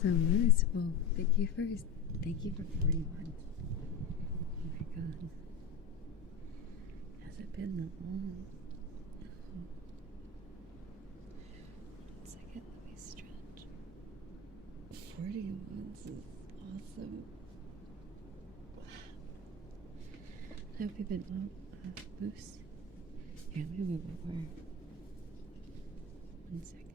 So Moose, well, thank you for 41. Oh my god. Has it been that long? Oh. 1 second, let me stretch. 40 months is awesome. How have you been? Oh, Moose. Here, let me move over. 1 second.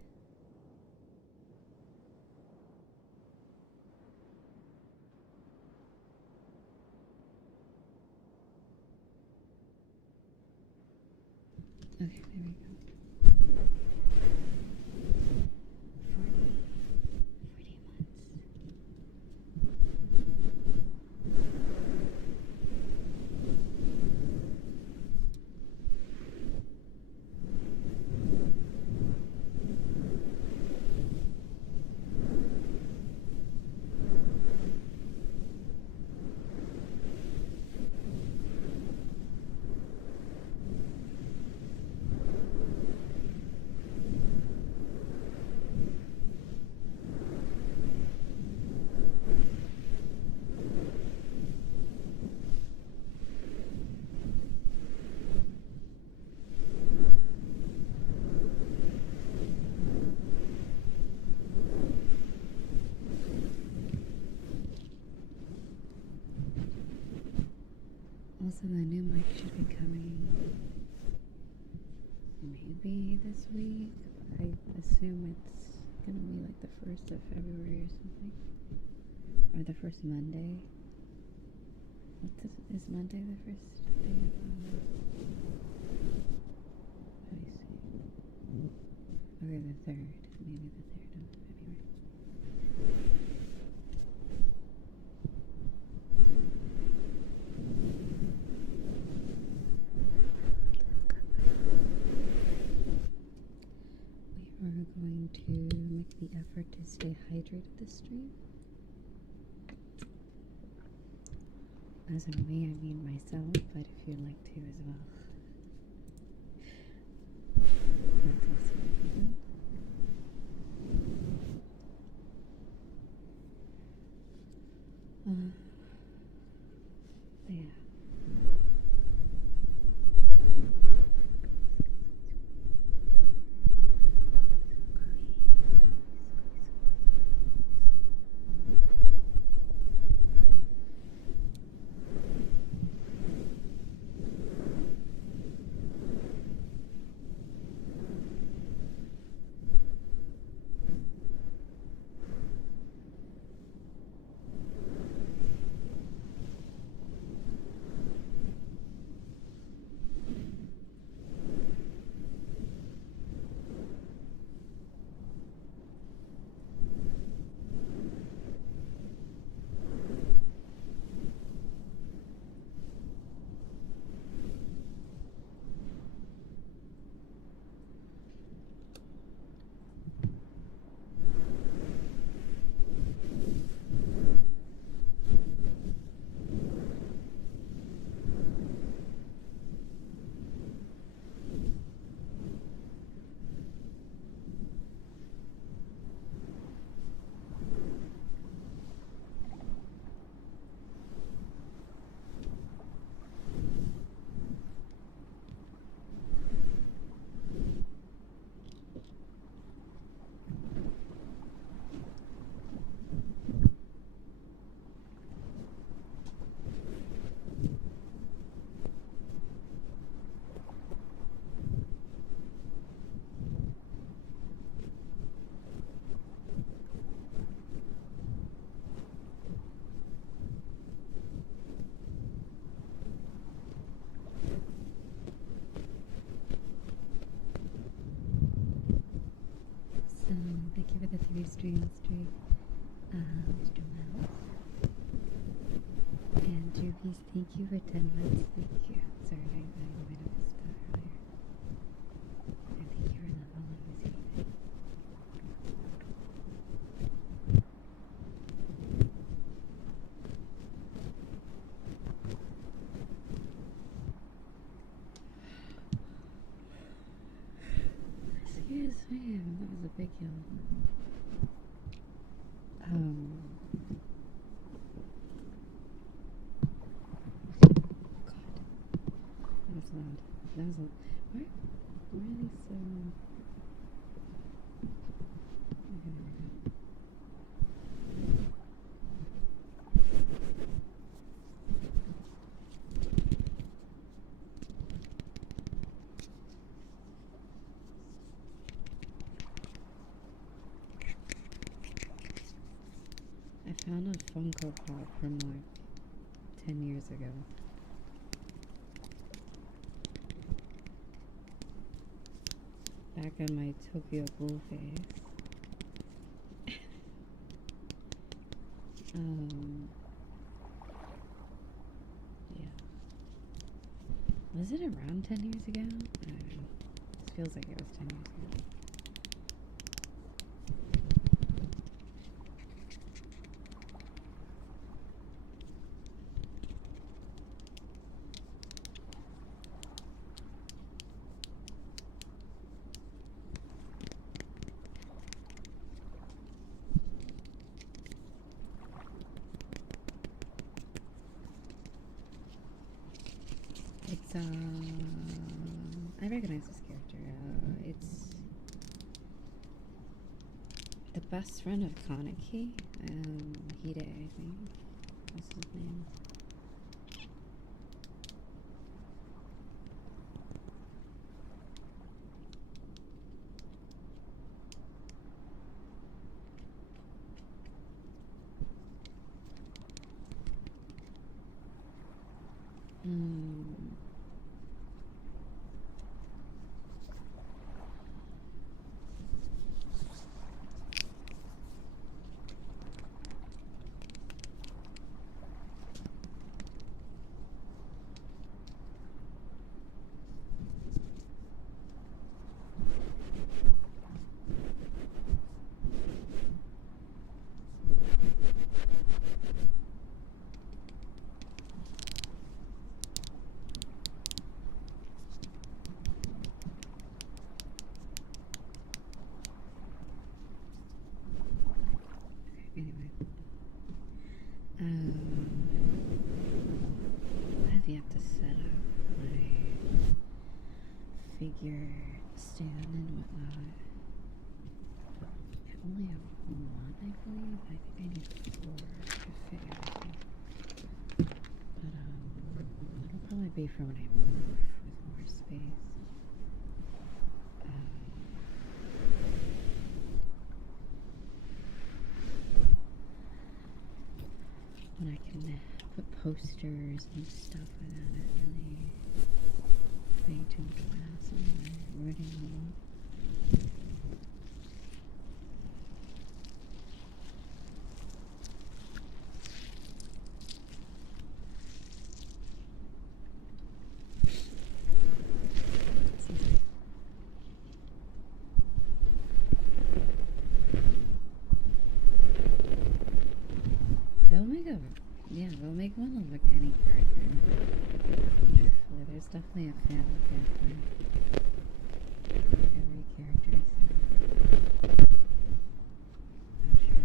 Okay, there we go. 40 months. Also, the new mic should be coming maybe this week. I assume it's gonna be like the 1st of February or something. Or the first Monday. Is Monday the first day of let me see. Okay, the 3rd. Maybe the 3rd of February. We are going to make the effort to stay hydrated this stream. As in we, I mean myself, but if you'd like to as well. That's also good. Yeah. Thank you for the 3 streams, Mr. Mouse. And Jervis, thank you for 10 months. Thank you. Sorry, I might have missed that earlier. And thank you for the follow this evening. Excuse me, that was a big yawn. found a Funko Pop from like 10 years ago. Back in my Tokyo Ghoul phase. Yeah. Was it around 10 years ago? I don't know. It feels like it was 10 years ago. It's, I recognize this character. It's the best friend of Kaneki. Hide, I think. That's his name. Anyway. I have yet to set up my figure stand and whatnot. I only have one, I believe. I think I need 4 to fit everything. But, it'll probably be for when I move with more space. When I can put posters and stuff without it really being too much hassle and ruining the wall. They'll make one of like any character. Truthfully, there's definitely a fan of every character, so I'm sure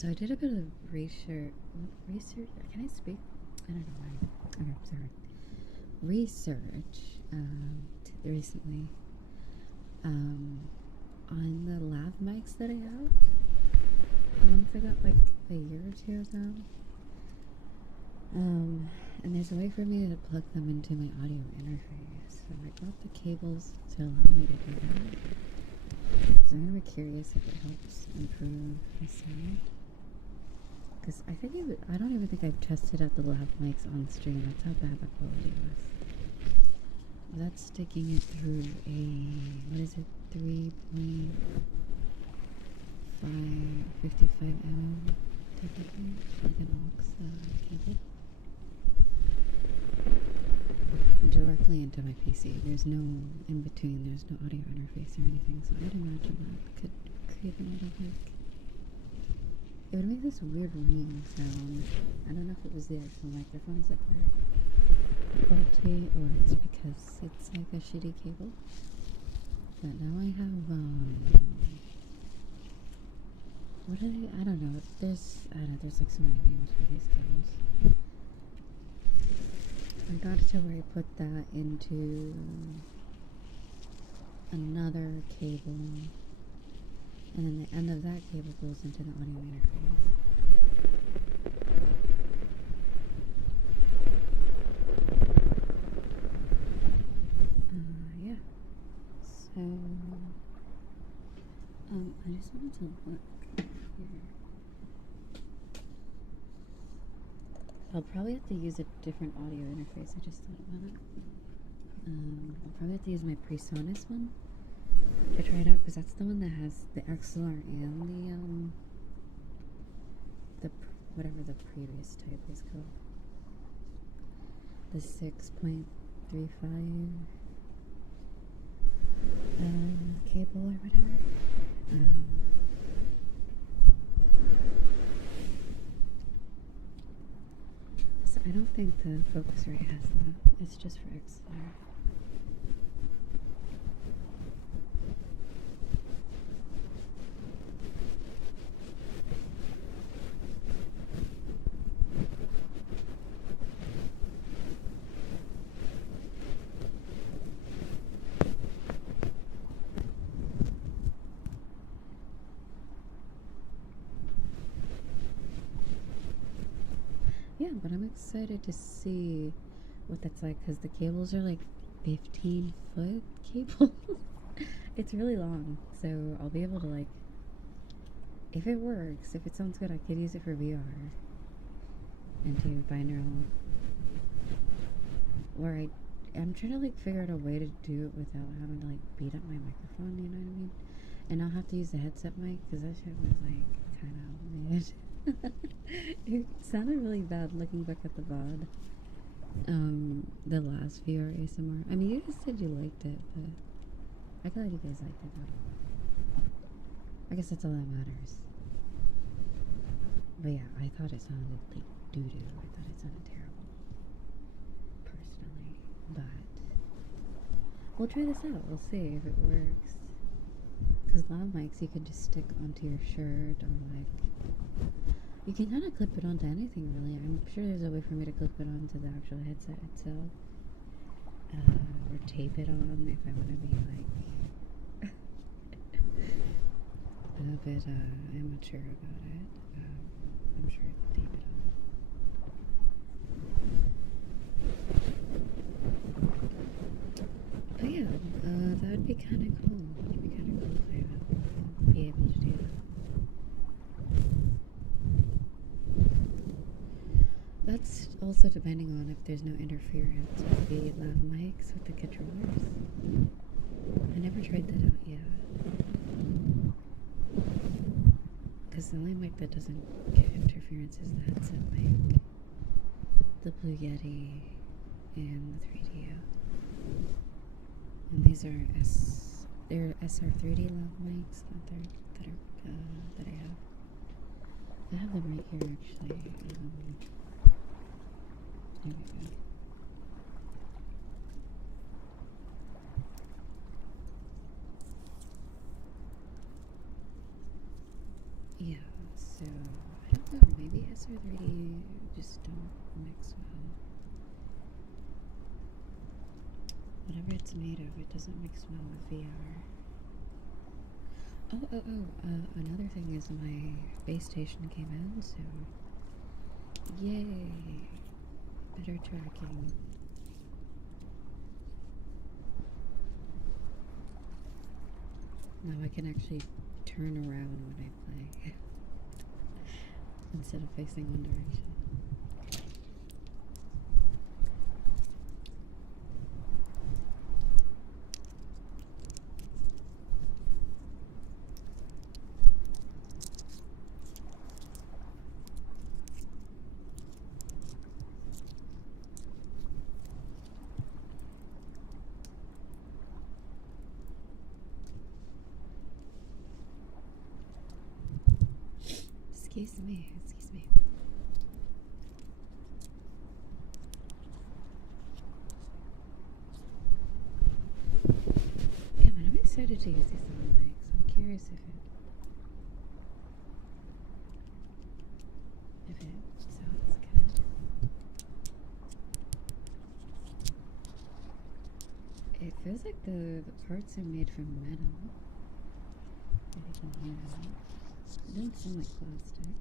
So I did a bit of research. Can I speak? I don't know why. Okay, sorry. Research recently on the lav mics that I have. The ones I got like a year or 2 ago. And there's a way for me to plug them into my audio interface. So I got the cables to allow me to do that. So I'm gonna be curious if it helps improve my sound. Because I think I don't even think I've tested out the lav mics on stream. That's how bad the quality was. That's sticking it through a, what is it, 3.55 ohm technically, like an aux cable. Directly into my PC. There's no in between, there's no audio interface or anything, so I'd imagine that could create a lot of like, it would make this weird ringing sound. I don't know if it was the actual microphones that were faulty or it's because it's like a shitty cable. But now I have, what are they? I don't know. There's like so many names for these cables. I got it to where I put that into another cable, and then the end of that cable goes into the audio interface. Yeah. So, I just wanted to look here. I'll probably have to use a different audio interface. I just thought about it. I'll probably have to use my PreSonus one to try it out because that's the one that has the XLR and the whatever the previous type is called, the 6.35 cable or whatever. So I don't think the Focusrite has that. It's just for XLR. Yeah, but I'm excited to see what that's like because the cables are like 15-foot cable. It's really long, so I'll be able to like, if it works, if it sounds good, I could use it for VR and do binaural. Or I'm trying to like figure out a way to do it without having to like beat up my microphone, you know what I mean? And I'll have to use the headset mic because that shit was like kind of mid. It sounded really bad looking back at the VOD. The last VR ASMR. I mean, you guys said you liked it, but I glad you guys liked it though. I guess that's all that matters. But yeah, I thought it sounded like doo-doo. I thought it sounded terrible. Personally. But we'll try this out. We'll see if it works. Because lav mics you can just stick onto your shirt or like, you can kind of clip it onto anything really. I'm sure there's a way for me to clip it onto the actual headset itself. Or tape it on if I want to be like a bit amateur about it. I'm sure I can tape it on. But yeah, that would be kind of cool. It would be kind of cool if I would be able to do that. That's also depending on if there's no interference with the lav mics with the controllers. I never tried that out yet. Because the only mic that doesn't get interference is the headset mic, the Blue Yeti, and the 3DO. And these are they're SR3D lav mics that I have. I have them right here actually. Here we go. Yeah, so I don't know, maybe SR3D just don't mix well. Whatever it's made of, it doesn't mix well with VR. Another thing is my base station came in, so yay! Better tracking. Now I can actually turn around when I play. instead of facing one direction. Excuse me, excuse me. Yeah, man, I'm excited to use these little mics. I'm curious if it sounds good. It feels like the parts are made from metal. If you can hear that. It doesn't sound like plastic.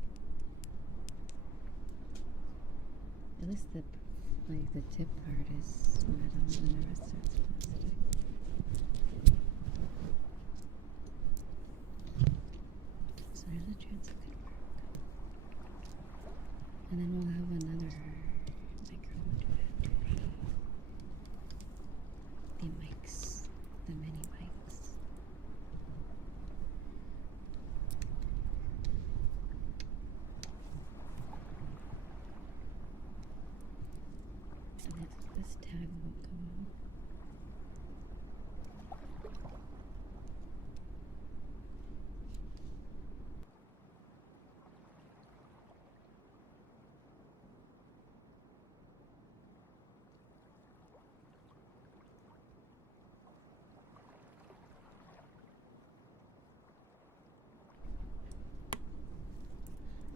At least the tip part is metal and the rest of it's plastic. So there's a chance it could work. And then we'll have another microphone to add to the mics, the mini mics. And this tag won't go on.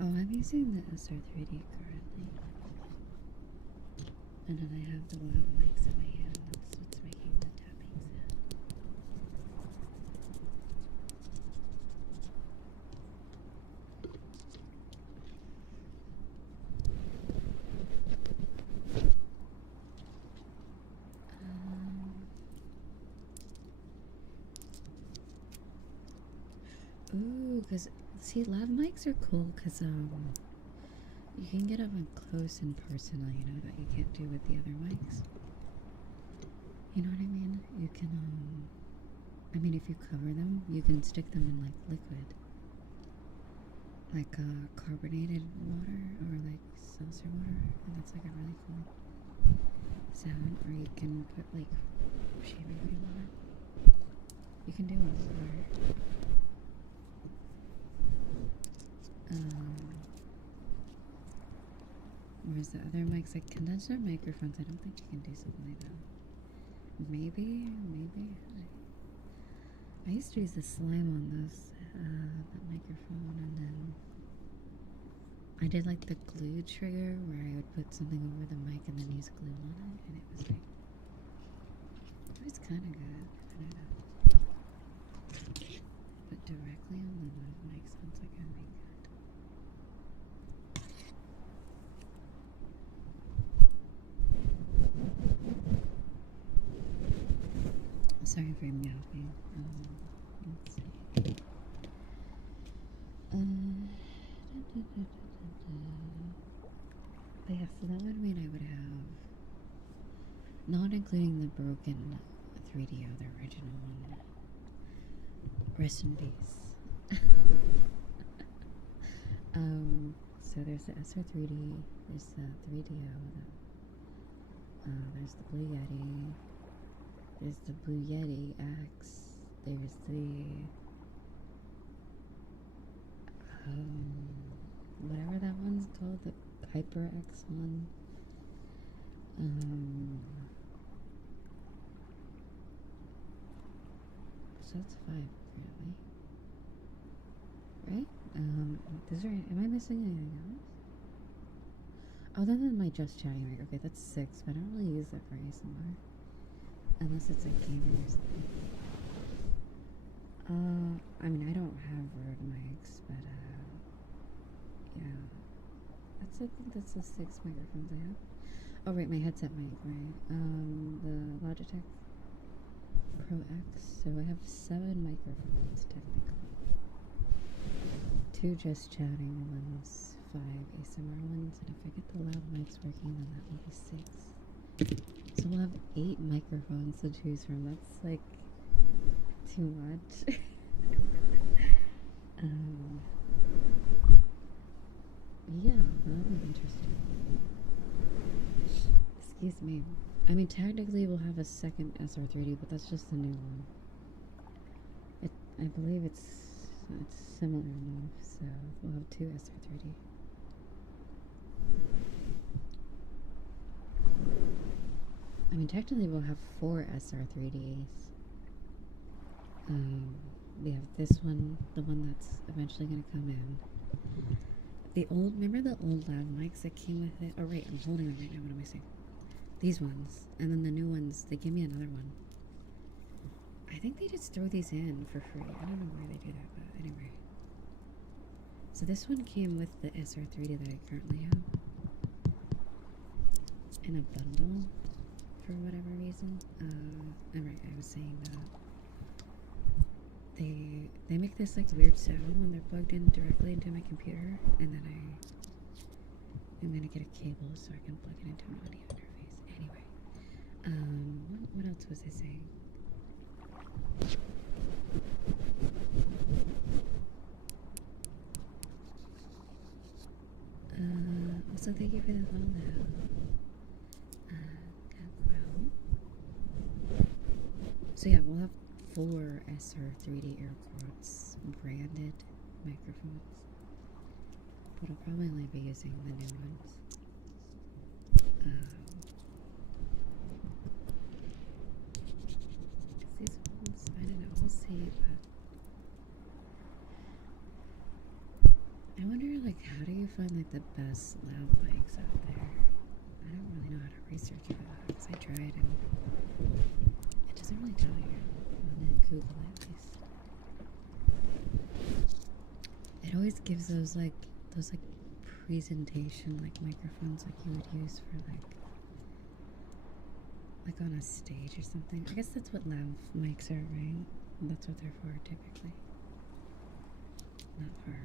Oh, I'm using the SR3D currently. And then I have the lav mics in my hand. That's what's making the tapping sound. Ooh, because, see, lav mics are cool because, you can get up close and personal, you know, that you can't do with the other mics. You know what I mean? You can, I mean, if you cover them, you can stick them in, like, liquid. Like, carbonated water or, like, seltzer water. And that's, like, a really cool sound. Or you can put, like, shaving cream on it. You can do a lot. Whereas the other mics, like condenser microphones, I don't think you can do something like that. Maybe. I used to use the slime on those, that microphone, and then I did like the glue trigger where I would put something over the mic and then use glue on it, and it was like, it was kind of good. I don't know. But directly on the mic sounds like it would be good. Sorry for yapping. Let's see. But yeah, so that would mean I would have, not including the broken 3DO, the original one. Rest in peace. So there's the SR3D, there's the 3DO, there's the Blue Yeti. There's the Blue Yeti X. There's the whatever that one's called, the Hyper X one. So that's 5 apparently. Right? Am I missing anything else? Other than my just chatting mic, okay, that's 6, but I don't really use that for ASMR. Unless it's like gaming or something. I mean, I don't have Rode mics, but, yeah. I think that's the 6 microphones I have. Oh, right, my headset mic, right? The Logitech Pro X. So I have 7 microphones, technically. 2 just chatting ones, 5 ASMR ones, and if I get the loud mics working, then that will be 6. So we'll have 8 microphones to choose from. That's like too much. Yeah, that'll be interesting. Excuse me. I mean, technically we'll have a second SR3D, but that's just a new one. I believe it's similar enough, so we'll have 2 SR3D. I mean, technically we'll have 4 SR3Ds. We have this one, the one that's eventually going to come in. Remember the old lav mics that came with it? Oh, right, I'm holding them right now. What am I saying? These ones. And then the new ones, they give me another one. I think they just throw these in for free. I don't know why they do that, but anyway. So this one came with the SR3D that I currently have. In a bundle, for whatever reason. Alright, I was saying that. They make this like weird sound when they're plugged in directly into my computer, and then I'm gonna get a cable so I can plug it into an audio interface. Anyway, what else was I saying? Also thank you for the follow. So yeah, we'll have 4 SR3D AirPods branded microphones, but I'll probably only be using the new ones. These ones, I don't know, we'll see, but I wonder, like, how do you find, like, the best loud mics out there? I don't really know how to research for that, because I tried and it doesn't really tell you. Google at least. It always gives those presentation microphones like you would use for like on a stage or something. I guess that's what lav mics are, right? That's what they're for typically. Not for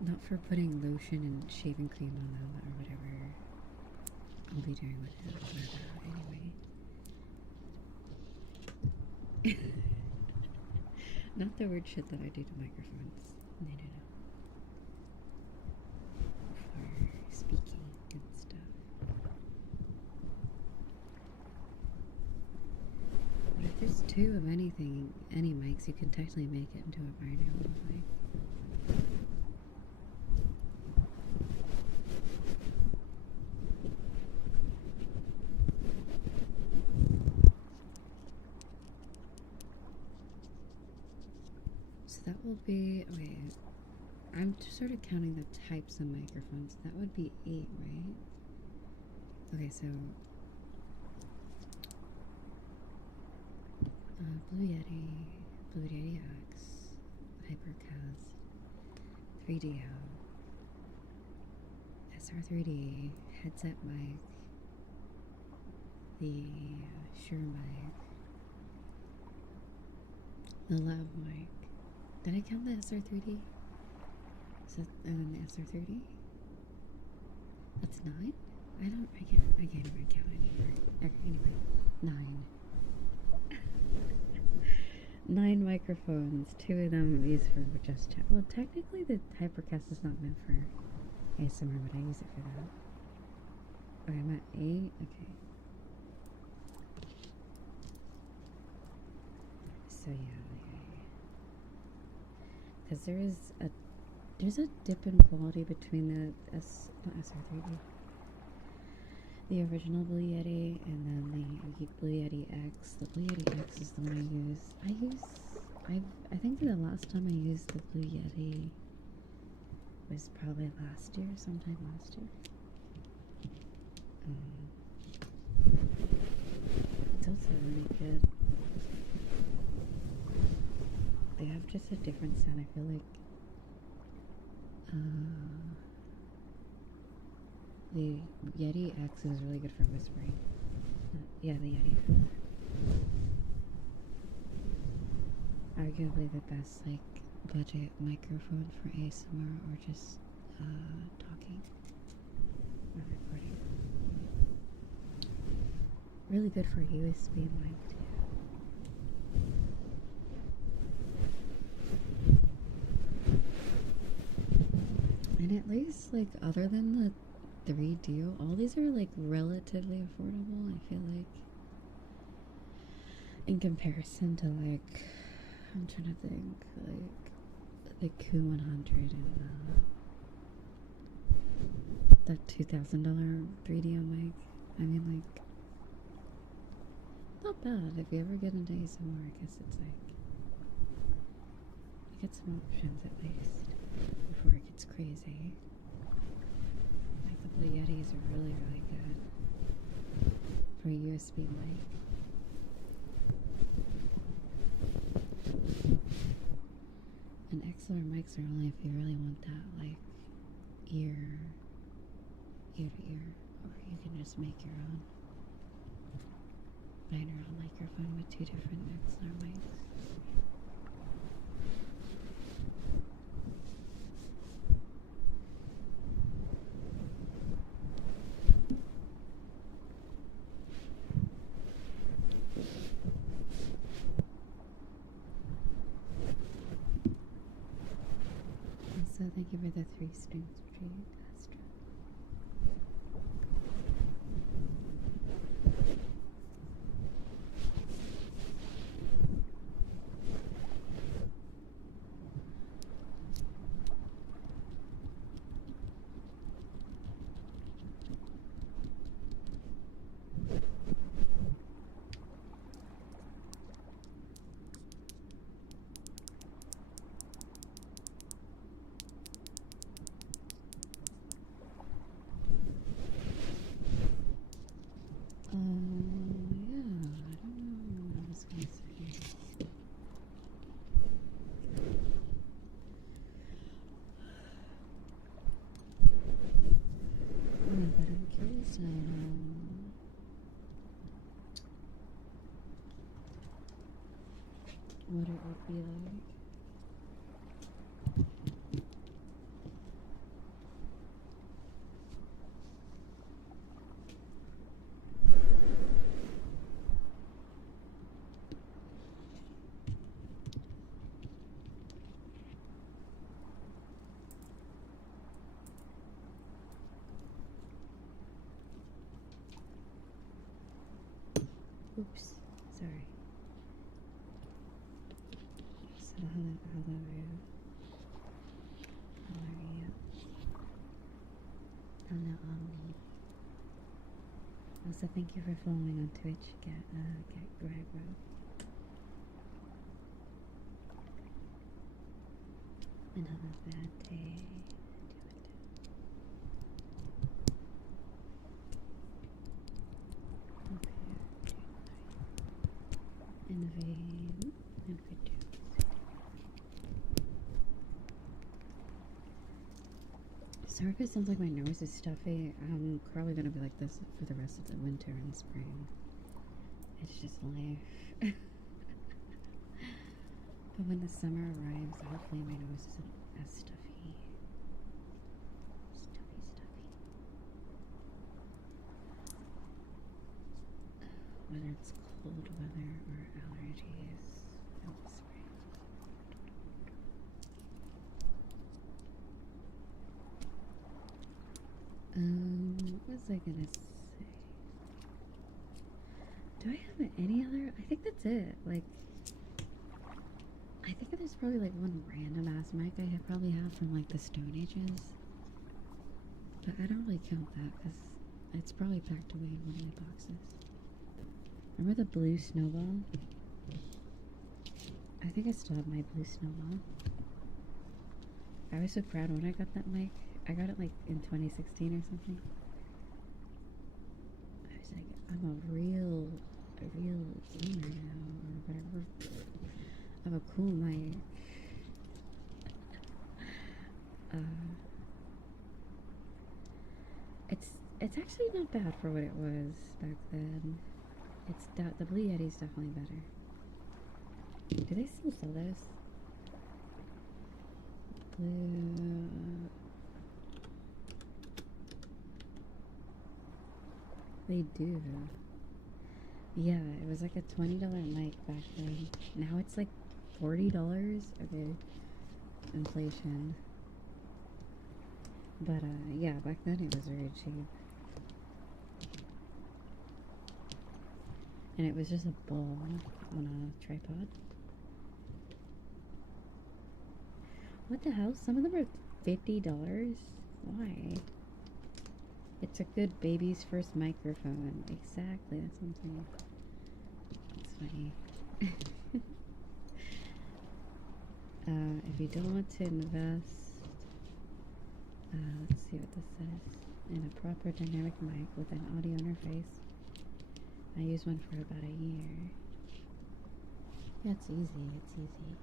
not for putting lotion and shaving cream on them or whatever I'll be doing with it. But anyway. Not the weird shit that I do to microphones. No. For speaking and stuff. But if there's 2 of any mics, you can technically make it into a binaural mic. That will be, wait, I'm sort of counting the types of microphones. That would be 8, right? Okay, so Blue Yeti X, Hypercast, 3DO, SR3D, headset mic, the Shure mic, the lav mic. Did I count the SR3D? And then the SR30? That's 9? I can't even count anymore. Okay, anyway, 9. 9 microphones, 2 of them used for just chat. Well, technically the Hypercast is not meant for ASMR, but I use it for that. Okay, I'm at 8, okay. So yeah. Because there's a dip in quality between the SR3D, the original Blue Yeti, and then the Blue Yeti X. The Blue Yeti X is the one I use. I think the last time I used the Blue Yeti was probably sometime last year. It's also really good. They have just a different sound. I feel like the Yeti X is really good for whispering. Yeah, the Yeti X. Arguably the best budget microphone for ASMR or just talking or recording. Really good for USB mic too. And at least, like, other than the 3D, all these are like relatively affordable. I feel like, in comparison to like, I'm trying to think, like the Q100 and the $2,000 3D mic. I mean, like, not bad. If you ever get into ASMR, I guess it's like, you get some options at least before it gets crazy. Like the Blue Yetis are really, really good for a USB mic. And XLR mics are only if you really want that, like, ear to ear, or you can just make your own binaural microphone with 2 different XLR mics. So thank you for the 3 strings, Astra. Yeah, I don't know what I was gonna say. Yeah, but I'm curious what it would be like. Oops, sorry. So how are you? Hello, also, thank you for following on Twitch. Get Gregro. And have a bad day. Innovate and good too. Sorry if it sounds like my nose is stuffy. I'm probably gonna be like this for the rest of the winter and spring. It's just life. But when the summer arrives, hopefully my nose isn't as stuffy. Whether it's cold weather or allergies in the spring. What was I gonna say? Do I have any other? I think that's it. Like, I think there's probably like one random ass mic I probably have from like the Stone Ages. But I don't really count that because it's probably packed away in one of my boxes. Remember the blue snowball? I think I still have my blue snowball. I was so proud when I got that mic. I got it like in 2016 or something. I was like, I'm a real gamer now, or whatever. I have a cool mic. It's actually not bad for what it was back then. The Blue Yeti's definitely better. Do they still sell those? blue. They do. Yeah, it was like a $20 mic back then. Now it's like $40. Okay. Inflation. But yeah, back then it was very cheap. And it was just a bowl on a tripod. What the hell? Some of them are $50? Why? It's a good baby's first microphone. Exactly, that's something. That's funny. If you don't want to invest, let's see what this says. In a proper dynamic mic with an audio interface. I used one for about a year. Yeah, it's easy. It's easy.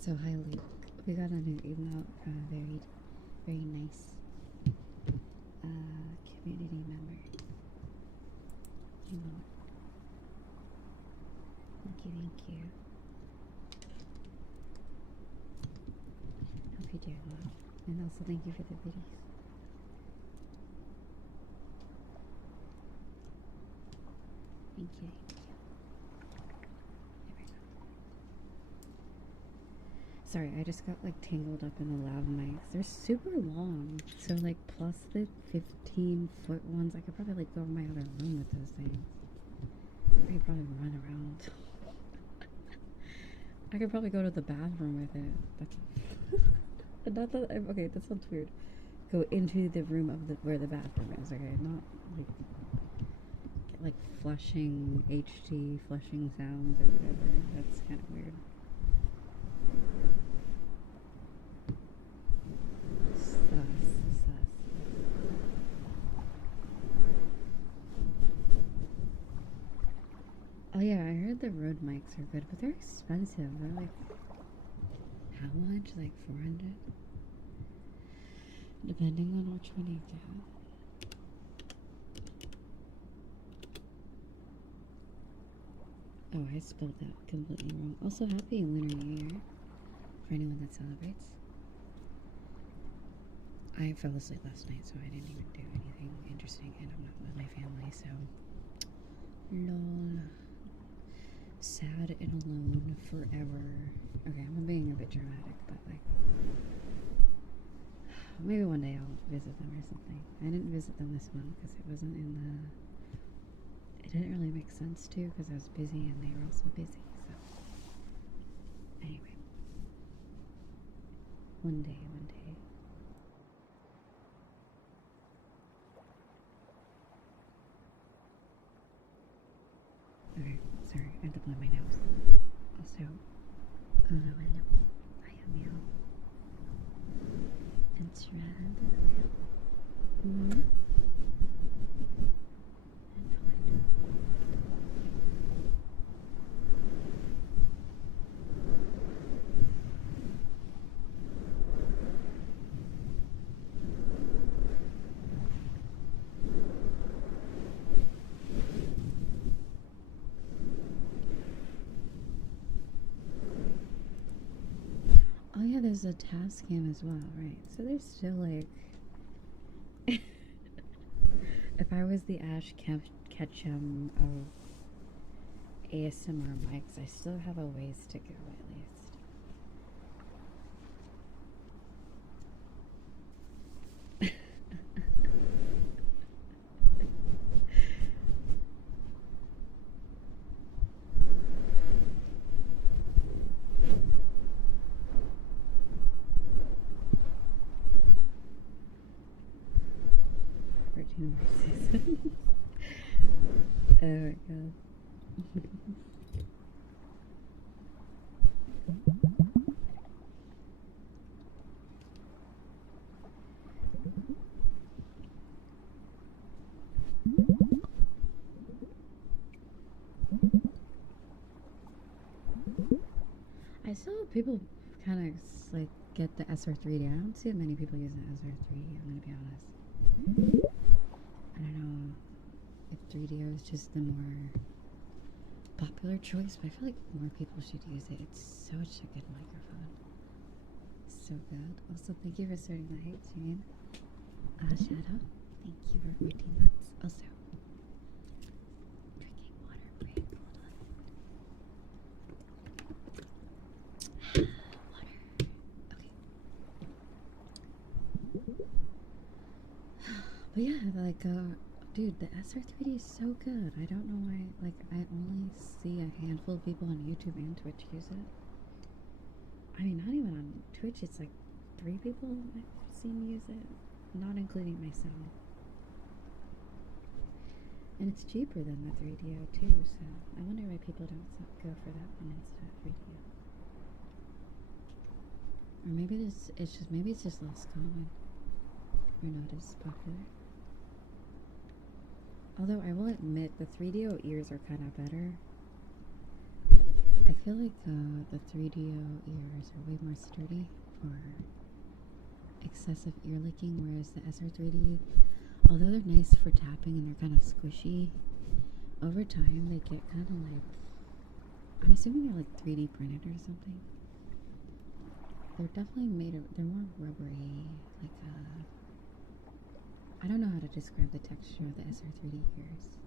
So hi Luke. We got a new email. Very nice community member. Emote. Thank you. Hope you're doing well. And also thank you for the videos. Thank you. Sorry, I just got like tangled up in the lav mics. They're super long. So like plus the 15-foot ones, I could probably like go in my other room with those things. I could probably run around. I could probably go to the bathroom with it. That's not that. Okay, that sounds weird. Go into the room of where the bathroom is. Okay, not like flushing HD flushing sounds or whatever. That's kind of weird. Sus. Oh yeah, I heard the Rode mics are good, but they're expensive. They're like, how much? Like 400? Depending on which one you get. Oh, I spelled that completely wrong. Also, happy Lunar New Year for anyone that celebrates. I fell asleep last night, so I didn't even do anything interesting, and I'm not with my family, so lol. Sad and alone forever. Okay, I'm being a bit dramatic, but like, maybe one day I'll visit them or something. I didn't visit them this month because it wasn't in the. It didn't really make sense to because I was busy and they were also busy. So anyway, one day. Okay, sorry, I had to blow my nose. Also, oh no, I am you. It's red. Mm-hmm. Oh yeah, there's a task cam as well, right? So there's still like, if I was the Ash Ketchum of ASMR mics, I still have a ways to go at least. For 2 more seasons. Oh my god. I saw people kind of like get the SR3D. I don't see many people using the SR3. I'm gonna be honest. I don't know if 3DO is just the more popular choice, but I feel like more people should use it. It's such a good microphone. So good. Also, thank you for starting the hype chain. Shadow, thank you for 14 months. Also, drinking water break. Hold on. Water. Okay. But yeah, like, dude, the SR3D is so good. I don't know why, like, I only see a handful of people on YouTube and Twitch use it. I mean, not even on Twitch, it's like 3 people I've seen use it, not including myself. And it's cheaper than the 3DO too, so I wonder why people don't go for that one instead of 3DO. Or maybe maybe it's just less common, or not as popular. Although I will admit, the 3DO ears are kind of better. I feel like the 3DO ears are way more sturdy for excessive ear licking, whereas the SR3D, although they're nice for tapping and they're kind of squishy, over time they get kind of like, I'm assuming they're like 3D printed or something. They're definitely they're more rubbery, like I don't know how to describe the texture of the SR3D ears.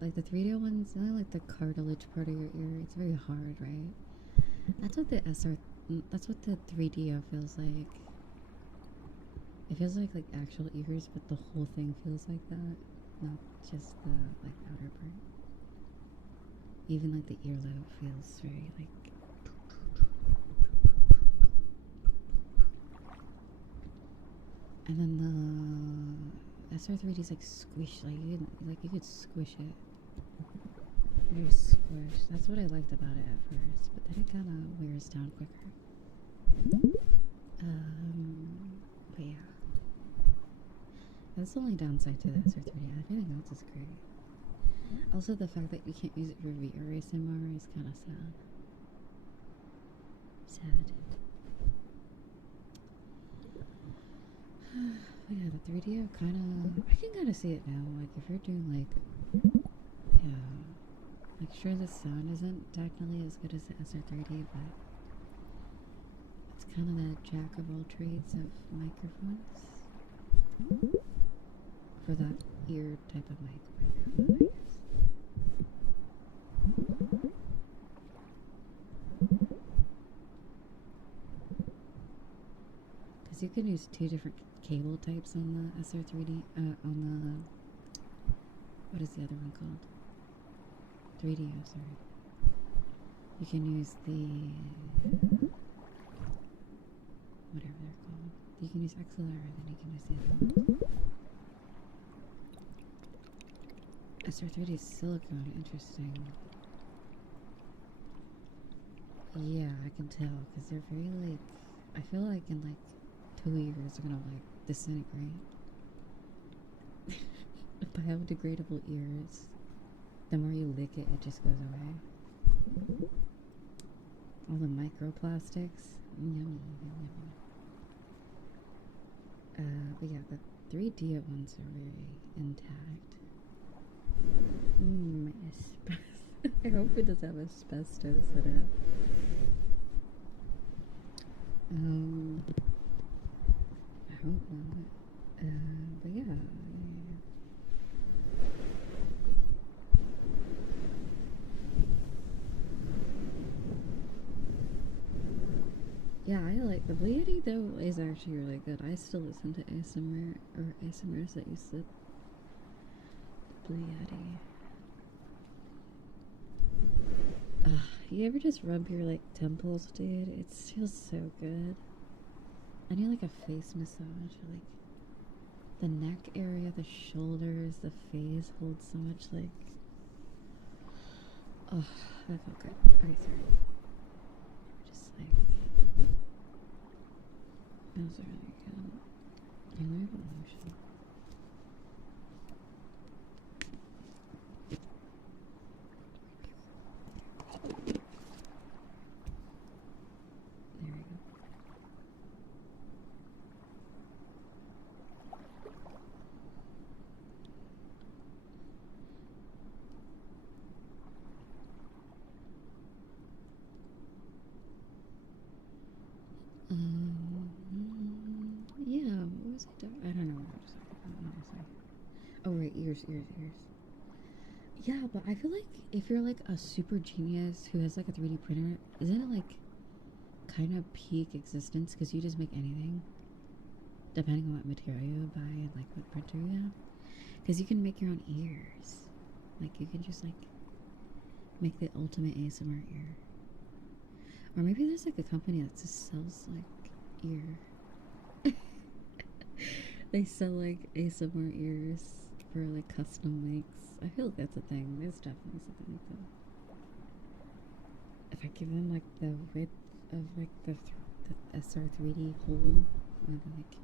Like the 3D ones, only like the cartilage part of your ear. It's very hard, right? That's what the 3DO feels like. It feels like actual ears, but the whole thing feels like that, not just the like outer part. Even like the earlobe feels very like. And then the SR3D is like squish, like you could squish it. Very squish. That's what I liked about it at first, but then it kind of wears down quicker. But yeah, that's the only downside to the SR3D. Everything else is great. Also, the fact that you can't use it for VR ASMR is kind of sad. But yeah, the 3DO I can kind of see it now. Like, if you're doing, like, yeah, like, sure, the sound isn't technically as good as the SR3D, but it's kind of the jack of all trades of microphones. For that ear type of microphone, I guess. Because you can use 2 different cable types on the SR3D, what is the other one called? 3DO, sorry. You can use the, whatever they're called. You can use XLR, and then you can use the other one. SR3D is silicone, interesting. Yeah, I can tell, because they're very, like, I feel like in, like, 2 years they're gonna, like, disintegrate. Biodegradable ears. The more you lick it, it just goes away. All the microplastics. Yummy, yummy. But yeah, the 3D ones are very intact. My asbestos. I hope it does have asbestos in it. I hope not. But yeah. Yeah, I like the Blue Yeti though is actually really good. I still listen to ASMR or ASMRs that use the Blue Yeti. You ever just rub your like temples, dude? It feels so good. I need like a face massage, like the neck area, the shoulders, the face holds so much like. Oh, that felt good. Okay, sorry. Just like. That was really good. I love emotion. Oh, right, ears. Yeah, but I feel like if you're like a super genius who has like a 3D printer, isn't it like kind of peak existence because you just make anything depending on what material you buy and like what printer you have? Because you can make your own ears. Like you can just like make the ultimate ASMR ear. Or maybe there's like a company that just sells like ear. They sell like ASMR ears for like custom makes. I feel like that's a thing. There's definitely something like that. If I give them like the width of like the SR3D hole, or the, like,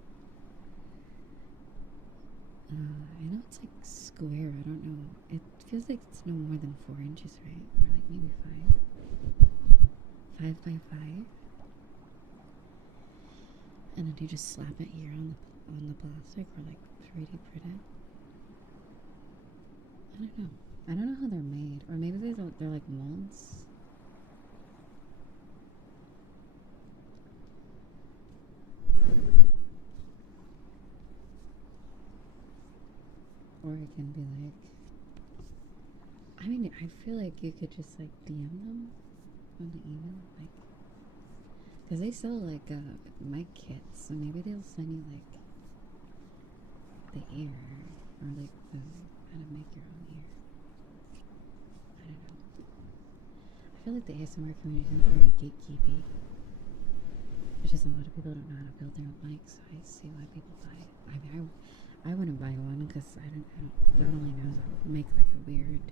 I know it's like square. I don't know. It feels like it's no more than 4 inches, right? Or like maybe 5 by 5. And then you just slap it here on the plastic or like 3D print it. I don't know. I don't know how they're made, or maybe they're like molds. Or it can be like, I mean, I feel like you could just like DM them on the email, like, because they sell like mic kits, so maybe they'll send you like the ear or like the how to make your own ear. I don't know. I feel like the ASMR community is very gatekeepy. There's just a lot of people don't know how to build their own mics, so I see why people buy it. I mean, I wouldn't buy one because I don't. God only knows I'll make like a weird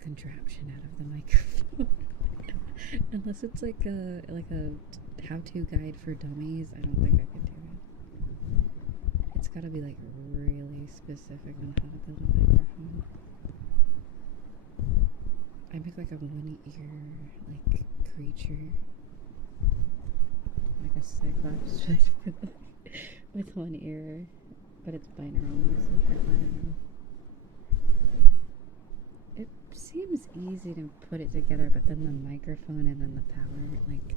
contraption out of the microphone. Unless it's like a how-to guide for dummies, I don't think I could do it. It's gotta be like really specific on how to build a microphone. I make like a one-ear like creature, like a cyclops with one ear, but it's binaural or something. I don't know. It seems easy to put it together, but then the microphone and then the power, like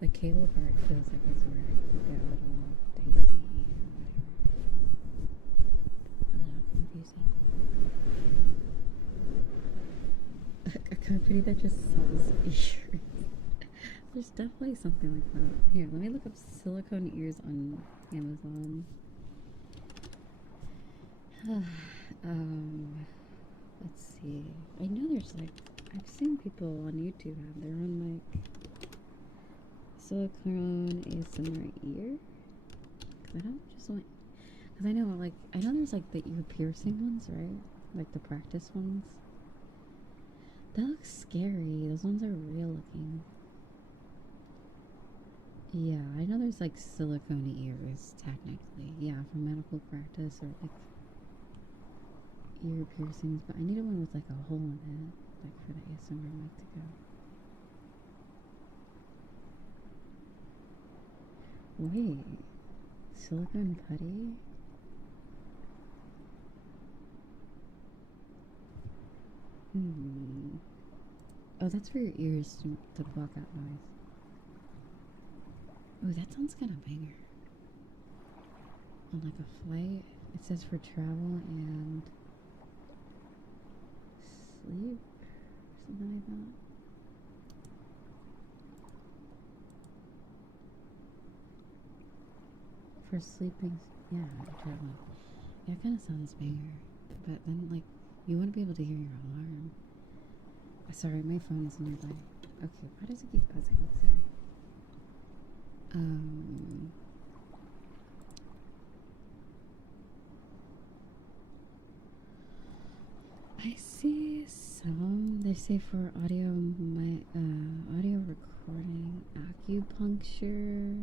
the cable part feels like it's where it get a little dicey or whatever. A little confusing. A company that just sells ears. There's definitely something like that. Here, let me look up silicone ears on Amazon. Let's see. I know there's like, I've seen people on YouTube have their own like silicone ASMR ear. Cause I don't just want, cause I know there's like the ear piercing ones, right? Like the practice ones. That looks scary. Those ones are real looking. Yeah, I know there's like silicone ears technically. Yeah, for medical practice or like ear piercings, but I needed one with like a hole in it, like for the ASMR mic to go. Wait, silicone putty? Oh, that's for your ears to block out noise. Oh, that sounds kind of banger. On like a flight, it says for travel and sleep, something like that. For sleeping, yeah, traveling. Yeah, it kind of sounds banger, but then like you wouldn't be able to hear your alarm. Sorry, my phone is nearby. Okay, why does it keep buzzing? Sorry. I see some. They say for audio recording, acupuncture.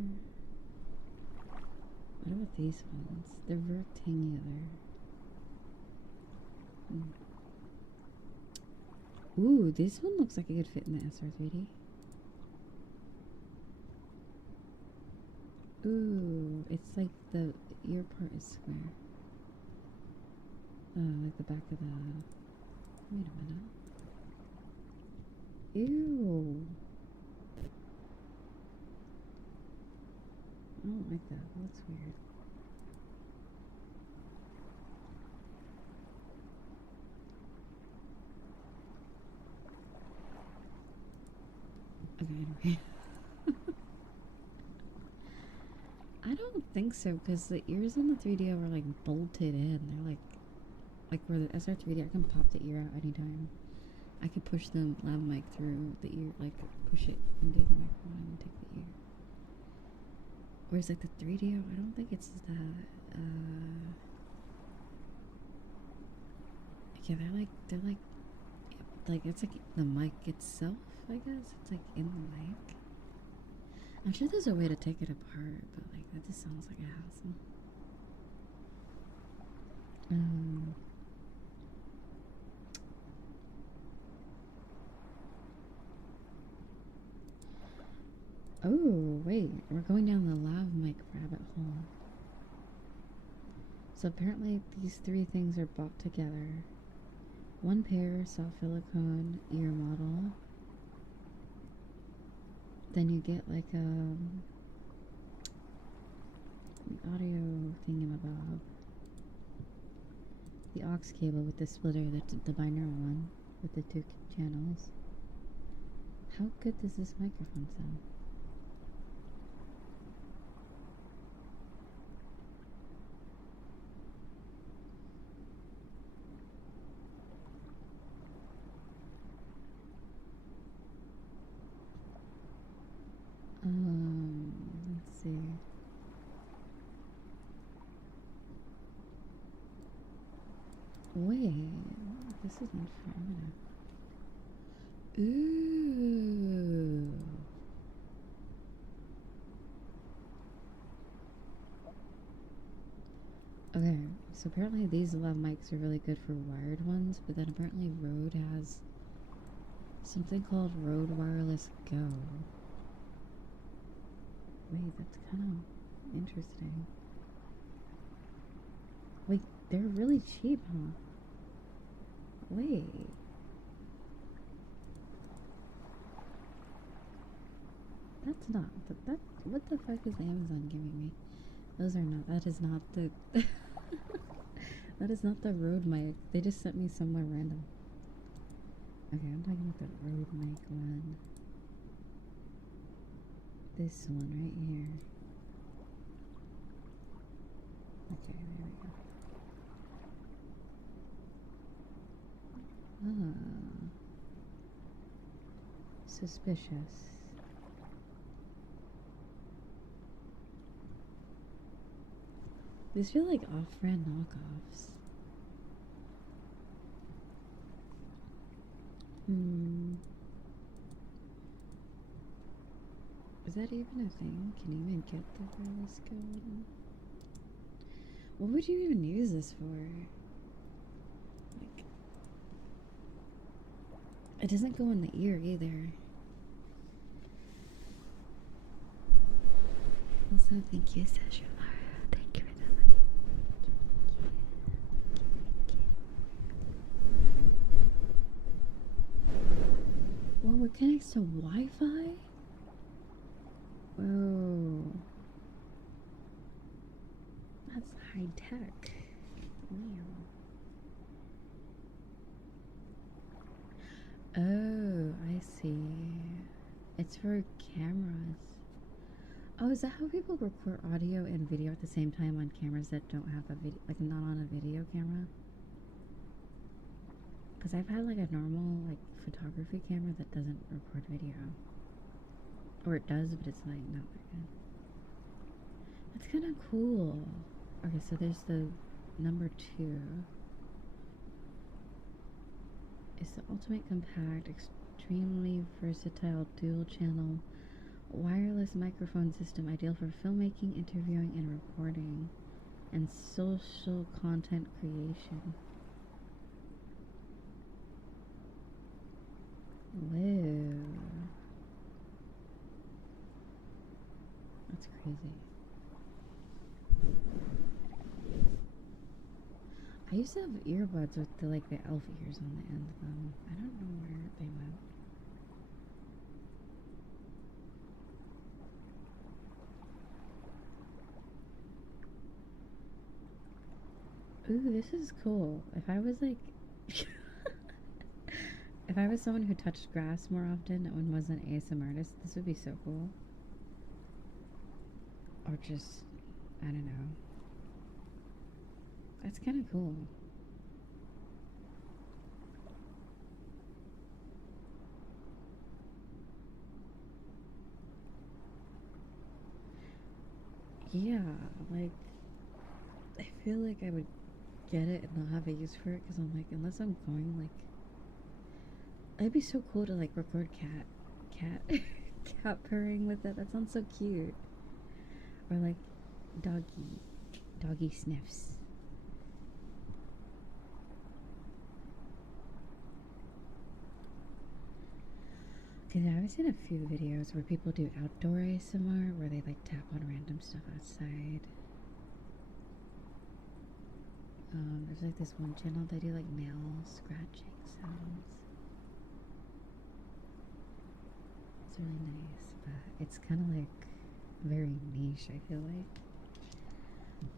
What about these ones? They're rectangular. Ooh, this one looks like it could fit in the SR3D. Ooh, it's like the ear part is square. Like the back of the... Wait a minute. Ew. I don't like that. That looks weird. I don't think so, because the ears in the 3DO are like bolted in. They're like where the SR3D, I can pop the ear out anytime. I could push the lav mic through the ear, like push it into the microphone and take the ear. Whereas like the 3DO, I don't think it's that. Yeah, like it's like the mic itself, I guess. It's like in the mic. I'm sure there's a way to take it apart, but like that just sounds like a hassle. Oh, wait, we're going down the lav mic rabbit hole. So apparently these three things are bought together. One pair soft silicone ear model. Then you get like the audio thingamabob. The aux cable with the splitter, the binaural one with the 2 channels. How good does this microphone sound? Let's see. Wait, this is informative. Ooh. Okay, so apparently these lav mics are really good for wired ones, but then apparently Rode has something called Rode Wireless Go. Wait, that's kind of interesting. Wait, they're really cheap, huh? Wait. That's not, that, what the fuck is Amazon giving me? Those are not, that is not the, that is not the Rode mic. They just sent me somewhere random. Okay, I'm talking about the Rode mic one. This one right here. Okay, there we go. Ah. Suspicious. These feel like off-brand knockoffs. Is that even a thing? Can you even get the wireless go? What would you even use this for? Like, it doesn't go in the ear either. Also, thank you, Sasha Mara. Thank you for the like. Whoa, it connects to Wi-Fi? Whoa. That's high tech. Wow. Oh, I see. It's for cameras. Oh, is that how people record audio and video at the same time on cameras that don't have a video, like not on a video camera? Because I've had like a normal like photography camera that doesn't record video. Or it does, but it's like not that good. That's kind of cool. Okay, so there's the number 2. It's the ultimate compact, extremely versatile dual channel wireless microphone system ideal for filmmaking, interviewing, and reporting, and social content creation. Whoa. That's crazy. I used to have earbuds with the like the elf ears on the end of them. I don't know where they went. Ooh, this is cool. If I was like If I was someone who touched grass more often and was an ASMR artist, this would be so cool. Or just, I don't know. That's kind of cool. Yeah, like, I feel like I would get it and not have a use for it because I'm like, unless I'm going, like, it'd be so cool to, like, record cat purring with it. That sounds so cute. Or, like, doggy sniffs. Because I've seen a few videos where people do outdoor ASMR where they, like, tap on random stuff outside. There's like this one channel they do like nail scratching sounds. It's really nice, but it's kind of like very niche, I feel like.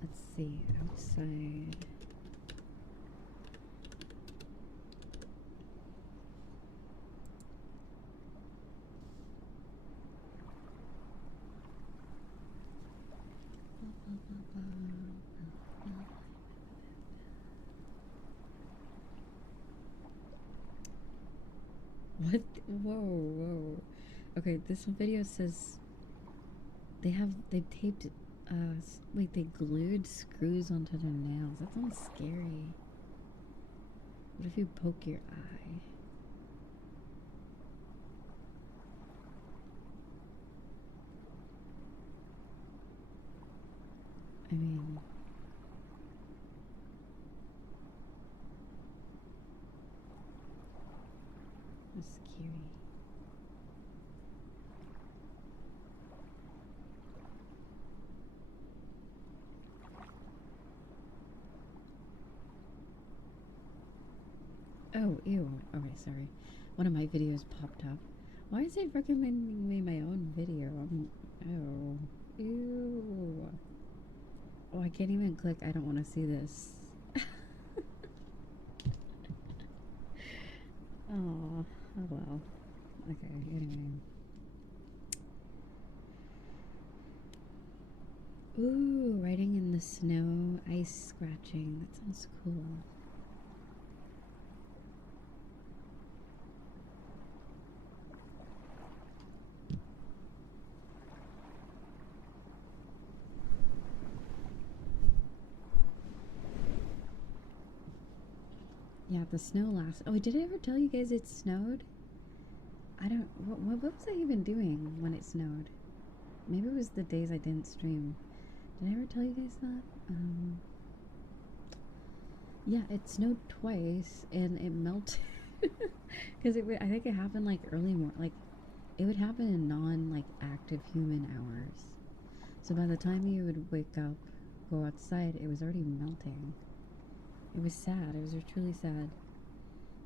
Let's see, outside. What? Whoa. Okay, this video says they taped, wait, they glued screws onto their nails. That sounds scary. What if you poke your eye? I mean, that's scary. Oh, ew. Okay, sorry. One of my videos popped up. Why is it recommending me my own video? Oh. Ew. Oh, I can't even click. I don't want to see this. Oh well. Okay, anyway. Ooh, riding in the snow, ice scratching. That sounds cool. Yeah, the snow last. Oh, did I ever tell you guys it snowed? I don't. What was I even doing when it snowed? Maybe it was the days I didn't stream. Did I ever tell you guys that? Yeah, it snowed twice and it melted because I think it happened like early morning. Like it would happen in like active human hours. So by the time you would wake up, go outside, it was already melting. It was sad. It was truly sad.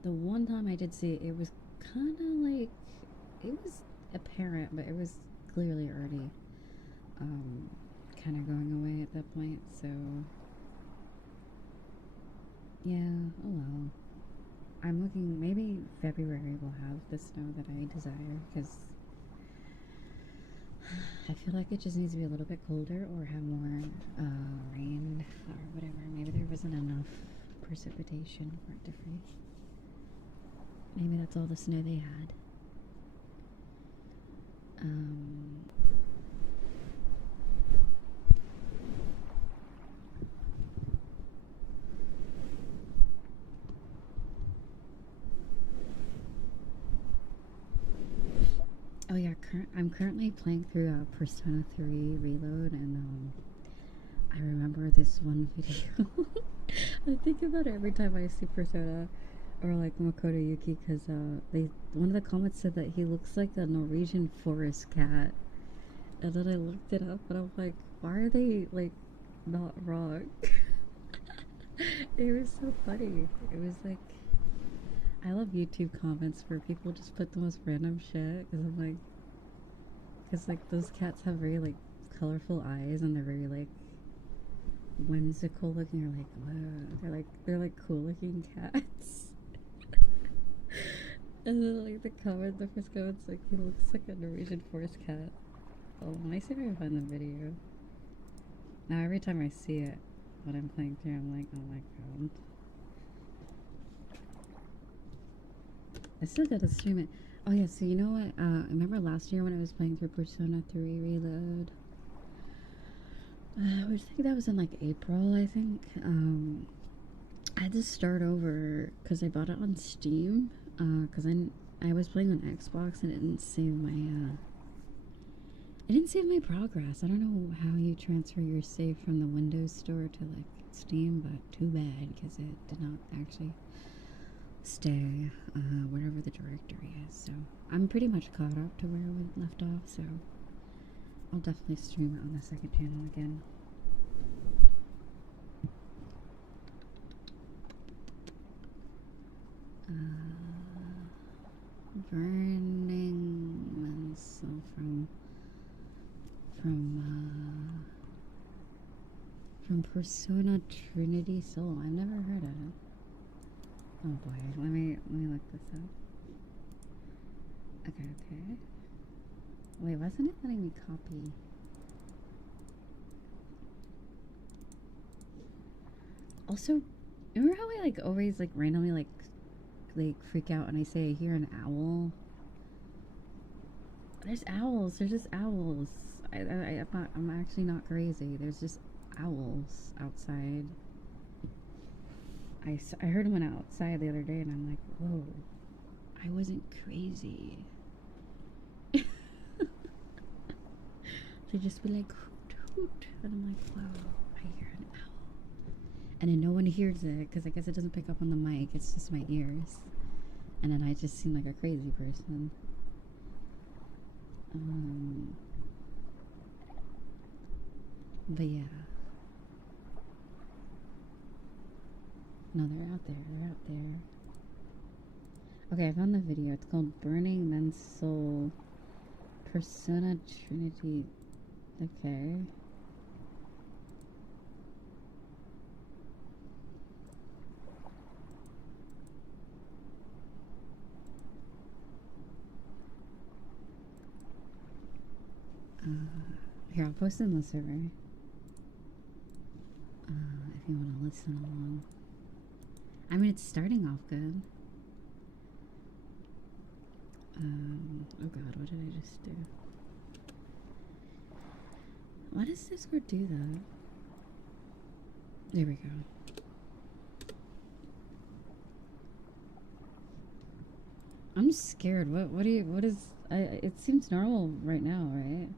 The one time I did see it, it was kind of like it was apparent, but it was clearly already kind of going away at that point. So yeah, oh well. I'm looking. Maybe February will have the snow that I desire because I feel like it just needs to be a little bit colder or have more rain or whatever. Maybe there wasn't enough precipitation for it to freeze. Maybe that's all the snow they had. Oh yeah, I'm currently playing through Persona 3 Reload, and I remember this one video. I think about it every time I see Persona or like Makoto Yuki, because one of the comments said that he looks like a Norwegian forest cat, and then I looked it up and I'm like, why are they like not wrong? It was so funny. It was like, I love YouTube comments where people just put the most random shit, because I'm like, because like those cats have very like colorful eyes and they're very like whimsical looking, or like, whoa, they're like cool looking cats. And then like the comment, the first comment's like, he looks like a Norwegian forest cat. Oh, let me see if I can find the video. Now every time I see it when I'm playing through, I'm like, oh my god. I still gotta stream it. Oh yeah, so you know what? I remember last year when I was playing through Persona 3 Reload. I think that was in like April, I think. I had to start over because I bought it on Steam. Because I was playing on Xbox and it didn't save my progress. I don't know how you transfer your save from the Windows Store to like Steam, but too bad because it did not actually stay wherever the directory is. So I'm pretty much caught up to where we left off. So I'll definitely stream it on the second channel again. Burning Mensel from Persona Trinity Soul. I've never heard of it. Oh boy, let me look this up. Okay. Wait, wasn't it letting me copy? Also, remember how I like always like randomly like freak out when I say I hear an owl? There's owls. There's just owls. I'm actually not crazy. There's just owls outside. I heard one outside the other day, and I'm like, whoa, I wasn't crazy. They just be like, hoot, hoot, and I'm like, wow, I hear an owl. And then no one hears it, because I guess it doesn't pick up on the mic, it's just my ears. And then I just seem like a crazy person. But yeah. No, they're out there. They're out there. Okay, I found the video. It's called Burning Men's Soul. Persona Trinity. Okay. Here, I'll post it in the server. If you want to listen along. I mean, it's starting off good. Oh god, what did I just do? Why does Discord do that? There we go. I'm scared. What is, it seems normal right now, right?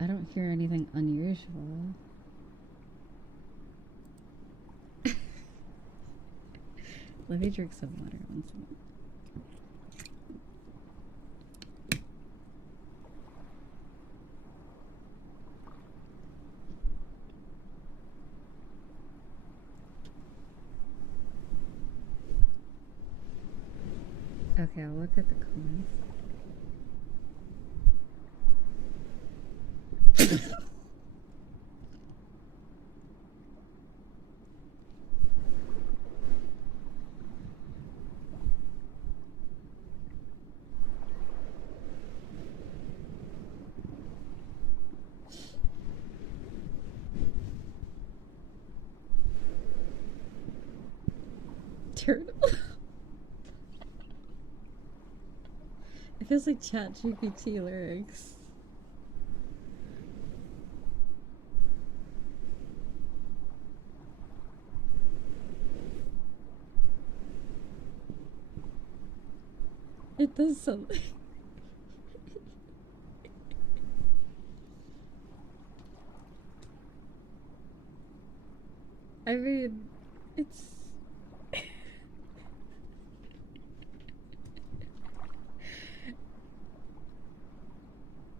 I don't hear anything unusual. Let me drink some water one second. Okay, I'll look at the comments. Turtle. It feels like ChatGPT lyrics. It does something. I mean, it's...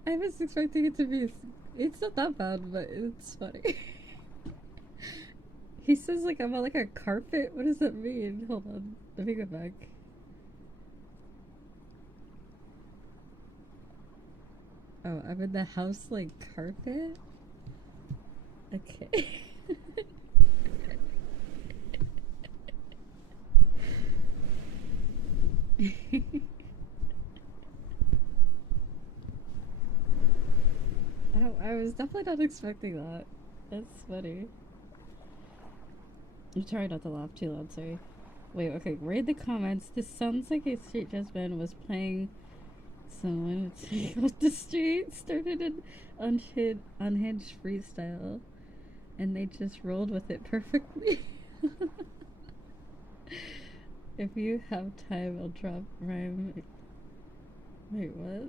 I was expecting it to be... It's not that bad, but it's funny. He says like I'm on like a carpet. What does that mean? Hold on. Let me go back. Oh, I'm in the house like carpet? Okay. I was definitely not expecting that. That's funny. I'm trying not to laugh too loud, sorry. Wait, okay, read the comments. This sounds like a street judgment was playing someone off the street, started an unhinged freestyle, and they just rolled with it perfectly. If you have time, I'll drop rhyme. Wait, what?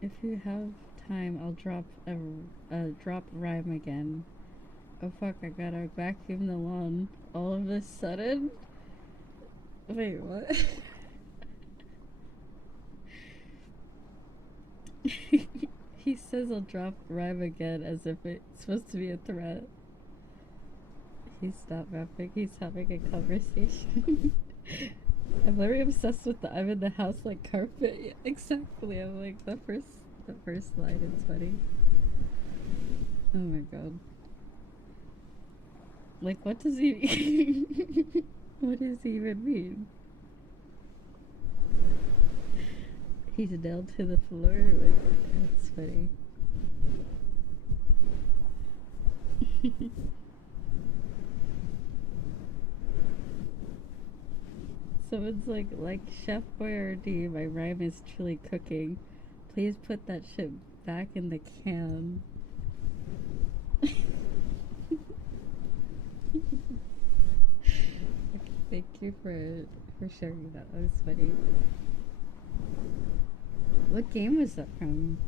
If you have time, I'll drop rhyme again. Oh fuck, I gotta vacuum the lawn. All of a sudden? Wait, what? He says I'll drop rhyme again as if it's supposed to be a threat. He's not rapping, he's having a conversation. I'm very obsessed with the I'm in the house like carpet. Yeah, exactly. I'm like the first line is funny. Oh my god. Like what does he what does he even mean? He's nailed to the floor. Like, that's funny. Someone's like Chef Boyardee, my rhyme is truly cooking. Please put that shit back in the can. Thank you for sharing that. That was funny. What game was that from?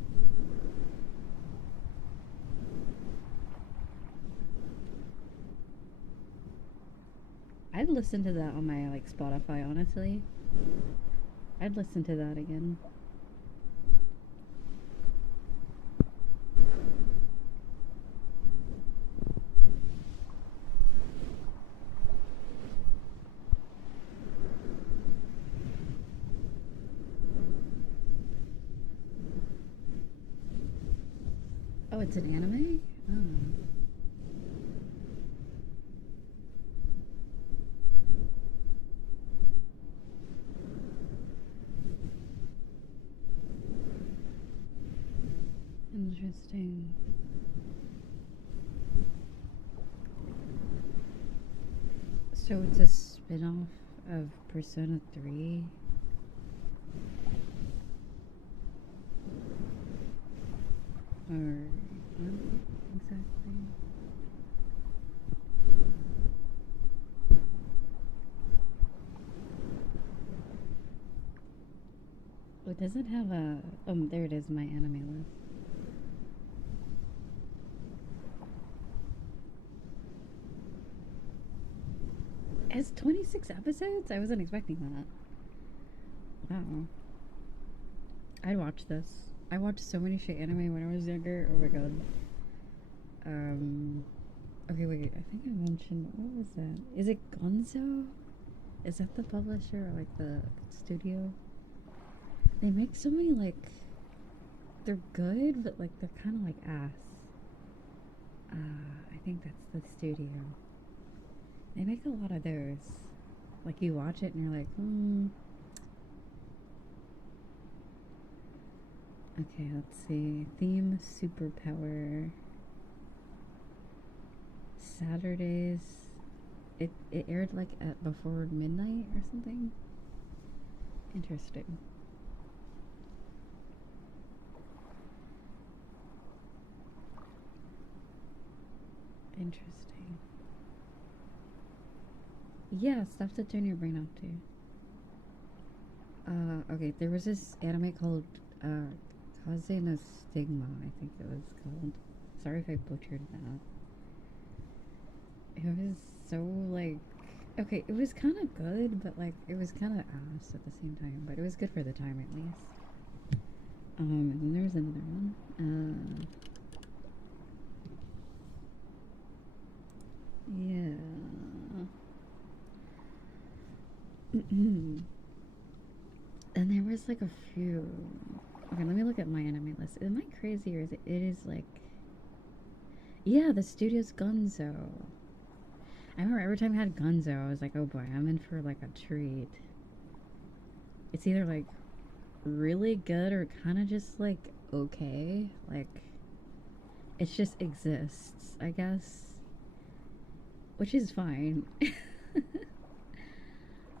I'd listen to that on my like Spotify, honestly. I'd listen to that again. Oh, it's an anime? Oh. Interesting. So it's a spin-off of Persona 3? Or what exactly? It doesn't have a... Oh, there it is, my anime list. It has 26 episodes? I wasn't expecting that. Wow. I'd watch this. I watched so many shit anime when I was younger. Oh my god. Okay, wait. I think I mentioned... What was that? Is it Gonzo? Is that the publisher or like the studio? They make so many like... They're good, but like they're kind of like ass. I think that's the studio. They make a lot of those. Like you watch it and you're like, Okay, let's see. Theme superpower. Saturdays. It aired like at before midnight or something. Interesting. Interesting. Yeah, stuff to turn your brain off to. Okay, there was this anime called Kaze no Stigma, I think it was called. Sorry if I butchered that. It was so like okay, it was kind of good, but like it was kind of ass at the same time. But it was good for the time at least. And then there was another one. Yeah. And there was like a few. Okay, let me look at my anime list. Am I crazy or is it? It is like. Yeah, the studio's Gonzo. I remember every time I had Gonzo, I was like, oh boy, I'm in for like a treat. It's either like really good or kind of just like okay. Like it just exists, I guess, which is fine.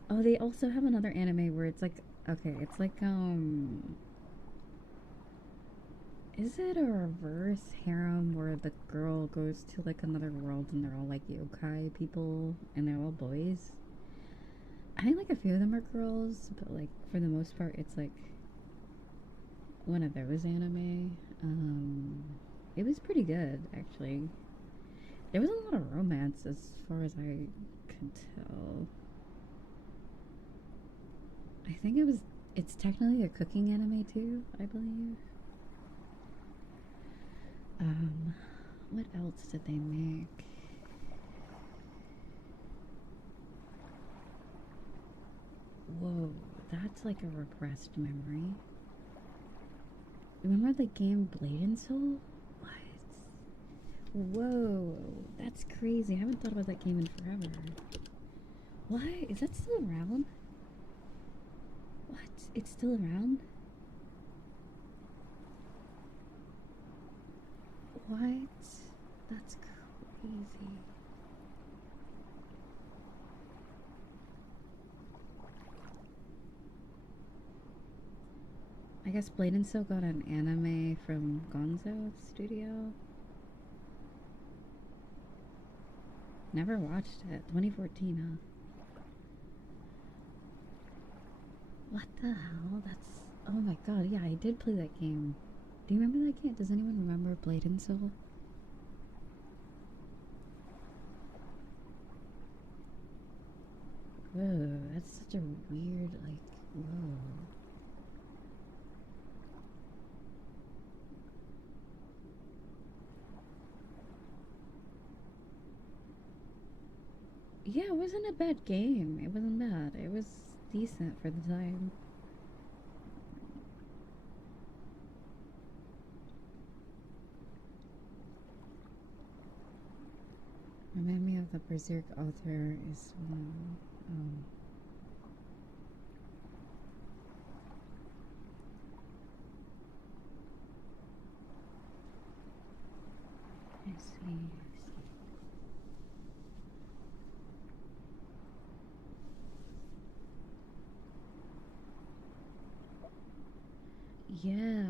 Oh, they also have another anime where it's like okay, it's like is it a reverse harem where the girl goes to like another world and they're all like yokai people and they're all boys? I think like a few of them are girls, but like for the most part, it's like one of those anime. It was pretty good actually. There was a lot of romance as far as I could tell. I think it was. It's technically a cooking anime too, I believe. Um, what else did they make? Whoa, that's like a repressed memory. Remember the game Blade and Soul? What? Whoa, that's crazy. I haven't thought about that game in forever. What? Is that still around? What? It's still around? What? That's crazy. I guess Blade and Soul got an anime from Gonzo Studio. Never watched it. 2014, huh? What the hell? That's... Oh my god, yeah, I did play that game. Do you remember that game? Does anyone remember Blade and Soul? Whoa, that's such a weird, like, whoa. Yeah, it wasn't a bad game. It wasn't bad. It was decent for the time. Remind me of the Berserk author is one. Oh. I see. Yeah,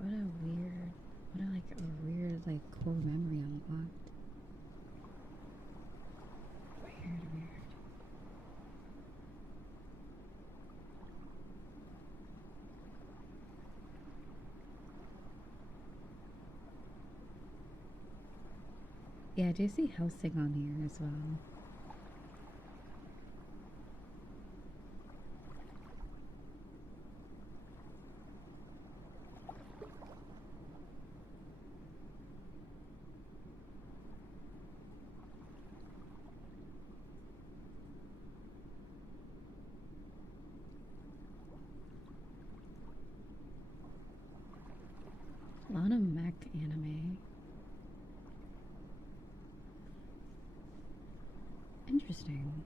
what a weird, what a like a weird like core memory unlocked. Weird, weird. Yeah, I do see housing on here as well. A lot of mech anime. Interesting.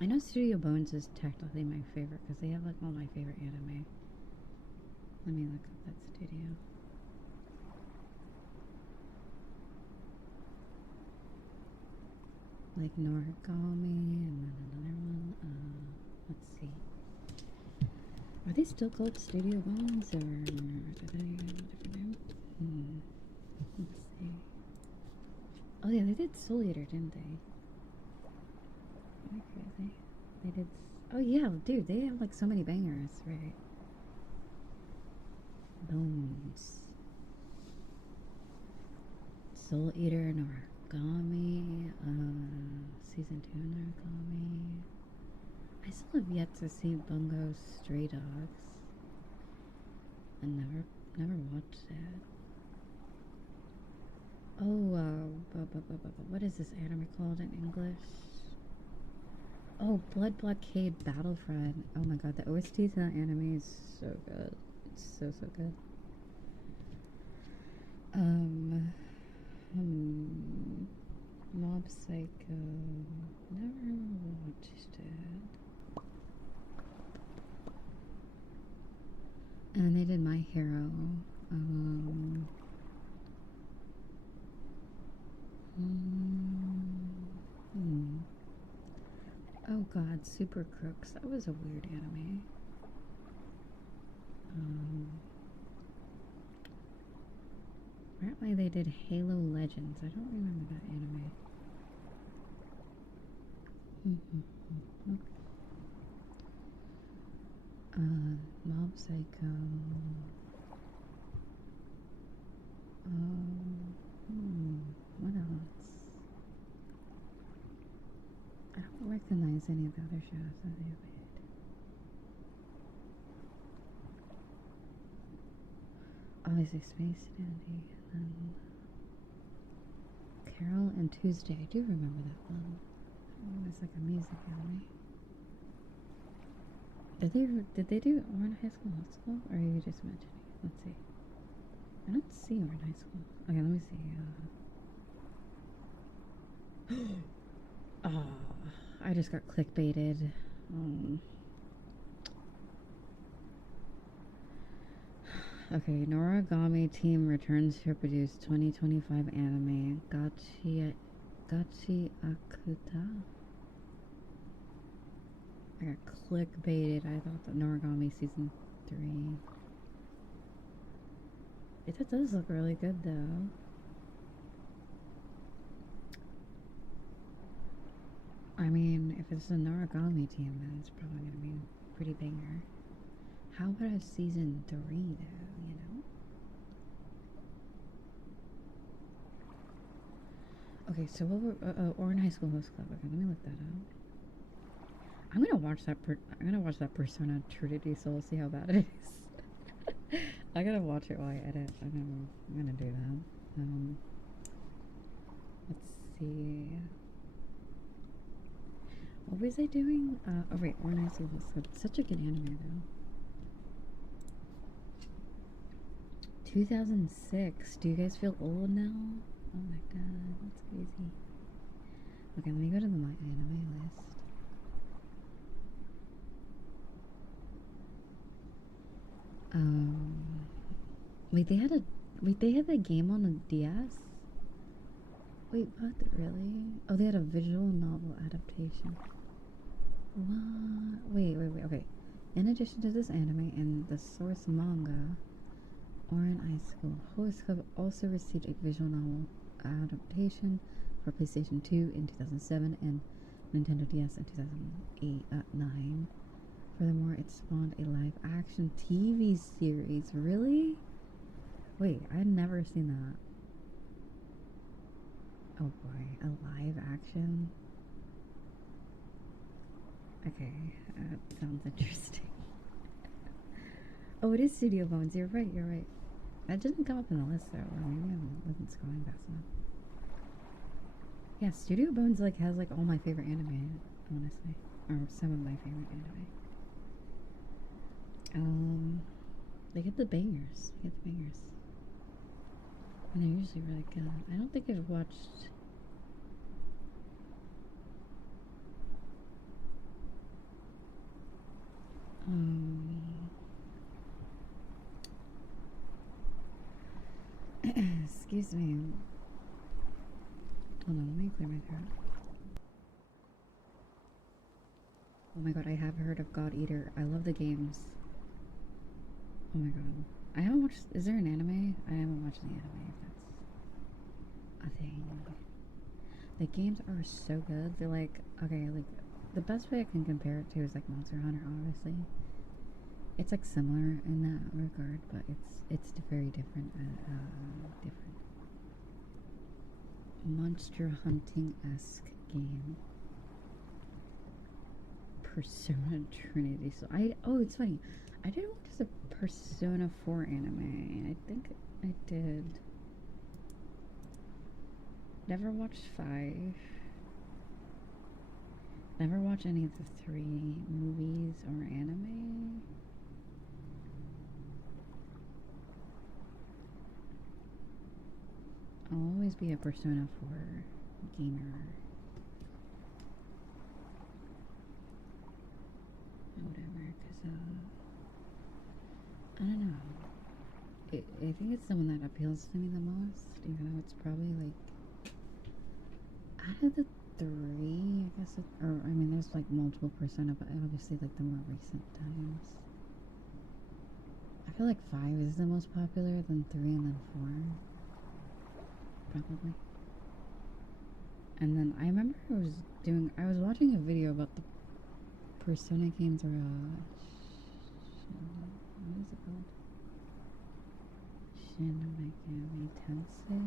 I know Studio Bones is technically my favorite because they have like all my favorite anime. Let me look up that studio. Like Noragami and then another one. Let's see. Are they still called Studio Bones or do they have a different name? Let's see. Oh yeah, they did Soul Eater, didn't they? Am I crazy? They did. Oh yeah, dude, they have like so many bangers, right? Bones. Soul Eater, Noragami, season 2 Noragami. I still have yet to see Bungo Stray Dogs. I never watched it. Oh, what is this anime called in English? Oh, Blood Blockade Battlefront. Oh my god, the OST to that anime is so good. It's so good. Mob Psycho. Never watched it. Super Crooks. That was a weird anime. Apparently they did Halo Legends. I don't remember that anime. Mob Psycho. What else? I don't recognize any of the other shows that they made. Obviously Space Dandy, and then Carol and Tuesday. I do remember that one. It was like a music anime. Did they do Orange High School Hospital, or are you just mentioning? Let's see. I don't see Orange High School. Okay, let me see. I just got clickbaited. Okay, Noragami team returns to produce 2025 anime Gachi Akuta. I got clickbaited. I thought that Noragami season 3. It does look really good though. I mean, if it's a Noragami team, then it's probably gonna be a pretty banger. How about a season 3 though, you know? Okay, so what were Orange High School Host Club. Okay, let me look that up. I'm gonna watch that Persona Trinity Soul, see how bad it is. I gotta watch it while I edit. I'm gonna do that. Let's see. What was I doing? Oh right, Orange High School Host Club. Such a good anime though. 2006. Do you guys feel old now? Oh my god, that's crazy. Okay, let me go to my anime list. Wait, they had a game on a DS? Wait, what? Really? Oh, they had a visual novel adaptation. What? Wait, okay. In addition to this anime and the source manga, Orange High School Host Club also received a visual novel adaptation for PlayStation 2 in 2007 and Nintendo DS in 2009. Furthermore, it spawned a live-action TV series. Really? Wait, I had never seen that. Oh boy, a live-action? Okay, that sounds interesting. Oh, it is Studio Bones. You're right. That didn't come up in the list though, or maybe I wasn't scrolling fast enough. Yeah, Studio Bones has all my favorite anime, I wanna say. Or some of my favorite anime. They get the bangers. And they're usually really good. I don't think I've watched excuse me. Hold on, let me clear my throat. Oh my god, I have heard of God Eater. I love the games. Oh my god. I haven't watched. Is there an anime? I haven't watched the anime, if that's a thing. The games are so good. They're okay, the best way I can compare it to is Monster Hunter, obviously. It's similar in that regard, but it's very different. Different. Monster hunting-esque game. Persona Trinity. So it's funny. I did watch the Persona 4 anime. I think I did. Never watched 5. Never watched any of the 3 movies or anime. I'll always be a Persona 4 gamer. Whatever, because, I don't know. I think it's the one that appeals to me the most, even though it's probably out of the 3, I guess, or I mean, there's like multiple Persona, but obviously like the more recent times. I feel like 5 is the most popular, then 3, and then 4, probably. And then I remember I was watching a video about the Persona games, or what is it called? Shin Megami Tensei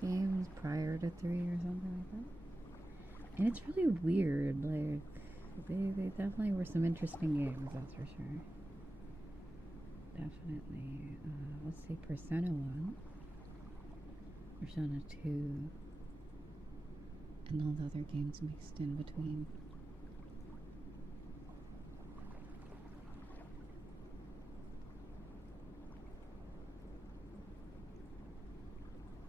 games prior to 3 or something like that. And it's really weird, like, they definitely were some interesting games, that's for sure. Definitely. Let's see, Persona 1, Persona 2, and all the other games mixed in between.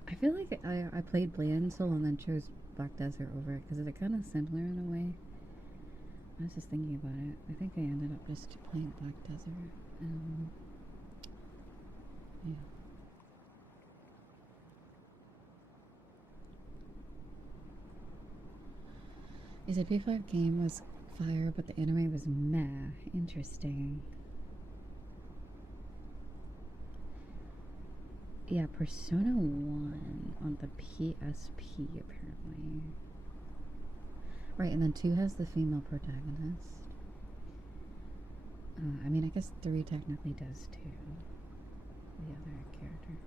I feel like I played Bland Soul and then chose Black Desert over it because they're kind of similar in a way. I was just thinking about it. I think I ended up just playing Black Desert. Yeah. Is a P5 game was fire, but the anime was meh. Interesting. Yeah, Persona 1 on the PSP, apparently. Right, and then 2 has the female protagonist. I mean, I guess 3 technically does too. The other character.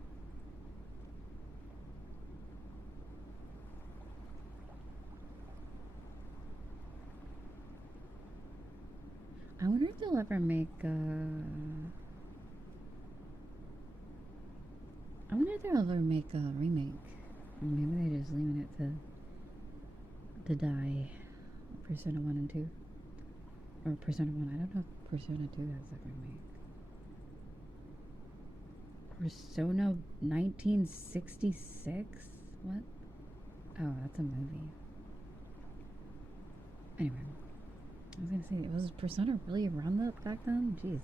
I wonder if they'll ever make I wonder if they'll ever make a remake. Or maybe they're just leaving it to die. Persona 1 and 2. Or Persona 1. I don't know if Persona 2 has a remake. Persona 1966? What? Oh, that's a movie. Anyway. I was gonna say, was Persona really around that back then? Jeez.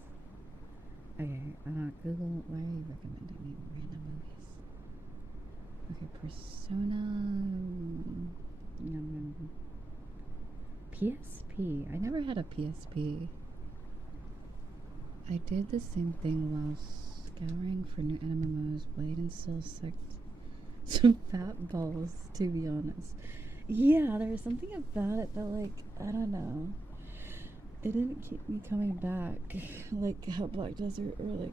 Okay, Google, why are you recommending me random movies? Okay, Persona... PSP. I never had a PSP. I did the same thing while scouring for new MMOs, Blade and Soul sucked some fat balls, to be honest. Yeah, there was something about it that, like, I don't know. It didn't keep me coming back like how Black Desert or like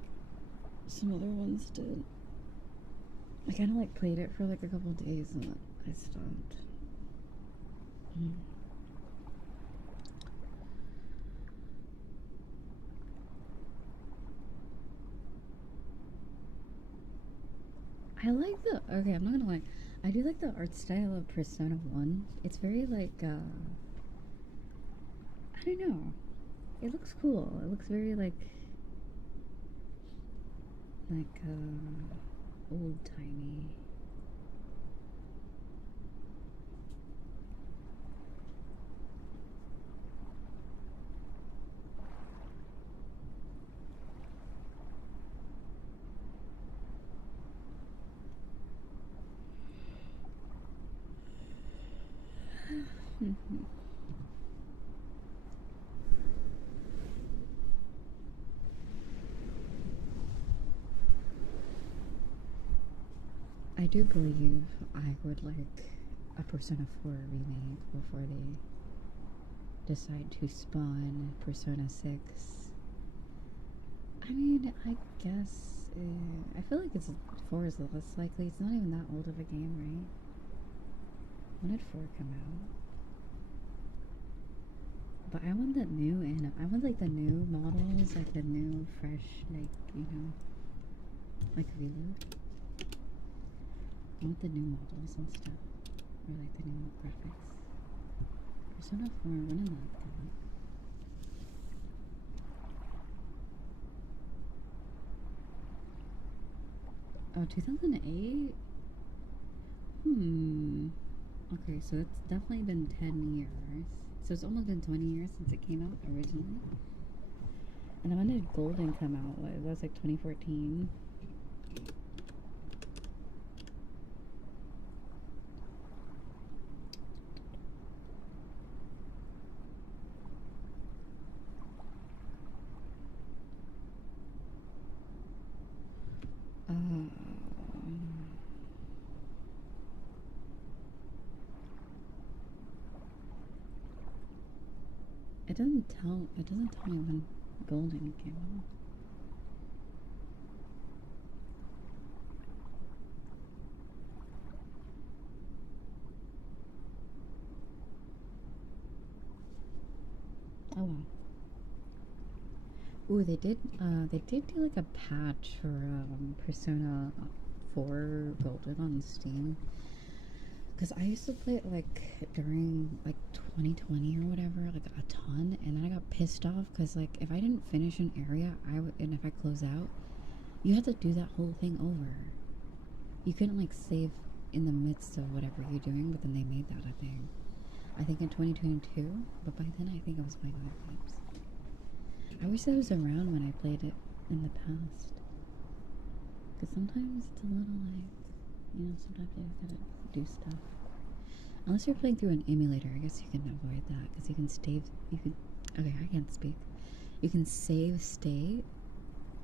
some other ones did. I kind of like played it for like a couple days and then I stopped. I like the, okay, I'm not gonna lie, I do like the art style of Persona 1. It's very like, I don't know. It looks cool. It looks very like old timey. I do believe I would like a Persona 4 remake before they decide to spawn Persona 6. I mean, I guess, I feel like 4 is less likely. It's not even that old of a game, right? When did 4 come out? But I want the new, and I want like the new models, like the new, fresh, like, you know, like reload. I want the new models and stuff. Or like the new graphics. Persona 4, when did that come out? Oh, 2008? Okay, so it's definitely been 10 years. So it's almost been 20 years since it came out originally. And when did Golden come out? What, it was like 2014. It doesn't tell. It doesn't tell me when Golden came out. Oh well. Ooh, they did. They did do like a patch for Persona 4 Golden on Steam. Because I used to play it like during like 2020 or whatever, like a ton, and then I got pissed off because like if I didn't finish an area, and if I close out, you had to do that whole thing over. You couldn't like save in the midst of whatever you're doing, but then they made that a thing. I think in 2022, but by then I think I was playing other games. I wish that was around when I played it in the past. Because sometimes it's a little like, sometimes you gotta do stuff. Unless you're playing through an emulator, I guess you can avoid that. Because you can okay, I can't speak. You can save state,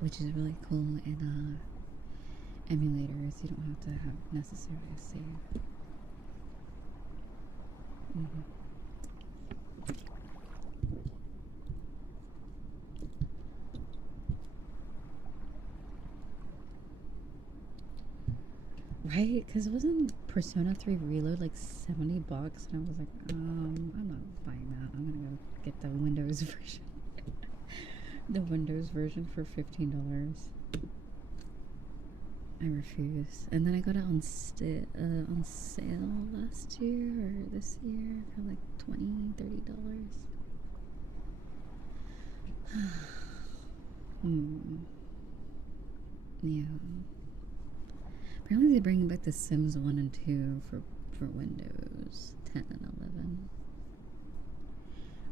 which is really cool in emulators. You don't have to have necessarily a save. Right? Because wasn't Persona 3 Reload like $70? And I was like, I'm not buying that. I'm gonna go get the Windows version. The Windows version for $15. I refuse. And then I got it on sale last year or this year for like $20-$30. Yeah. Apparently they're bringing back the Sims 1 and 2 for Windows 10 and 11.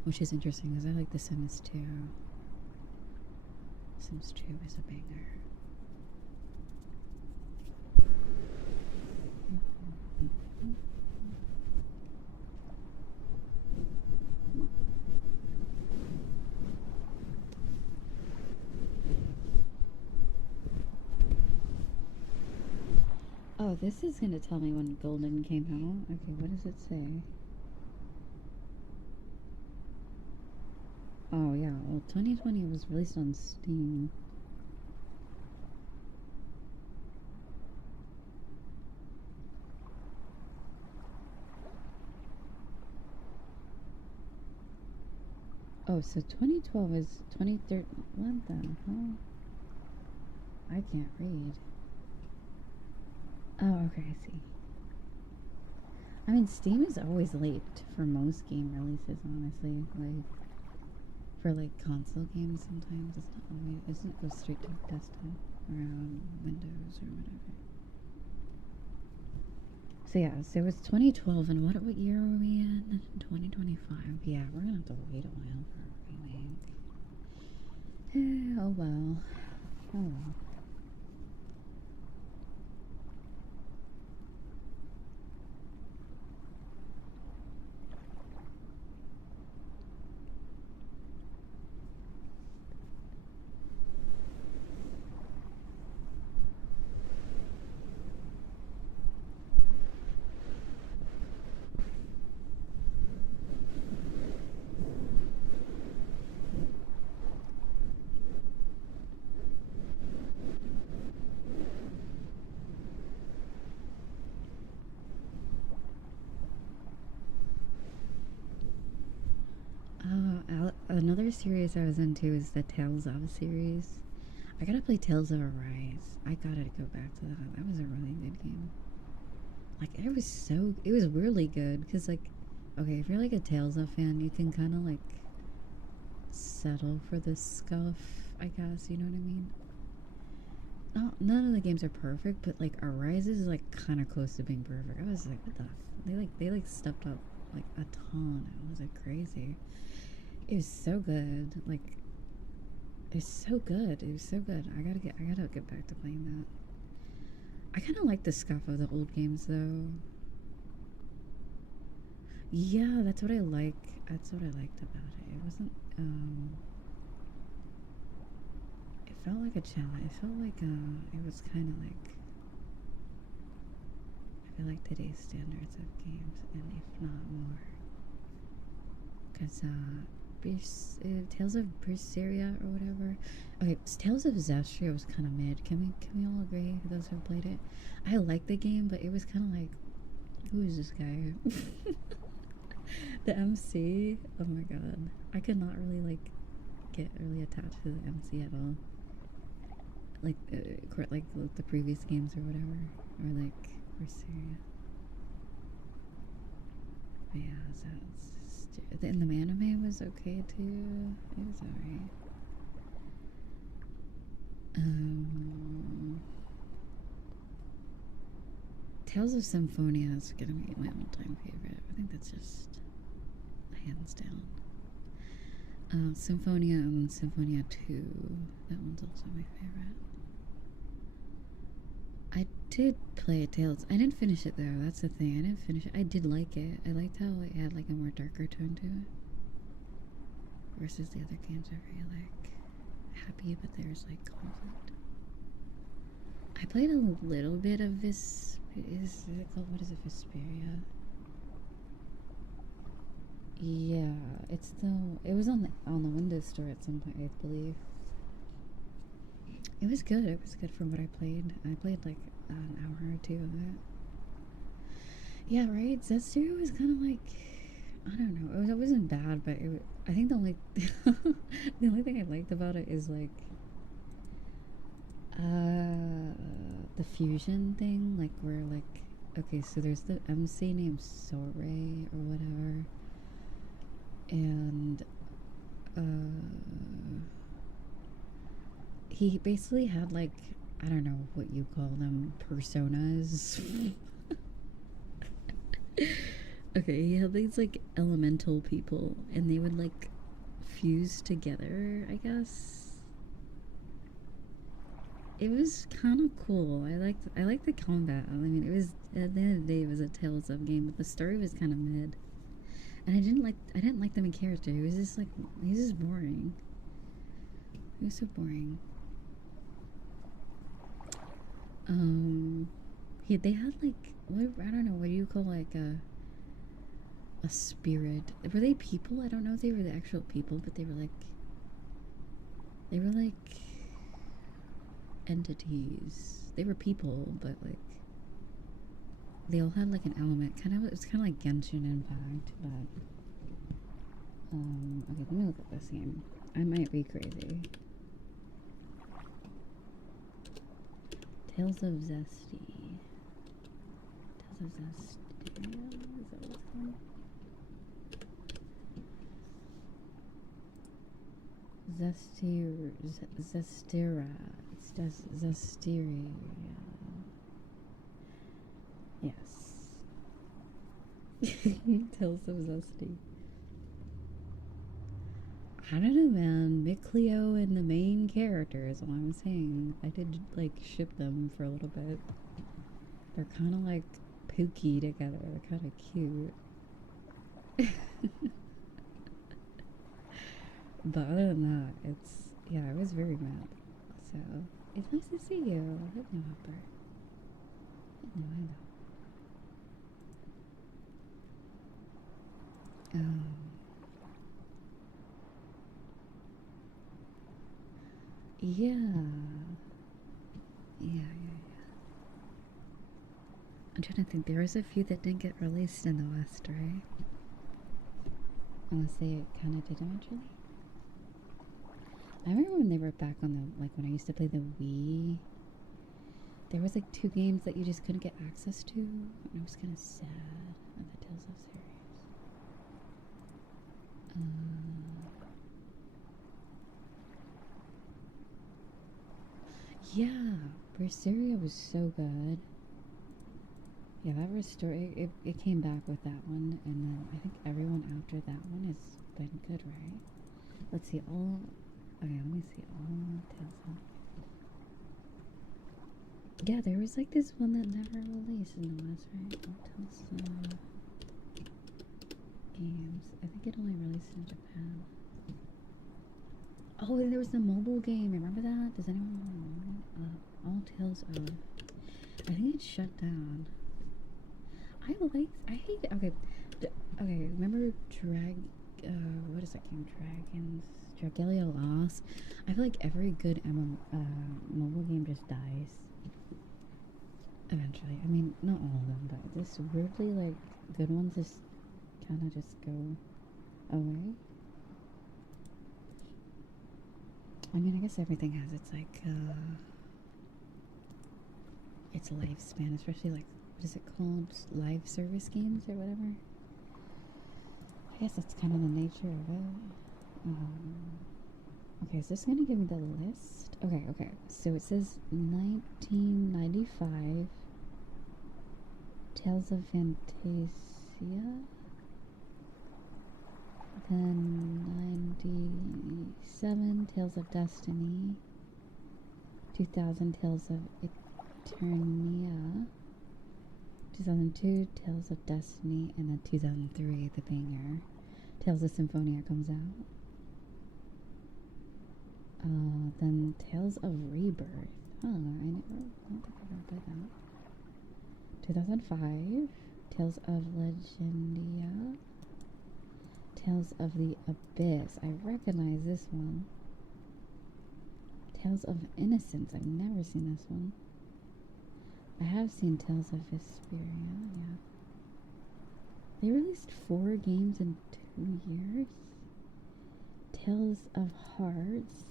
Which is interesting because I like the Sims 2. Sims 2 is a banger. Oh, this is gonna tell me when Golden came out. Okay, what does it say? Oh yeah, well 2020 was released on Steam. Oh, so 2012 is 2013. What the hell? I can't read. Oh, okay, I see. I mean, Steam is always late for most game releases, honestly. Like, for like console games, sometimes it's not always. It doesn't go straight to desktop or Windows or whatever. So yeah, so it's 2012, and what year are we in? 2025. Yeah, we're gonna have to wait a while for a remake. Oh well. Oh well. Another series I was into is the Tales of series. I gotta play Tales of Arise. I gotta go back to that. That was a really good game. Like, it was really good. Because, like, okay, if you're like a Tales of fan, you can kind of like settle for the scuff, I guess, you know what I mean? None of the games are perfect, but like Arise is like kind of close to being perfect. I was like, what the? They stepped up like a ton. It was like crazy. It was so good. Like, it's so good. It was so good. I gotta get back to playing that. I kind of like the scuff of the old games though. Yeah, that's what I like. That's what I liked about it. It wasn't. It felt like a challenge. It felt like it was kind of like. I feel like today's standards of games, and if not more. Because Tales of Berseria or whatever. Okay, Tales of Zestria was kind of mid. Can we all agree? Those who played it, I liked the game, but it was kind of like, who is this guy? The MC. Oh my god, I could not really like get really attached to the MC at all. Like the previous games or whatever, or like Berseria. But yeah, so and the anime was okay too. It was alright. Tales of Symphonia is gonna be my all-time favorite. I think that's just hands down. Symphonia and Symphonia 2. That one's also my favorite. I did play Tales. I didn't finish it though. That's the thing. I didn't finish it. I did like it. I liked how it had like a more darker tone to it. Versus the other games are very like happy, but there's like conflict. I played a little bit of this. Is it called? What is it? Vesperia. Yeah, it's still. It was on the Windows Store at some point, I believe. It was good. It was good from what I played. I played like an hour or two of it. Yeah, right. Zestria was kind of like, I don't know. It wasn't bad, but I think the only the only thing I liked about it is like the fusion thing. Like where like, okay, so there's the MC named Soray or whatever, and he basically had like, I don't know what you call them, personas. Okay, he had these like elemental people, and they would like fuse together, I guess. It was kind of cool. I liked the combat. I mean, it was, at the end of the day, it was a Tales of game, but the story was kind of mid. And I didn't like the main character. He was just like, he was just boring. He was so boring. They had like, what, I don't know, what do you call like a spirit? Were they people? I don't know if they were the actual people, but they were like entities. They were people, but like they all had like an element. It was kind of like Genshin Impact, but okay, let me look at this game. I might be crazy. Tales of Zesty. Tales of Zestiria? Is that what it's called? Zestira. It's just Zestiria. Yes. Tales of Zesty. I don't know, man. Micleo and the main character is all I'm saying. I did like ship them for a little bit. They're kind of like pooky together. They're kind of cute. But other than that, yeah, I was very mad. So it's nice to see you. I know, Hopper. I know. Yeah. I'm trying to think. There was a few that didn't get released in the West, right? Unless they kind of did eventually. I remember when they were back on the, like when I used to play the Wii, there was like 2 games that you just couldn't get access to, and I was kind of sad on the Tales of series. Yeah, Berseria was so good. Yeah, that restored it came back with that one, and then I think everyone after that one has been good, right? Let's see, okay, let me see, all Tales of. Yeah, there was like this one that never released in the West, right? All Tales games. I think it only released in Japan. Oh, and there was the mobile game. Remember that? Does anyone remember? All Tales of. I think it shut down. I hate it. Okay. Okay, remember what is that game? Dragalia Lost. I feel like every good mobile game just dies. Eventually. I mean, not all of them, but just weirdly, like, good ones just kind of just go away. I mean, I guess everything has its, like, its lifespan, especially, like, what is it called? Live service games or whatever? I guess that's kind of the nature of it. Okay, is this gonna give me the list? Okay. So it says 1995, Tales of Fantasia. Then 97, Tales of Destiny. 2000, Tales of Eternia. 2002, Tales of Destiny. And then 2003, the banger, Tales of Symphonia comes out. Then Tales of Rebirth. Oh, I don't think I've ever played that. 2005, Tales of Legendia. Tales of the Abyss. I recognize this one. Tales of Innocence. I've never seen this one. I have seen Tales of Vesperia, yeah. They released 4 games in 2 years. Tales of Hearts.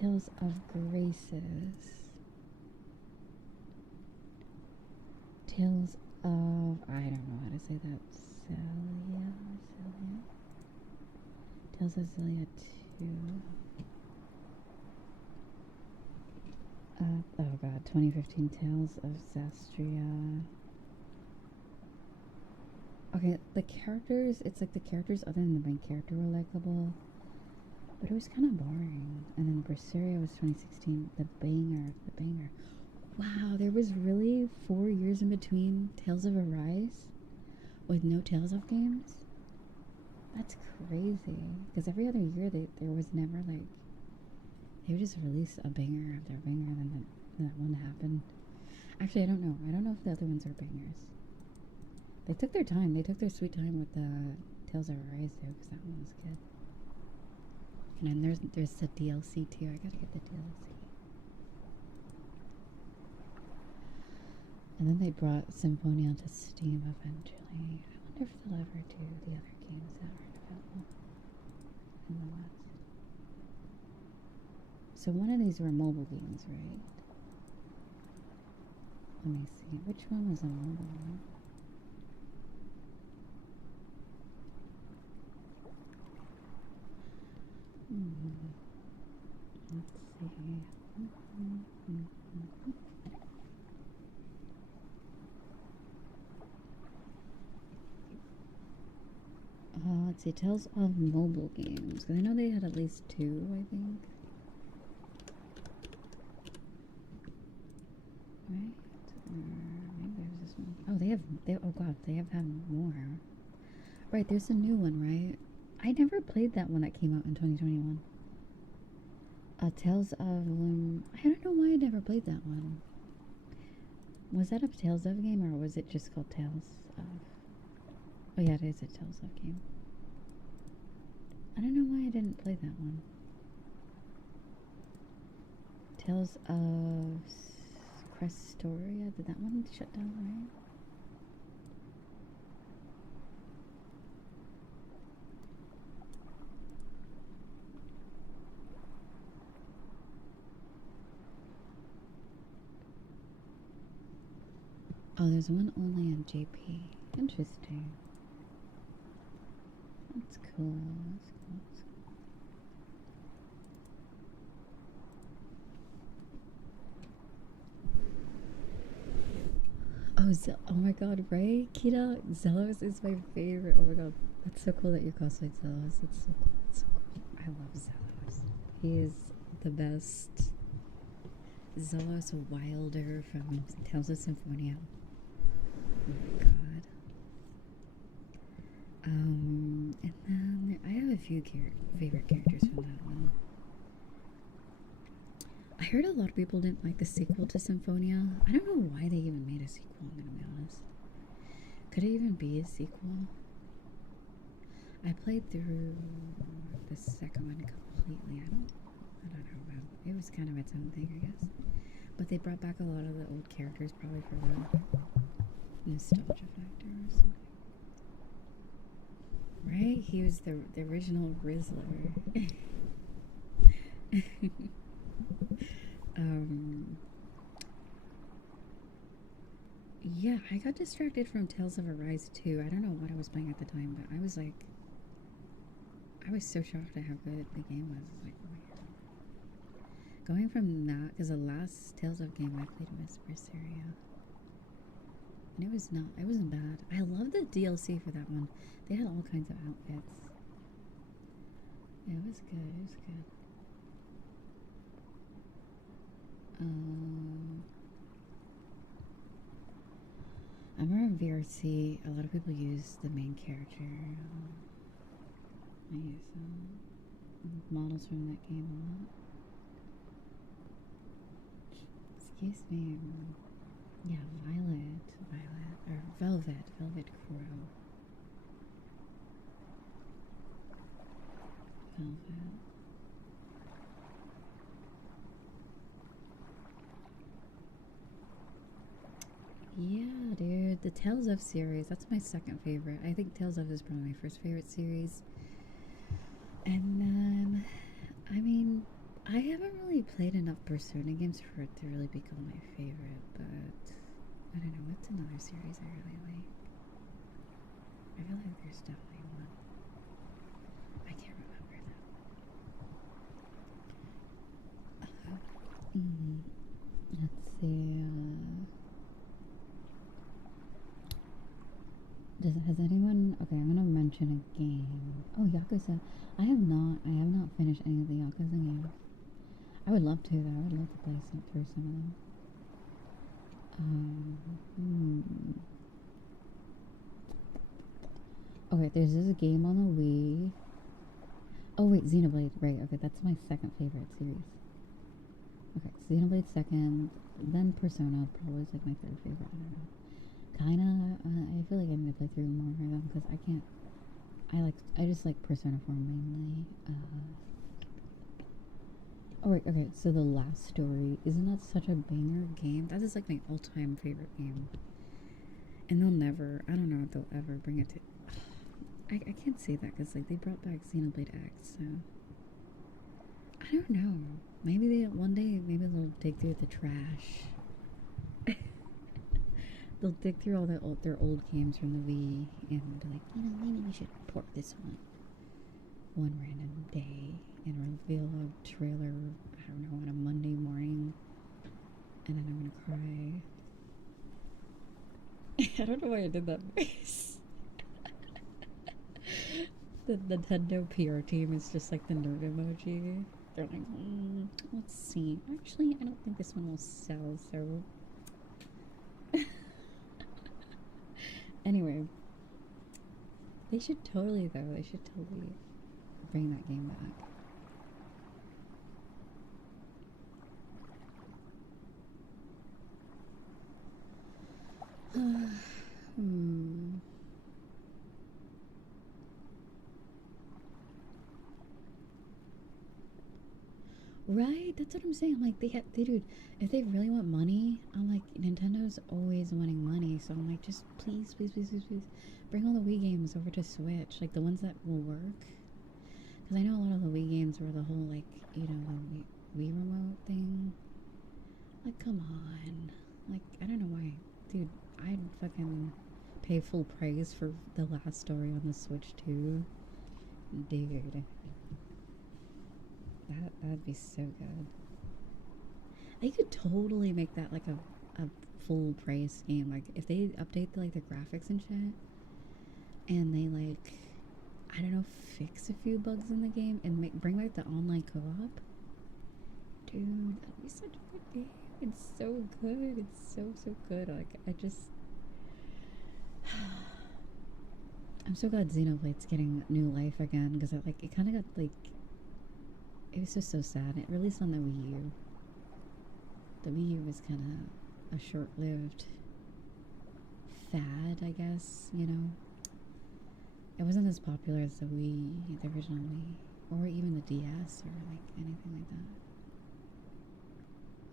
Tales of Graces. Tales of... I don't know how to say that. Celia? Tales of Celia 2. Oh god, 2015 Tales of Zastria. Okay, the characters, it's like the characters other than the main character were likable, but it was kind of boring. And then Berseria was 2016, the banger. Wow, there was really 4 years in between Tales of Arise with no Tales of games? That's crazy, because every other year there was never like, they would just release a banger after a banger, and then that one happened. Actually, I don't know if the other ones are bangers. They took their time. They took their sweet time with the Tales of Arise though, because that one was good. And then there's the DLC too. I gotta get the DLC. And then they brought Symphonia to Steam eventually. I wonder if they'll ever do the other games that are available in the West. So one of these were mobile games, right? Let me see. Which one was a mobile one? Let's see. Let's see. Tales of mobile games. Because I know they had at least 2, I think. Right? Or maybe there's this one. Oh, oh god, they have had more. Right, there's a new one, right? I never played that one that came out in 2021. Tales of I don't know why I never played that one. Was that a Tales of game, or was it just called Tales of? Oh yeah, it is a Tales of game. I don't know why I didn't play that one. Tales of Crestoria. Did that one shut down, right? Oh, there's one only on JP. Interesting. That's cool. Oh my god, right? Kita, Zelos is my favorite. Oh my god, that's so cool that you cosplayed Zelos. It's so cool. It's so cool. I love Zelos. He is the best. Zelos Wilder from Tales of Symphonia. Oh my god. And then I have a few favorite characters from that one. I heard a lot of people didn't like the sequel to Symphonia. I don't know why they even made a sequel, I'm gonna be honest. Could it even be a sequel? I played through the second one completely. I don't know, man. It was kind of its own thing, I guess. But they brought back a lot of the old characters, probably for the nostalgia factor or something. Right? He was the original Riza. Yeah, I got distracted from Tales of Arise 2. I don't know what I was playing at the time, but I was like, I was so shocked at how good the game was. Like, oh my god. Going from that, because the last Tales of game I played was Berseria. And it wasn't bad. I love the DLC for that one. They had all kinds of outfits. Yeah, it was good. I remember in VRC, a lot of people use the main character. I use models from that game a lot. Excuse me. Yeah, Violet, or Velvet Crow. Velvet. Yeah, dude, the Tales of series, that's my second favorite. I think Tales of is probably my first favorite series. And then, I mean, I haven't really played enough Persona games for it to really become my favorite, but I don't know, what's another series I really like? I feel like there's definitely one. I can't remember though. Let's see. Has anyone? Okay, I'm gonna mention a game. Oh, Yakuza. I have not finished any of the Yakuza games. I would love to though. I would love to play through some of them. Okay, there's this game on the Wii. Oh wait, Xenoblade. Right. Okay, that's my second favorite series. Okay, Xenoblade second, then Persona probably is like my third favorite. I don't know. Kinda. I feel like I need to play through more of them because I can't. I just like Persona 4 mainly. Oh wait, okay. So the last story, isn't that such a banger game? That is like my all-time favorite game. And they'll never. I don't know if they'll ever bring it to. I can't say that because like they brought back Xenoblade X, so I don't know. Maybe one day maybe they'll dig through the trash. They'll dig through all their old games from the Wii and be like, maybe we should port this one random day and reveal a trailer, I don't know, on a Monday morning, and then I'm gonna cry. I don't know why I did that voice. The Nintendo PR team is just like the nerd emoji. They're like, let's see. Actually, I don't think this one will sell, so... Anyway, they should totally bring that game back. Right, that's what I'm saying. I'm like, dude, if they really want money, I'm like, Nintendo's always wanting money, so I'm like, just please, bring all the Wii games over to Switch, like the ones that will work. Because I know a lot of the Wii games were the whole, like, the Wii remote thing. Like, come on. Like, I don't know why. Dude, I'd fucking pay full price for the last story on the Switch too. Dude. That'd be so good. They could totally make that like a full price game. Like if they update the graphics and shit, and they like, I don't know, fix a few bugs in the game and bring back the online co-op. Dude, that'd be such a good game. It's so good. It's so good. Like I just, I'm so glad Xenoblade's getting new life again because it kind of got like. It was just so sad. It released on the Wii U. The Wii U was kind of a short-lived fad, I guess, It wasn't as popular as the Wii, the original Wii, or even the DS or like anything like that.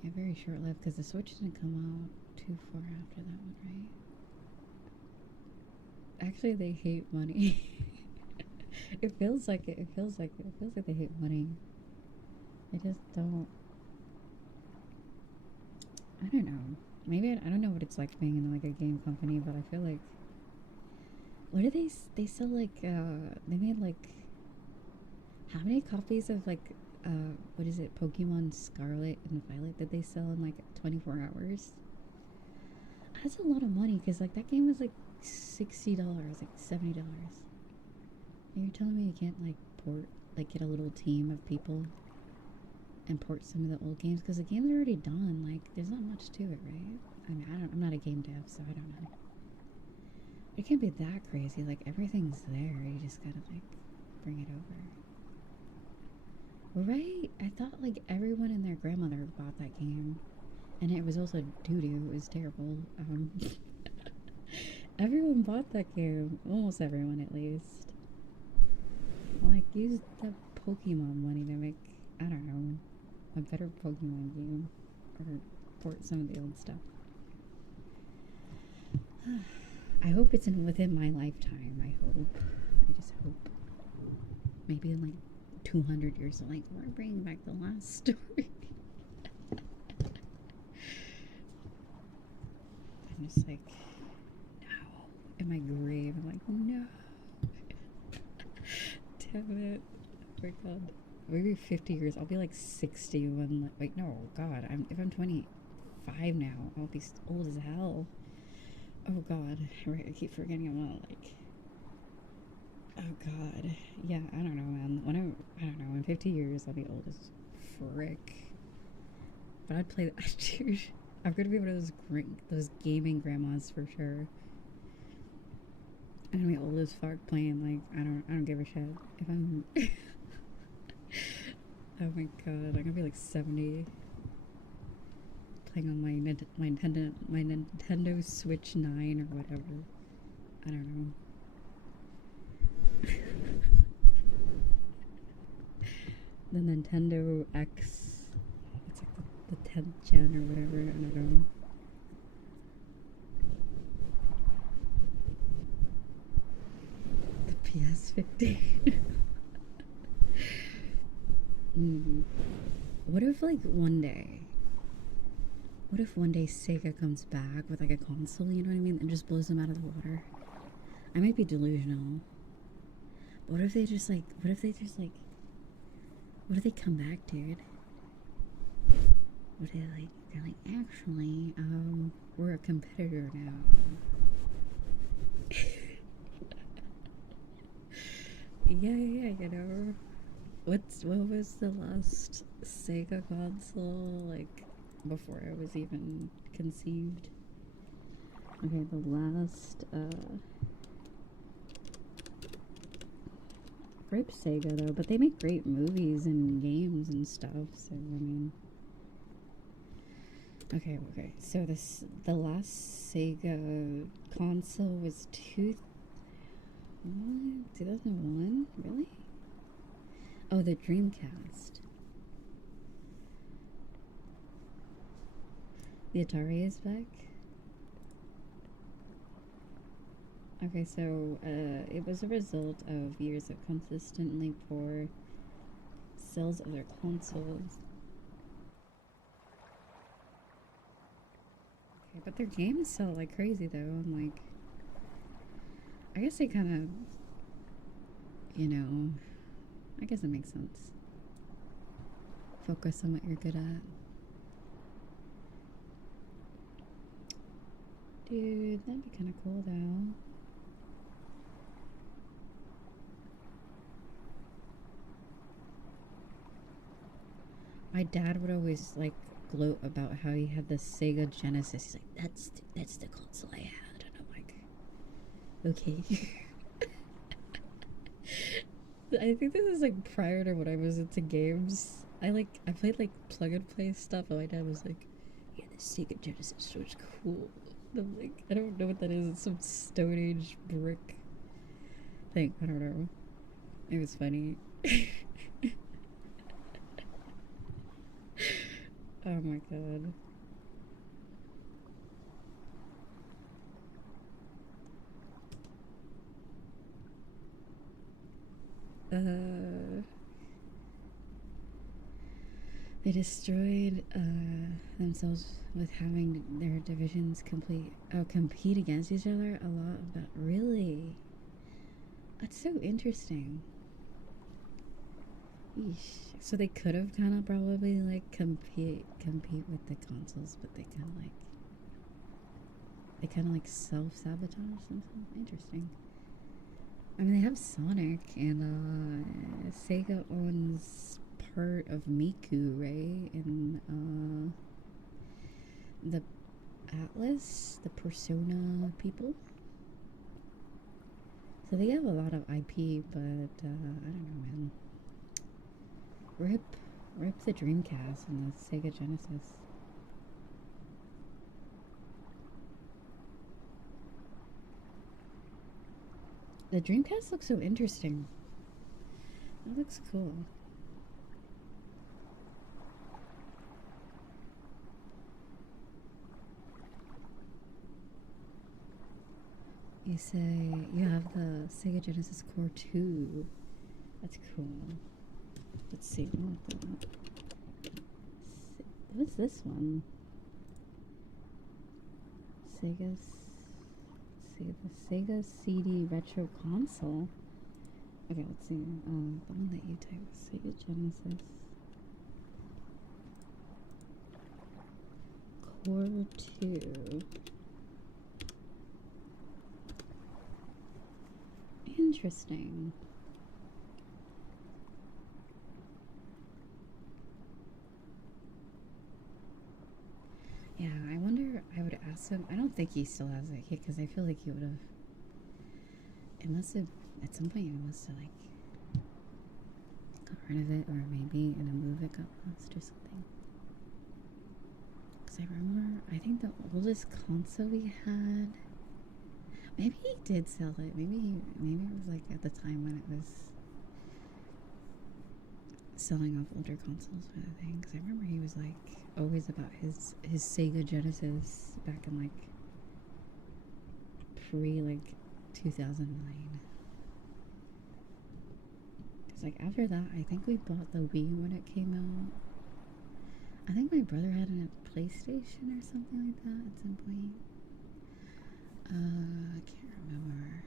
Yeah, very short lived because the Switch didn't come out too far after that one, right? Actually, they hate money. It feels like it. It feels like it. It feels like they hate money. They just don't. I don't know. Maybe I don't know what it's like being in like a game company, but I feel like what do they sell like they made like how many copies of like what is it, Pokemon Scarlet and Violet did they sell in like 24 hours? That's a lot of money because like that game was like $60, like $70. And you're telling me you can't like port, like get a little team of people and port some of the old games because the game's already done. Like there's not much to it, right? I mean, I'm not a game dev, so I don't know. It can't be that crazy. Like everything's there. You just gotta like bring it over. Right? I thought like everyone and their grandmother bought that game, and it was also doo doo. It was terrible. Everyone bought that game. Almost everyone, at least. Like use the Pokemon money to make, I don't know, a better Pokemon game, or port some of the old stuff. I hope it's within my lifetime. I hope. I just hope. Maybe in like 200 years, like we're bringing back the last story. I'm just like, no. In my grave, I'm like, no. Damn it. Oh my god. Maybe 50 years. I'll be like 60 when. Wait, no. God. If I'm 25 now, I'll be old as hell. Oh god. Right. I keep forgetting I'm not like. Oh god. Yeah. I don't know, man. I don't know. In 50 years, I'll be old as frick. But I'd play that. Dude. I'm gonna be one of those gaming grandmas for sure. I'm gonna be old as fuck playing like I don't give a shit if I'm. Oh my god, I'm gonna be like 70 playing on my Nintendo Switch 9 or whatever. I don't know. The Nintendo X. It's like the 10th gen or whatever. I don't know. The PS15. What if one day Sega comes back with like a console, you know what I mean, and just blows them out of the water? I might be delusional. But what if they come back, dude? What they're like, actually, we're a competitor now. Yeah, you know. What was the last Sega console, like, before I was even conceived? Okay, the last, rip Sega, though, but they make great movies and games and stuff, so, I mean... Okay, so the last Sega console was 2001? Really? Oh, the Dreamcast. The Atari is back? Okay, so, it was a result of years of consistently poor sales of their consoles. Okay, but their games sell like crazy, though. I'm like... I guess they kind of... You know... I guess it makes sense. Focus on what you're good at. Dude, that'd be kind of cool, though. My dad would always, like, gloat about how he had the Sega Genesis. He's like, that's the console I had. And I'm like, okay. I think this is like prior to when I was into games. I played like plug and play stuff, and my dad was like, yeah, the Sega Genesis was cool. And I'm like, I don't know what that is. It's some Stone Age brick. thing. I don't know. It was funny. Oh my god. They destroyed themselves with having their divisions compete against each other a lot. But really, that's so interesting. Yeesh. So they could have kind of probably like compete with the consoles, but they kind of like self-sabotage themselves. Interesting. I mean, they have Sonic, and Sega owns part of Miku, right? And the Atlas, the Persona people. So they have a lot of IP, but I don't know, man. Rip the Dreamcast and the Sega Genesis. The Dreamcast looks so interesting. It looks cool. You say you have the Sega Genesis Core 2. That's cool. Let's see. What's this one? Let's see, the Sega CD Retro Console. Okay, let's see. The one that you typed, Sega Genesis Core 2. Interesting. Yeah, I wonder. I would ask him. I don't think he still has it because I feel like he would have. It must have. At some point, it must have like got rid of it, or maybe in a move it got lost or something. Because I remember, I think the oldest console we had. Maybe he did sell it. Maybe it was like at the time when it was selling off older consoles for the thing. Because I remember he was like always about his Sega Genesis back in like pre like 2009. Because like after that, I think we bought the Wii when it came out. I think my brother had a PlayStation or something like that at some point. I can't remember.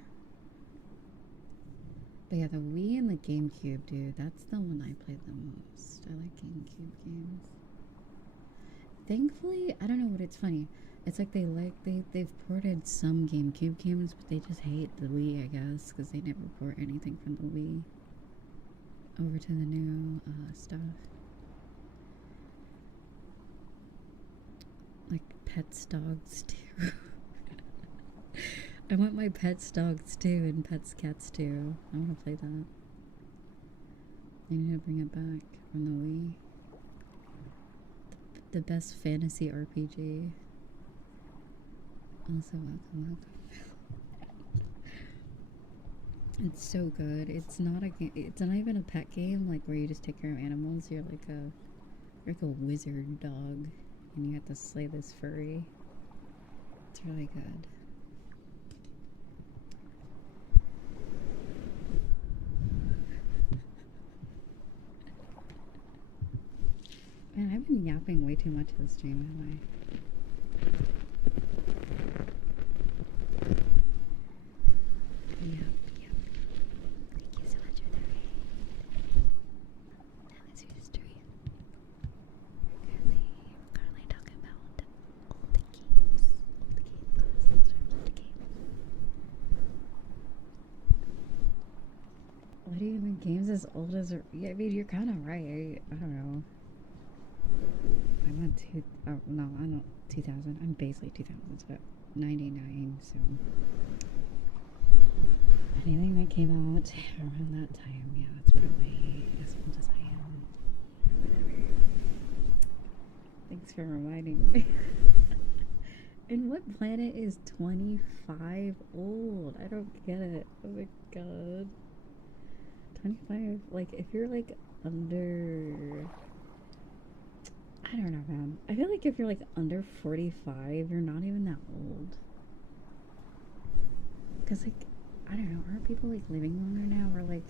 But yeah, the Wii and the GameCube, dude, that's the one I played the most. I like GameCube games. Thankfully, I don't know what it's funny. It's like they've ported some GameCube games, but they just hate the Wii, I guess, because they never port anything from the Wii over to the new stuff. Like Pets, Dogs too. I want my Pets, Dogs too, and Pets, Cats too. I want to play that. I need to bring it back from the Wii. The best fantasy RPG. Also, welcome. It's so good. It's not a game. It's not even a pet game, like where you just take care of animals. You're like a wizard dog, and you have to slay this furry. It's really good. Man, I've been yapping way too much this stream, have I? Yep. Thank you so much for the raid. How is your stream? We're currently talking about old games. Old games. What do you mean games as old as... Yeah, I mean, you're kind of right. I don't know. I went to... Oh, no, I'm not 2000. I'm basically 2000s, but 99, so... Anything that came out around that time, yeah, that's probably as old as I am. Whatever. Thanks for reminding me. And what planet is 25 old? I don't get it. Oh my god. 25, like, if you're like under. I don't know, man. I feel like if you're like under 45, you're not even that old. Because, like, I don't know, aren't people like living longer now or like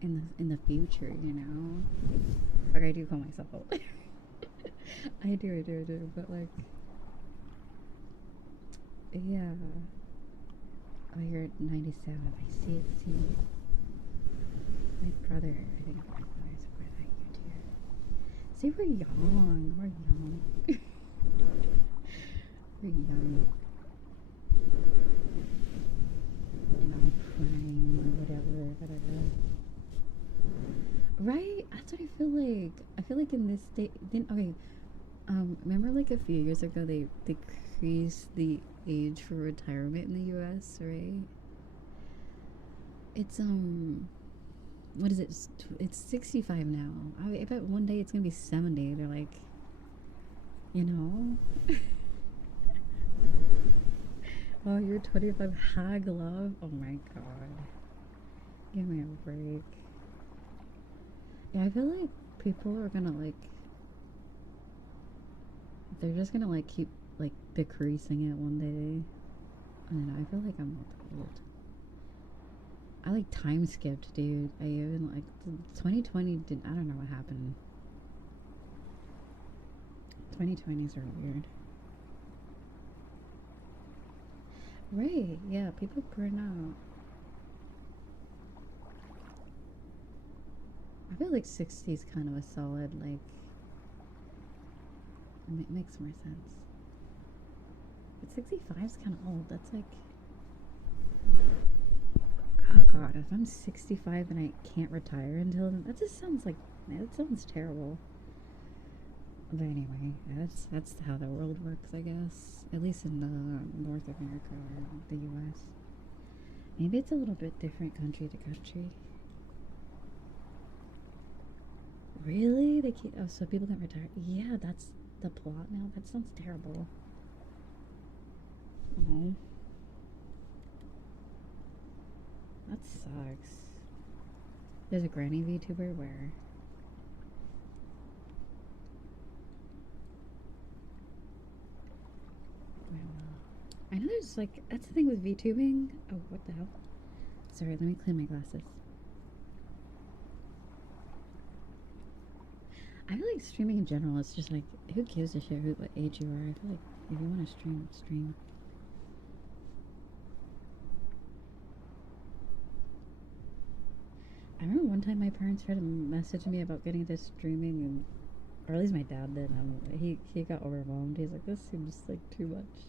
in the future, you know? Okay, I do call myself old. I do, but like, yeah. Oh, you're at 97. I see. My brother, I think my brother's more than you too. See, we're young. We're young. We're young. Not prime or whatever. Right? That's what I feel like. I feel like in this state, then okay. Remember like a few years ago they decreased the age for retirement in the U.S. Right? It's what is it? It's 65 now. I bet one day it's gonna be 70. They're like, you know. Oh, you're 25. Hag love. Oh my god. Give me a break. Yeah, I feel like people are gonna like. They're just gonna like keep like decreasing it one day. I don't know. I feel like I'm old. I like time skipped, dude. I even like 2020 did. I don't know what happened. 2020s are weird. Right? Yeah, people burn out. I feel like 60 is kind of a solid like. It makes more sense. But 65 is kind of old. That's like. Oh god, if I'm 65 and I can't retire until then, that just sounds like. That sounds terrible. But anyway, that's how the world works, I guess. At least in North America or the US. Maybe it's a little bit different country to country. Really? They keep. Oh, so people can retire. Yeah, that's the plot now. That sounds terrible. Oh. That sucks. There's a granny VTuber where. I know there's like. That's the thing with VTubing. Oh, what the hell? Sorry, let me clean my glasses. I feel like streaming in general, it's just like, who gives a shit what age you are? I feel like if you want to stream, stream. I remember one time my parents tried to message me about getting into streaming, and or at least my dad did. He got overwhelmed. He's like, this seems like too much.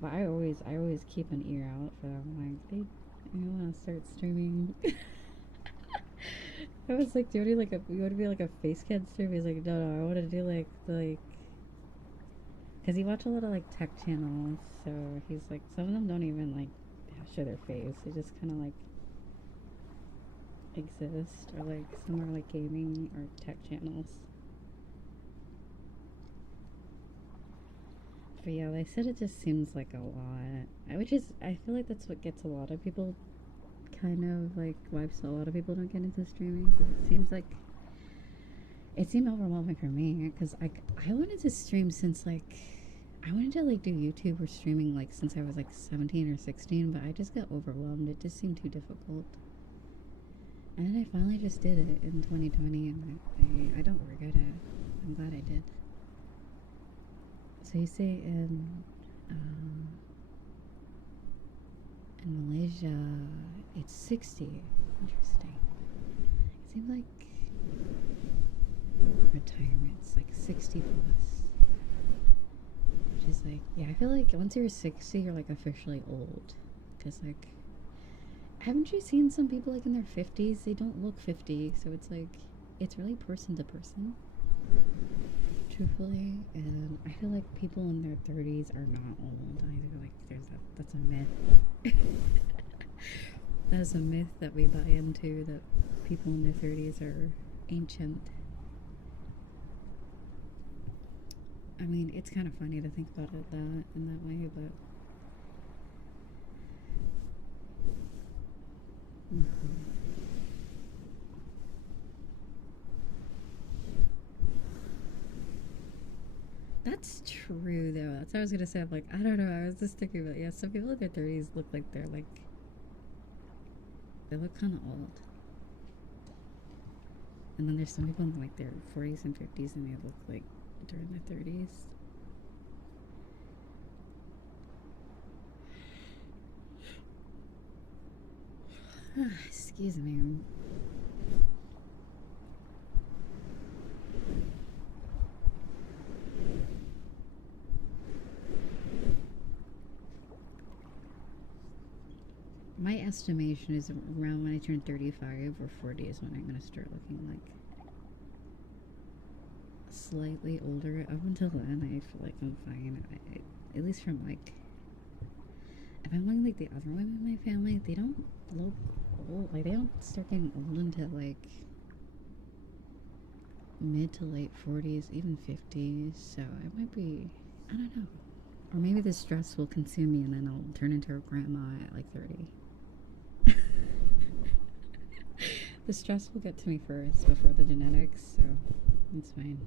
But I always keep an ear out for them. Like, they, you want to start streaming? I was like, you want to be like a face cam stream? He's like, no, I want to do like, because he watched a lot of like tech channels, so he's like, some of them don't even like show their face. They just kind of like exist, or like some are like gaming or tech channels. But yeah, they said it just seems like a lot, which is, I feel like that's what gets a lot of people kind of like why a lot of people don't get into streaming, because it seemed overwhelming for me, because I wanted to stream since like I wanted to like do YouTube or streaming like since I was like 17 or 16, but I just got overwhelmed. It just seemed too difficult, and then I finally just did it in 2020, and I don't regret it. I'm glad I did. So you say in Malaysia, it's 60. Interesting. It seems like retirement's like 60 plus. Which is like, yeah, I feel like once you're 60, you're like officially old. Because like, haven't you seen some people like in their 50s? They don't look 50, so it's like, it's really person to person. Truthfully, and I feel like people in their 30s are not old either. Like, that's a myth. That is a myth that we buy into, that people in their 30s are ancient. I mean, it's kind of funny to think about it that in that way, but that's true though. That's what I was gonna say. I'm like, I don't know. I was just thinking about, yeah. Some people in their 30s look like they're like they look kind of old, and then there's some people in like their 40s and 50s and they look like they're in their 30s. Excuse me. My estimation is around when I turn 35 or 40 is when I'm going to start looking like slightly older. Up until then, I feel like I'm fine. At least from like, if I'm looking like the other women in my family, they don't look old. Like, they don't start getting old until like mid to late 40s, even 50s. So it might be, I don't know. Or maybe the stress will consume me and then I'll turn into a grandma at like 30. The stress will get to me first before the genetics, so it's fine.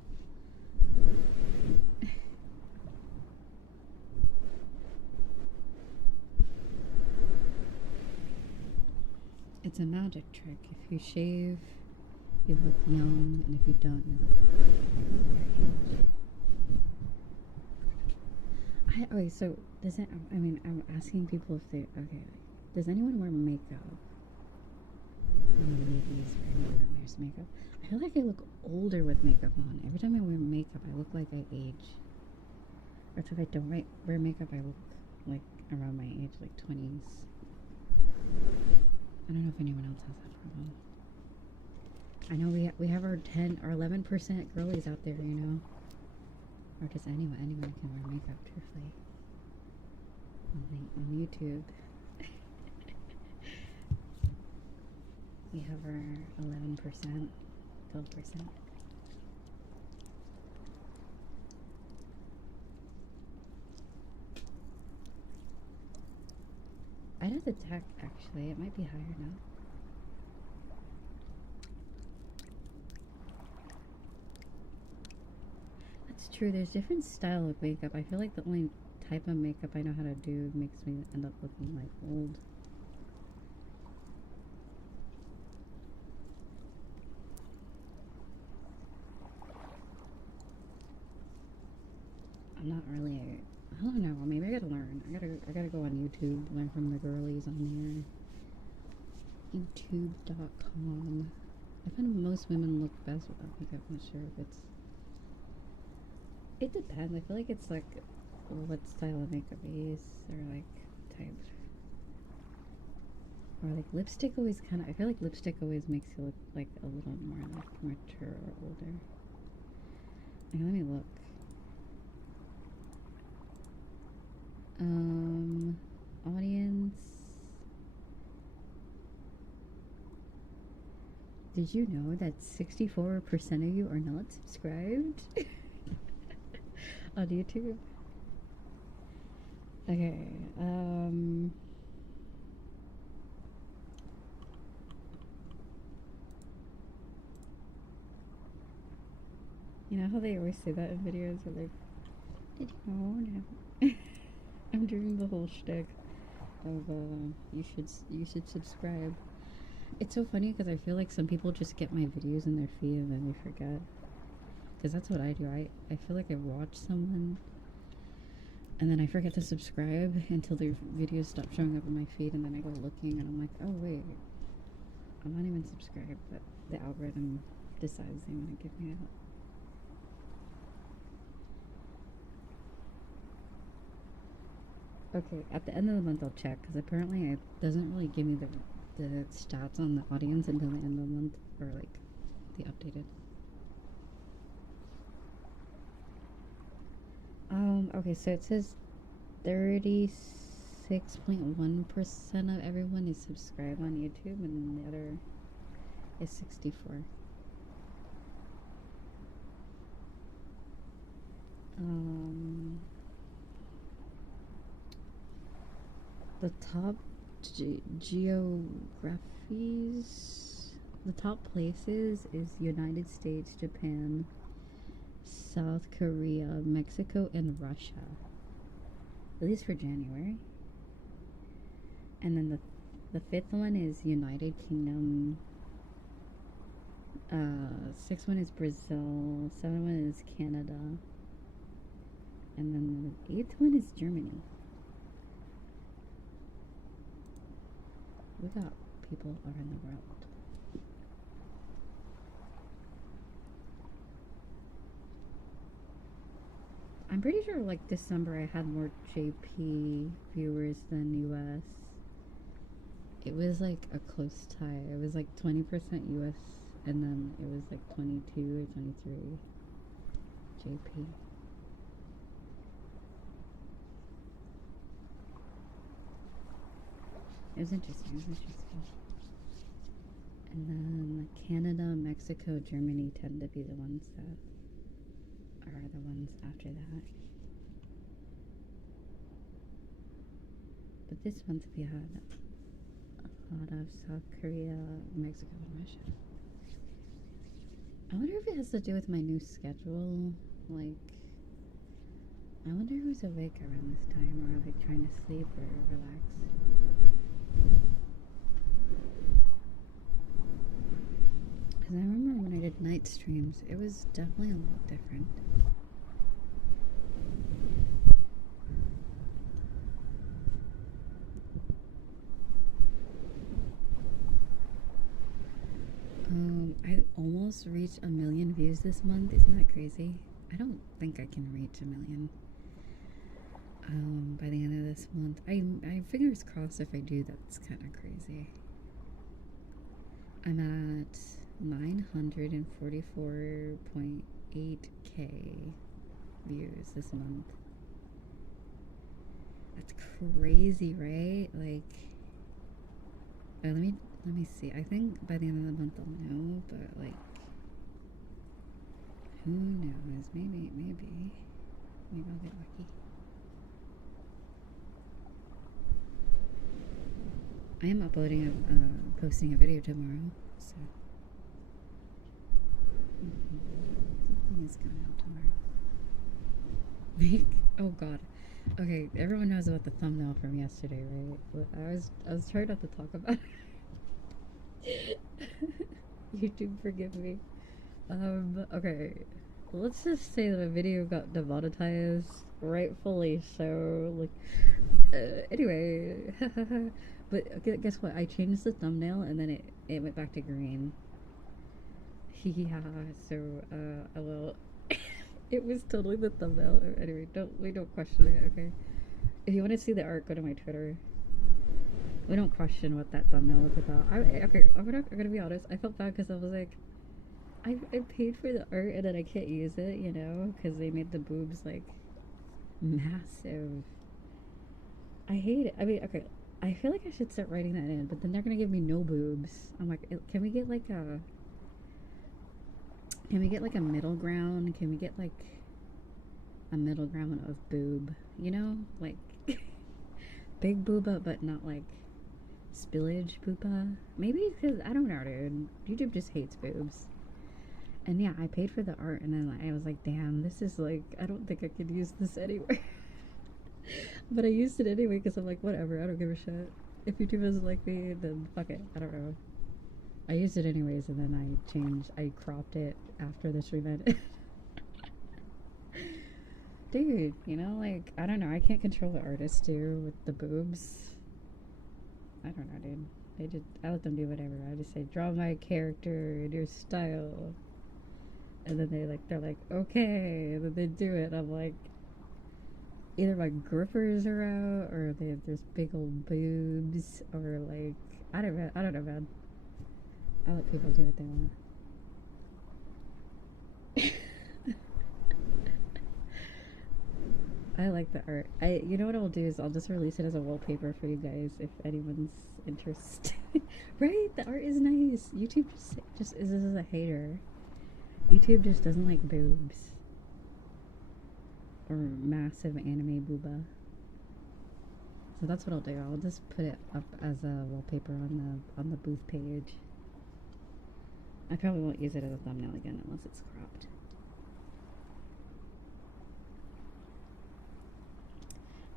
It's a magic trick. If you shave, you look young, and if you don't, you look okay, so does it, I mean, I'm asking people if they, okay, does anyone wear makeup? Ladies or anyone that wears makeup. I feel like I look older with makeup on. Every time I wear makeup, I look like I age. Or if I don't wear makeup, I look like around my age, like 20s. I don't know if anyone else has that problem. I know we have our 10 or 11% girlies out there, you know, or just anyone can wear makeup. Truthfully, on YouTube. We have our 11%, 12%. I'd have to check, actually. It might be higher now. That's true. There's different style of makeup. I feel like the only type of makeup I know how to do makes me end up looking like old. I'm not really. I don't know. Maybe I gotta learn. I gotta go on YouTube, learn from the girlies on there. YouTube.com. I find most women look best without makeup. I'm not sure if it's. It depends. I feel like it's like what style of makeup you use or like type. Or like lipstick always kind of. I feel like lipstick always makes you look like a little more like mature or older. Okay, let me look. Audience. Did you know that 64% of you are not subscribed on YouTube? Okay, you know how they always say that in videos? Where like, did you know? I'm doing the whole shtick of you should subscribe. It's so funny because I feel like some people just get my videos in their feed and then they forget. Because that's what I do. I feel like I watch someone and then I forget to subscribe until their videos stop showing up in my feed, and then I go looking and I'm like, oh wait, I'm not even subscribed, but the algorithm decides they want to give me out. Okay, at the end of the month I'll check, because apparently it doesn't really give me the stats on the audience until the end of the month, or like the updated. Okay, so it says 36.1% of everyone is subscribed on YouTube, and the other is 64. The top geographies, the top places is United States, Japan, South Korea, Mexico, and Russia. At least for January. And then the fifth one is United Kingdom. Sixth one is Brazil. Seventh one is Canada. And then the eighth one is Germany. We got people around the world. I'm pretty sure like December I had more JP viewers than US. It was like a close tie. It was like 20% US and then it was like 22 or 23 JP. It was interesting. And then Canada, Mexico, Germany tend to be the ones that are the ones after that. But this month we had a lot of South Korea, Mexico, and Russia. I wonder if it has to do with my new schedule. Like, I wonder who's awake around this time, or are they trying to sleep or relax? Because I remember when I did night streams, it was definitely a lot different. I almost reached 1 million views this month. Isn't that crazy? I don't think I can reach 1 million by the end of this month. I fingers crossed if I do. That's kind of crazy. I'm at 944.8k views this month. That's crazy, right? Like, let me see. I think by the end of the month I'll know, but like, who knows? Maybe I'll get lucky. I am posting a video tomorrow, so something is coming out tomorrow. Oh God. Okay, everyone knows about the thumbnail from yesterday, right? But I was trying not to talk about it. YouTube, forgive me. Okay. Let's just say that a video got demonetized, rightfully so. Like, anyway. But guess what? I changed the thumbnail and then it went back to green. Yeah, so I will. It was totally the thumbnail. Anyway, we don't question it, okay? If you want to see the art, go to my Twitter. We don't question what that thumbnail is about. Okay, I'm gonna be honest. I felt bad because I was like, I paid for the art and then I can't use it, you know, because they made the boobs like massive. I hate it. I mean, okay, I feel like I should start writing that in, but then they're gonna give me no boobs. I'm like, can we get like a middle ground? Can we get like a middle ground of boob? You know, like big booba, but not like spillage booba. Maybe because I don't know, dude. YouTube just hates boobs. And yeah, I paid for the art, and then I was like, damn, this is like, I don't think I could use this anywhere. But I used it anyway because I'm like, whatever, I don't give a shit. If YouTube doesn't like me, then fuck it. I don't know. I used it anyways, and then I cropped it after the stream ended. Dude, you know, like, I don't know, I can't control what artists do with the boobs. I don't know, dude. I let them do whatever. I just say, draw my character in your style. And then they're like, okay, and then they do it. I'm like, either my grippers are out, or they have this big old boobs, or like, I don't know, man. I let people do what they want. I like the art. You know what I'll do is I'll just release it as a wallpaper for you guys if anyone's interested. Right? The art is nice. YouTube just is a hater. YouTube just doesn't like boobs. or massive anime booba. So that's what I'll do. I'll just put it up as a wallpaper on the booth page. I probably won't use it as a thumbnail again unless it's cropped.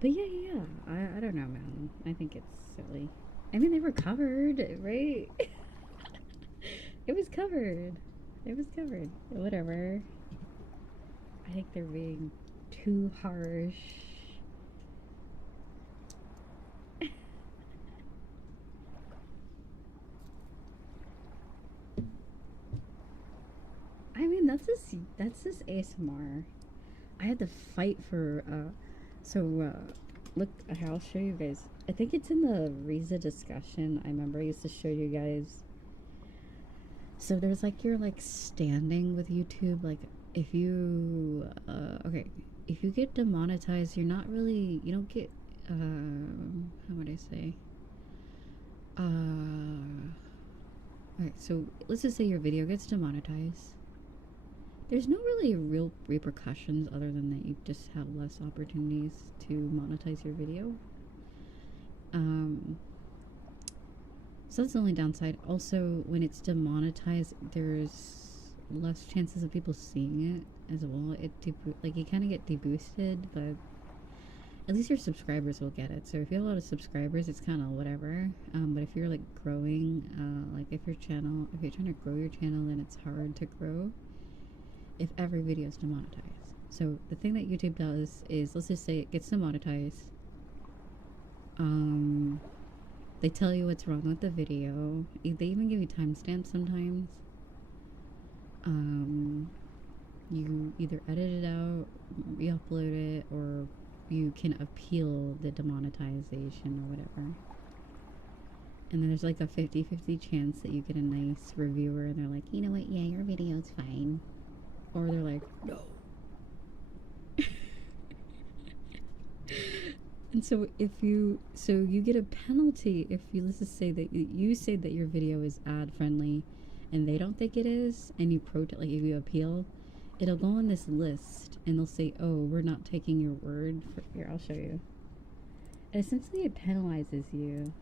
But yeah. I don't know, man. I think it's silly. I mean, they were covered, right? It was covered. It was covered. Whatever. I think they're being too harsh. I mean, that's just ASMR. I had to fight for look, I'll show you guys. I think it's in the Riza discussion. I remember I used to show you guys. So there's like your like standing with YouTube, like if you if you get demonetized, you don't get how would I say? Alright, so let's just say your video gets demonetized. There's no really real repercussions other than that you just have less opportunities to monetize your video. So that's the only downside. Also, when it's demonetized, there's less chances of people seeing it as well. You kind of get deboosted, but at least your subscribers will get it. So if you have a lot of subscribers, it's kind of whatever. But if you're like growing, like if you're trying to grow your channel, then it's hard to grow if every video is demonetized. So the thing that YouTube does is, let's just say it gets demonetized. They tell you what's wrong with the video. They even give you timestamps sometimes. You either edit it out, re-upload it, or you can appeal the demonetization or whatever. And then there's like a 50-50 chance that you get a nice reviewer and they're like, you know what, yeah, your video's fine. Or they're like, no. And so you get a penalty if let's just say that you say that your video is ad friendly and they don't think it is, and you protest, like if you appeal, it'll go on this list and they'll say, oh, we're not taking your word for, here, I'll show you. And essentially it penalizes you.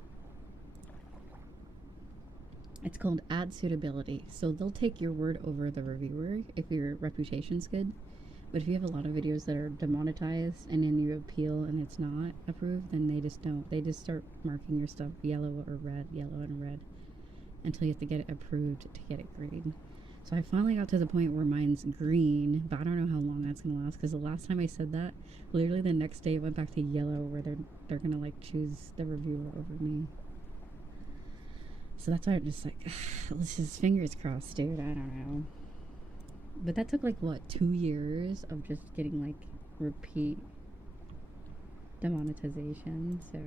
It's called ad suitability. So they'll take your word over the reviewer if your reputation's good. But if you have a lot of videos that are demonetized and then you appeal and it's not approved, then they just don't. They just start marking your stuff yellow or red, yellow and red, until you have to get it approved to get it green. So I finally got to the point where mine's green, but I don't know how long that's gonna last, because the last time I said that, literally the next day it went back to yellow, where they're gonna like choose the reviewer over me. So that's why I'm just like, let's just fingers crossed, dude. I don't know. But that took like what, 2 years of just getting like repeat demonetization. So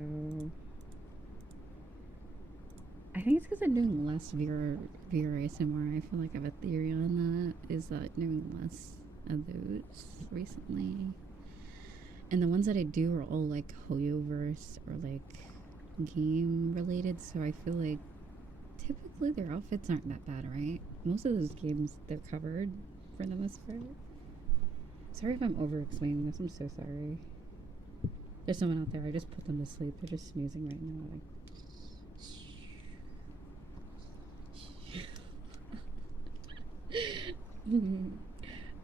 I think it's because I'm doing less VR ASMR. I feel like I have a theory on that, is that I'm doing less of those recently. And the ones that I do are all like Hoyoverse or like game related, so I feel like typically their outfits aren't that bad, right? Most of those games, they're covered for the most part. Sorry if I'm over explaining this, I'm so sorry. There's someone out there, I just put them to sleep. They're just snoozing right now. Like,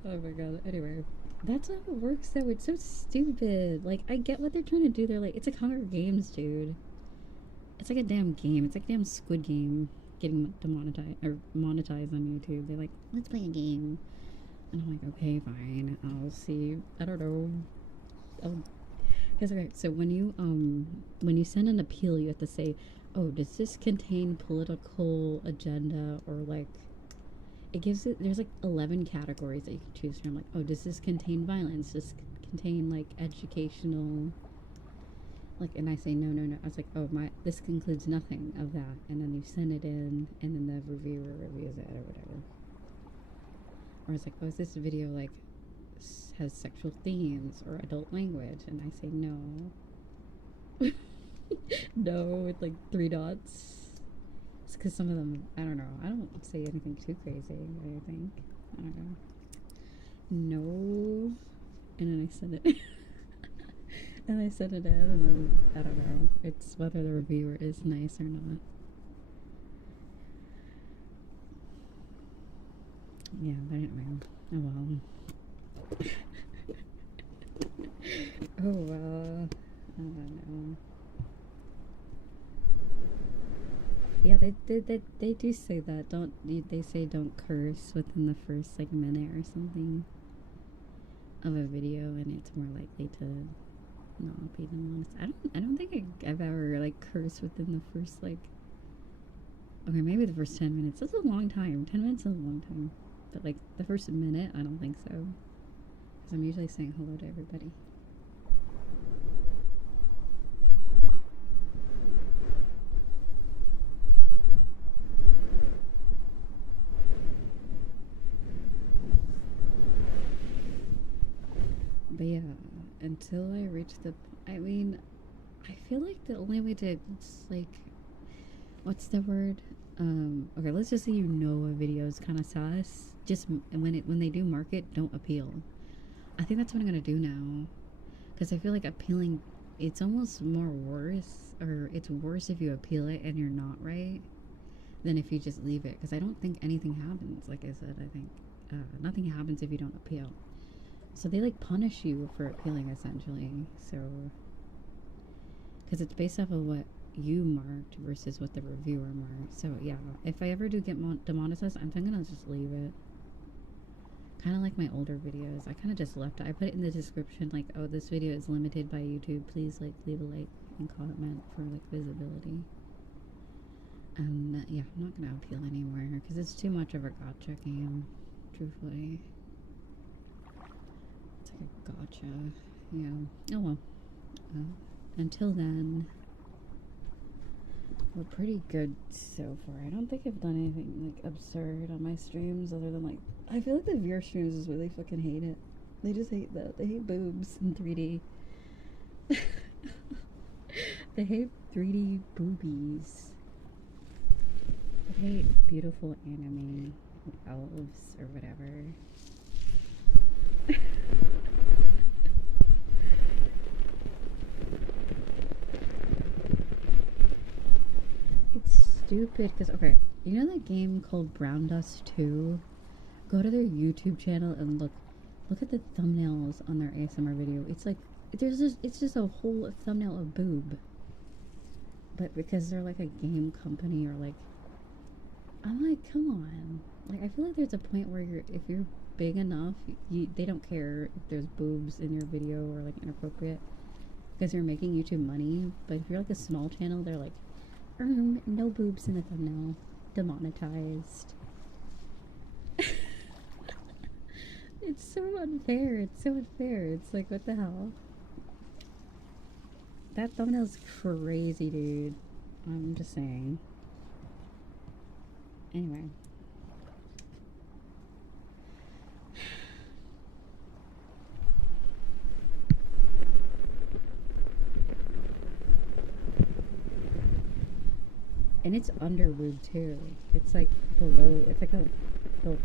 oh my god. Anyway, that's how it works though. It's so stupid. Like, I get what they're trying to do. They're like, it's like Hunger Games, dude. It's like a damn game. It's like a damn Squid Game getting demonetized or monetized on YouTube. They're like, let's play a game. And I'm like, okay, fine. I'll see. I don't know. Because okay, so when you send an appeal, you have to say, oh, does this contain political agenda, or like, it gives it, there's like 11 categories that you can choose from. Like, oh, does this contain violence? Does this contain like educational, like, and I say no. I was like, oh, this concludes nothing of that. And then you send it in, and then the reviewer reviews it or whatever. Or it's like, oh, is this video like has sexual themes or adult language? And I say no. No, with like 3 dots. It's because some of them, I don't know. I don't say anything too crazy, I think. I don't know. No. and then I send it. And I send it in, and then I don't know. It's whether the reviewer is nice or not. Yeah, but anyway. Oh well. Oh well. I don't know. Yeah, they do say that. They say don't curse within the first like minute or something of a video, and it's more likely to not be demonetized. I don't think I've ever like cursed within the first like, okay, maybe the first 10 minutes. That's a long time. 10 minutes is a long time, but like the first minute, I don't think so, because I'm usually saying hello to everybody. But yeah, until I reach the, I mean, I feel like the only way to, it's like, what's the word? Okay, let's just say you know a video is kind of sus. Just when they do market, don't appeal. I think that's what I'm gonna do now, because I feel like appealing, it's almost more worse, or it's worse if you appeal it and you're not right, than if you just leave it. Because I don't think anything happens. Like I said, I think nothing happens if you don't appeal. So they like punish you for appealing essentially. So, because it's based off of what you marked versus what the reviewer marked. So yeah, if I ever do get demonetized, I'm gonna just leave it. Kind of like my older videos, I kind of just left it. I put it in the description like, oh, this video is limited by YouTube. Please like leave a like and comment for like visibility. Yeah, I'm not gonna appeal anymore because it's too much of a gacha game. Truthfully, it's like a gacha. Yeah. Oh well. Until then, we're pretty good so far. I don't think I've done anything like absurd on my streams other than like, I feel like the VR streams is where they fucking hate it. They just hate that. They hate boobs in 3D. They hate 3D boobies. They hate beautiful anime, elves or whatever. It's stupid because, okay, you know that game called Brown Dust 2? Go to their YouTube channel and look at the thumbnails on their ASMR video. It's like it's just a whole thumbnail of boob. But because they're like a game company, or like, I'm like, come on. Like, I feel like there's a point where if you're big enough, they don't care if there's boobs in your video or like inappropriate, because you're making YouTube money. But if you're like a small channel, they're like, no boobs in the thumbnail, demonetized. It's so unfair. It's so unfair. It's like, what the hell? That thumbnail's crazy, dude. I'm just saying. Anyway. And it's under boob too. It's like below. It's like a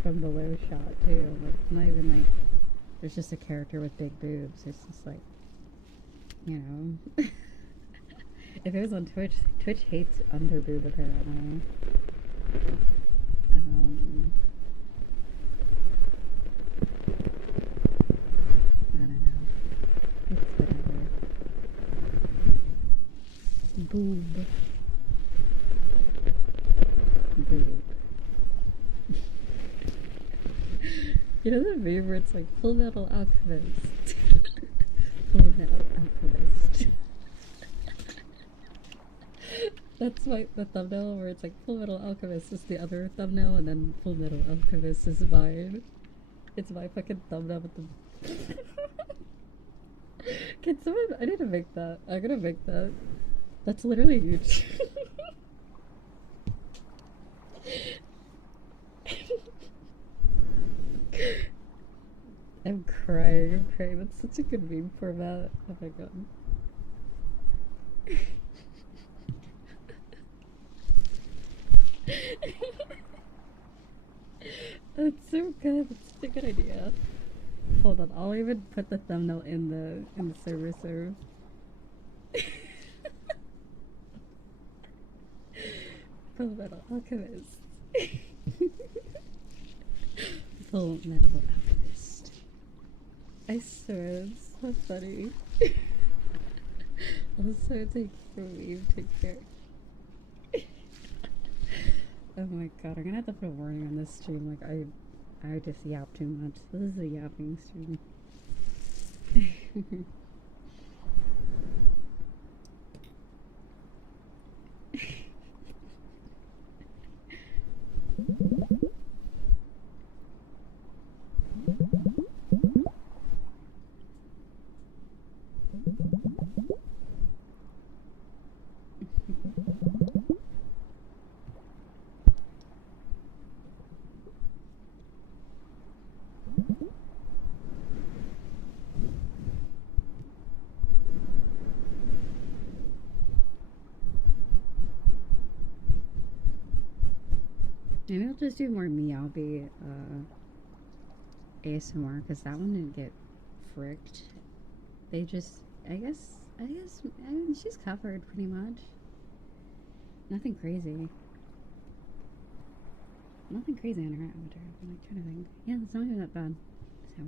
from below shot too. Like, it's not even like there's just a character with big boobs. It's just like, you know. If it was on Twitch, Twitch hates under boob apparently. I don't know. It's whatever. Boob. Boob. You know the meme where it's like Full Metal Alchemist? Full Metal Alchemist. That's like the thumbnail where it's like Full Metal Alchemist is the other thumbnail, and then Full Metal Alchemist is mine. It's my fucking thumbnail with the. Can someone? I need to make that. I'm gonna make that. That's literally huge. I'm crying. That's such a good meme format. Oh my god. That's so good. That's such a good idea. Hold on, I'll even put the thumbnail in the server serve. Full Metal Alchemist. Full Metal Alchemist. I swear, it's so funny. Also, take for me, take care. Oh my god, I'm gonna have to put a warning on this stream. Like, I just yap too much. This is a yapping stream. Maybe I'll just do more Meowby ASMR because that one didn't get fricked. They just, I mean, she's covered pretty much. Nothing crazy. Nothing crazy on her avatar. I'm like trying to think. Yeah, it's not even that bad. So.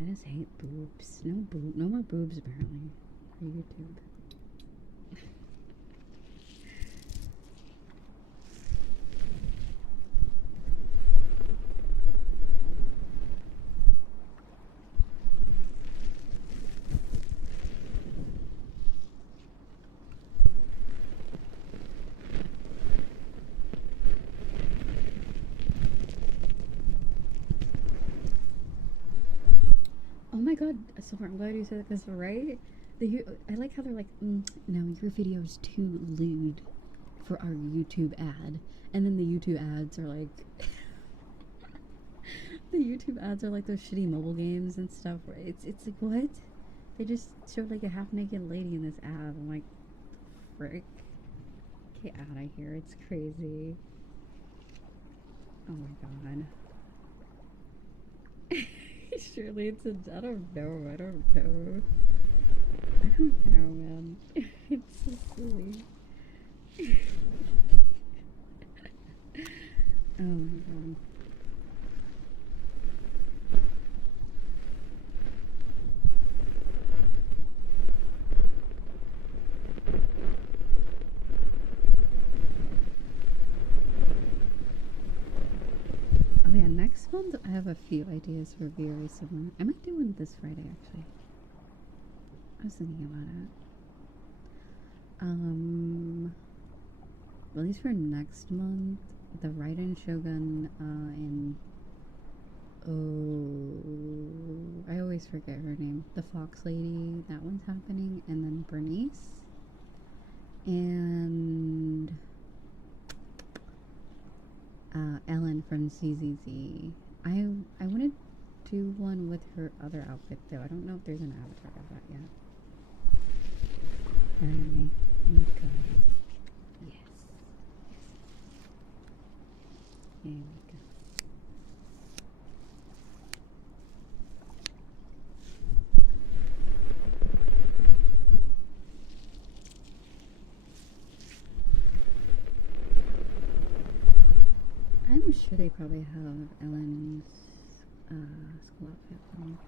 I just hate boobs. No more boobs apparently for YouTube. Oh my god, so I'm glad you said this, right? I like how they're like, no, your video's too lewd for our YouTube ad. And then the YouTube ads are like, the YouTube ads are like those shitty mobile games and stuff. Where it's like, what? They just showed like a half-naked lady in this ad. I'm like, frick. Get out of here, it's crazy. Oh my god. Surely it's a, I don't know, man. It's so silly. Oh my god. Oh yeah, next month I have a few ideas for very similar. I might do one this Friday actually. I was thinking about it. At least for next month, the Raiden Shogun and I always forget her name. The Fox Lady, that one's happening, and then Bernice and Ellen from CZZ. I want to do one with her other outfit though. I don't know if there's an avatar of that yet. Alright, Mika. Yes. Here we go. I'm sure they probably have Ellen's school outfit on.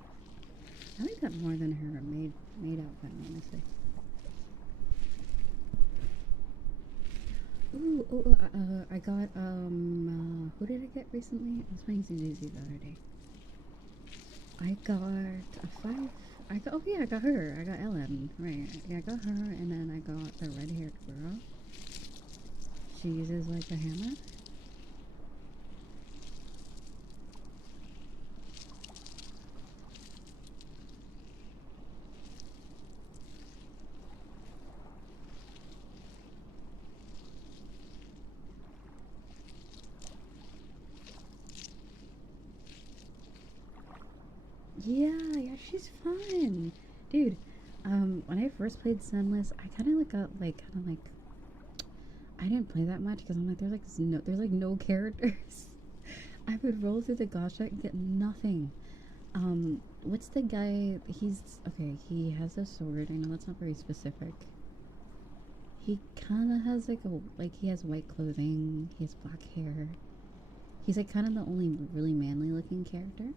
I like that more than her maid outfit, honestly. Ooh, I got, who did I get recently? I was playing ZZZ the other day. I got oh yeah, I got her. I got Ellen, right. Yeah, I got her, and then I got the red-haired girl. She uses, like, a hammer. Yeah, she's fun. Dude, when I first played Zenless, I kinda like got I didn't play that much because I'm like, there's like no characters. I would roll through the gacha and get nothing. What's the guy? He's okay. He has a sword. I know that's not very specific. He kind of has like he has white clothing. He has black hair. He's like kind of the only really manly looking character.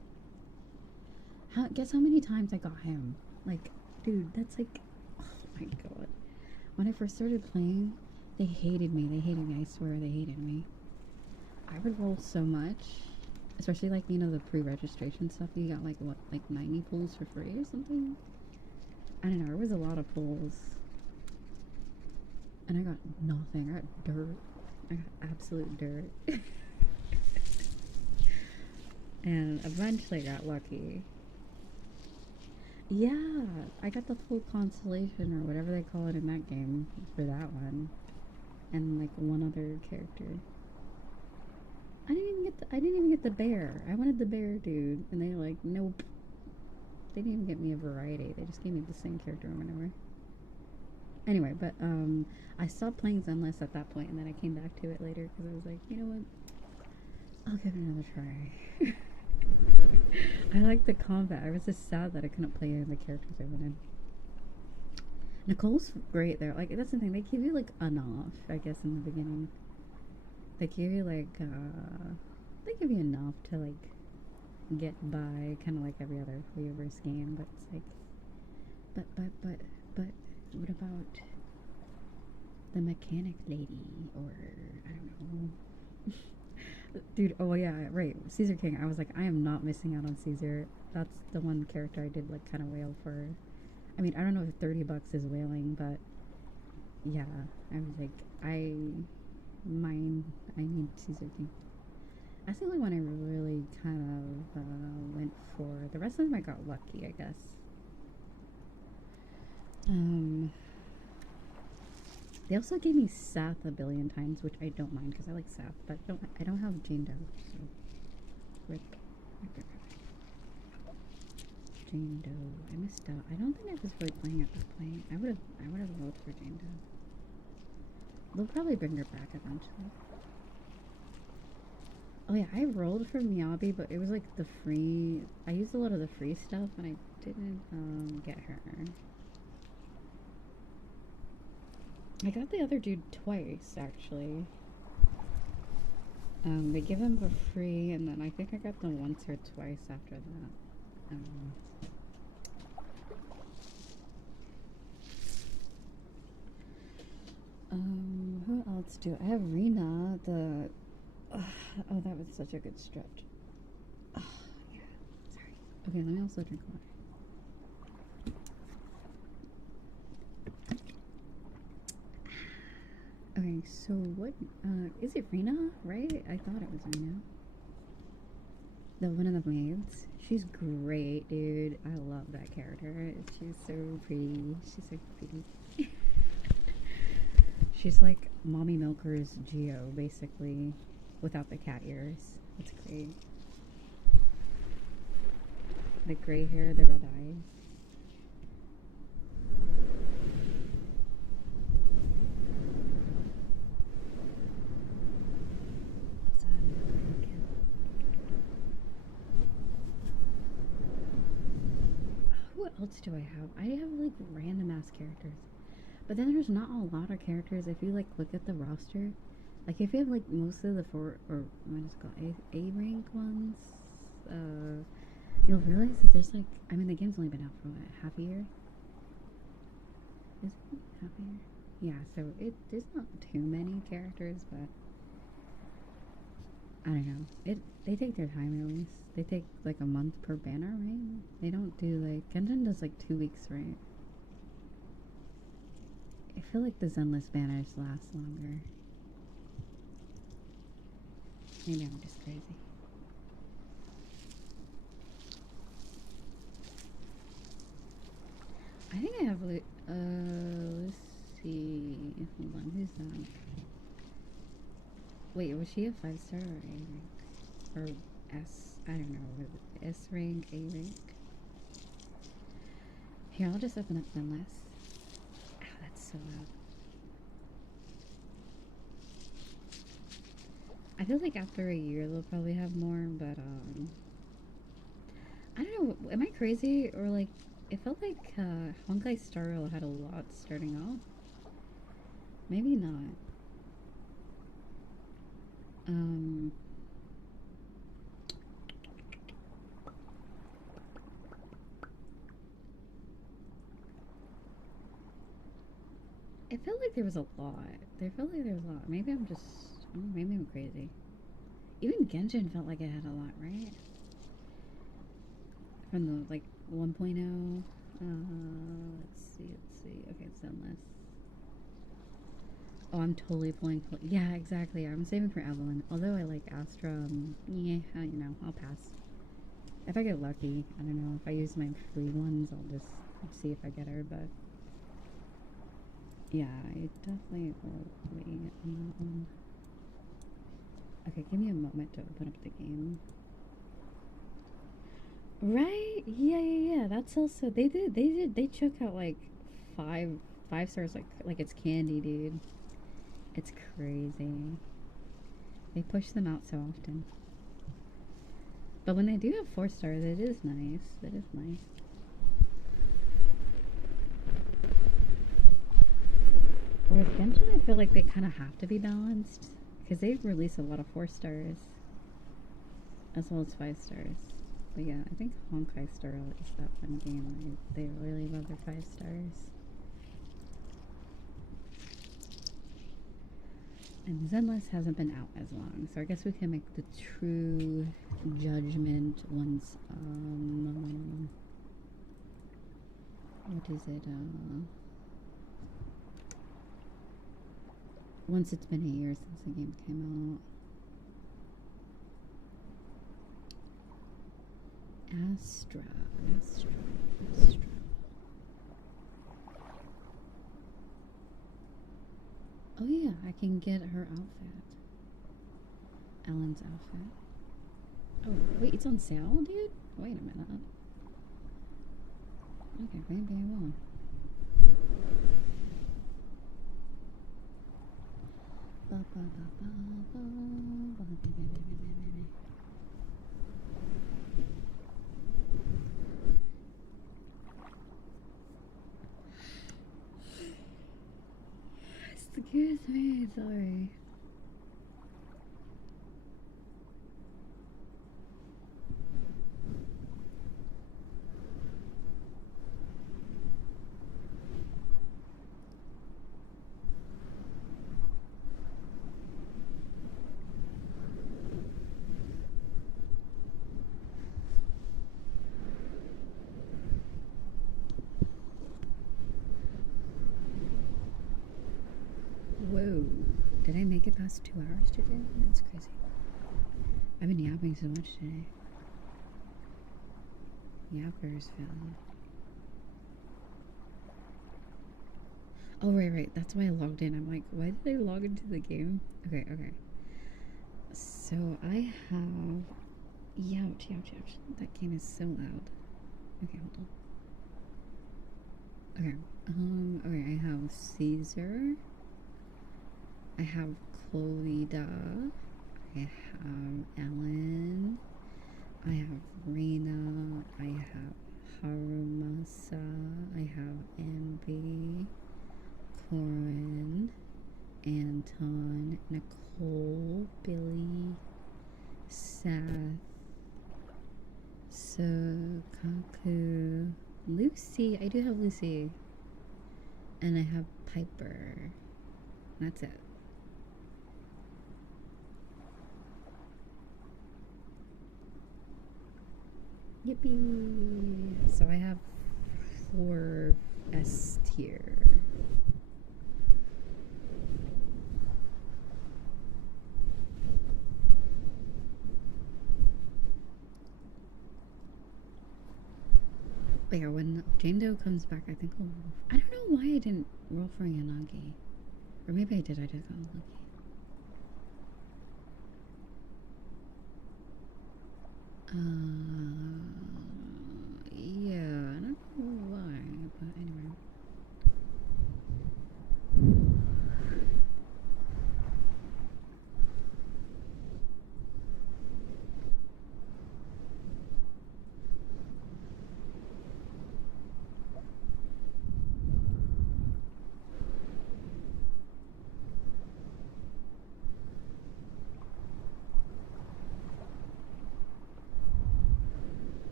Guess how many times I got him? Like, dude, that's like, oh my god. When I first started playing, they hated me. They hated me. I swear they hated me. I would roll so much. Especially like, you know, the pre-registration stuff. You got like, what, like 90 pulls for free or something? I don't know. There was a lot of pulls. And I got nothing. I got dirt. I got absolute dirt. And eventually got lucky. Yeah, I got the full constellation or whatever they call it in that game for that one. And like one other character. I didn't even get the bear. I wanted the bear dude, and they were like, nope. They didn't even get me a variety. They just gave me the same character or whatever. Anyway, but I stopped playing Zenless at that point, and then I came back to it later because I was like, you know what? I'll give it another try. I liked the combat. I was just sad that I couldn't play any of the characters I wanted. Nicole's great there. Like, that's the thing. They give you like enough, I guess, in the beginning. They give you like they give you enough to like get by, kind of like every other Flavor's game. But it's like, but what about the mechanic lady, or I don't know. Dude, oh yeah, right, Caesar King. I was like, I am not missing out on Caesar. That's the one character I did like kind of wail for. I mean, I don't know if $30 is wailing, but yeah, I was like, I need Caesar King. That's the only one I really kind of went for. The rest of them I got lucky, I guess. They also gave me Seth a billion times, which I don't mind because I like Seth, but I don't have Jane Doe, so rip. Jane Doe. I missed out. I don't think I was really playing at that point. I would have rolled for Jane Doe. They'll probably bring her back eventually. Oh yeah, I rolled for Miyabi, but it was like the free. I used a lot of the free stuff, and I didn't get her. I got the other dude twice, actually. They give him for free, and then I think I got them once or twice after that. I don't know. Who else do I have? Rena, the... oh, that was such a good stretch. Oh, yeah, sorry. Okay, let me also drink water. Okay, so what, is it Rena, right? I thought it was Rena. The one of the maids. She's great, dude. I love that character. She's so pretty. She's so pretty. She's like Mommy Milker's Geo, basically, without the cat ears. It's great. The gray hair, the red eyes. What else do I have? I have like random ass characters. But then there's not a lot of characters. If you like look at the roster, like if you have like most of the what is it called, A rank ones, you'll realize that there's like, I mean, the game's only been out for what, half a year? Is it half a year? Yeah, so there's not too many characters, but I don't know. They take their time at least. They take like a month per banner, right? They don't do like, Genshin does like 2 weeks, right? I feel like the Zenless banners last longer. Maybe I'm just crazy. I think I have like, let's see. Hold on, who's that? Wait, was she a 5-star or A rank? Or S? I don't know. S rank, A rank? Here, I'll just open up Zenless. Ow, that's so loud. I I feel like after a year they'll probably have more, but I don't know. Am I crazy or like it felt like Honkai Star Rail had a lot starting off. Maybe not. Um, it felt like there was a lot. There felt like there was a lot. Maybe I'm just. Maybe I'm crazy. Even Genshin felt like it had a lot, right? From the like 1.0. Let's see. Okay, Zenless. Oh, I'm totally pulling. Yeah, exactly. I'm saving for Evelyn. Although I like Astra, yeah, you know, I'll pass. If I get lucky, I don't know. If I use my free ones, I'll just see if I get her. But yeah, I definitely will wait on that one. Okay, give me a moment to open up the game. Right? Yeah. That's also they choke out like five stars like it's candy, dude. It's crazy. They push them out so often. But when they do have 4 stars, it is nice. It is nice. Whereas Genshin, I feel like they kind of have to be balanced because they release a lot of 4 stars as well as 5 stars. But yeah, I think Honkai Star Rail is that fun game. They really love their 5 stars. And Zenless hasn't been out as long, so I guess we can make the true judgment once, what is it, once it's been a year since the game came out. Astra. Oh yeah, I can get her outfit. Ellen's outfit. Oh, wait, it's on sale, dude? Wait a minute. Okay, maybe I will. Excuse me, sorry. Whoa. Did I make it past 2 hours today? That's crazy. I've been yapping so much today. Yappers failure. Oh, right. That's why I logged in. I'm like, why did I log into the game? Okay. So I have... Youch. That game is so loud. Okay, hold on. Okay, I have Caesar. I have Clovida. I have Ellen. I have Rena. I have Harumasa. I have Envy. Corin. Anton. Nicole. Billy. Seth. Kaku. Lucy. I do have Lucy. And I have Piper. That's it. Yippee! So I have 4 S tier. But yeah, when Jane Doe comes back, I think I'll roll. I don't know why I didn't roll for Yanagi. Or maybe I did, I just got lucky. Yeah, I don't know why, but anyway.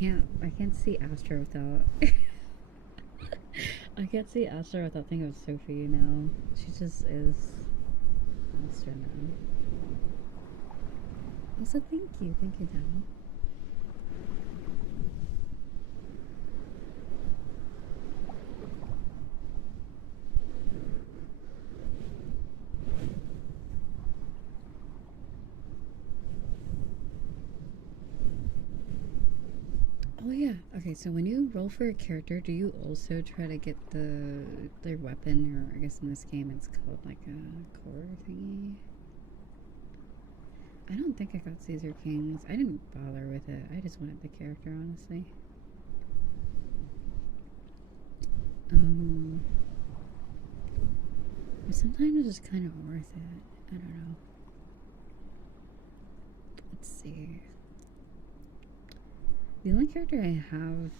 I can't see Astra without I can't see Astra without thinking of Sophie now. She just is Astra now. Also, thank you, Dad. Oh yeah. Okay, so when you roll for a character, do you also try to get their weapon, or I guess in this game it's called like a core thingy? I don't think I got Caesar Kings. I didn't bother with it. I just wanted the character, honestly. But sometimes it's just kind of worth it. I don't know. Let's see. The only character I have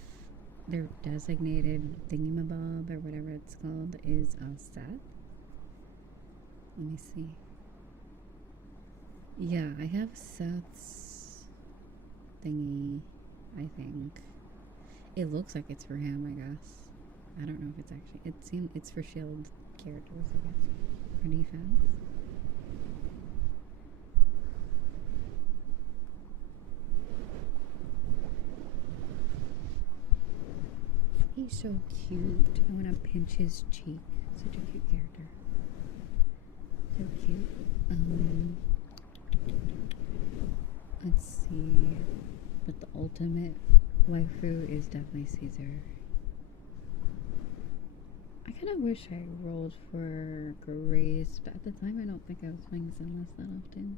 their designated thingamabob or whatever it's called is Seth. Let me see. Yeah, I have Seth's thingy, I think. It looks like it's for him, I guess. I don't know if it's actually. It seems it's for shield characters, I guess. For defense. He's so cute. I want to pinch his cheek. Such a cute character. So cute. Let's see. But the ultimate waifu is definitely Caesar. I kind of wish I rolled for Grace, but at the time I don't think I was playing Zenless that often.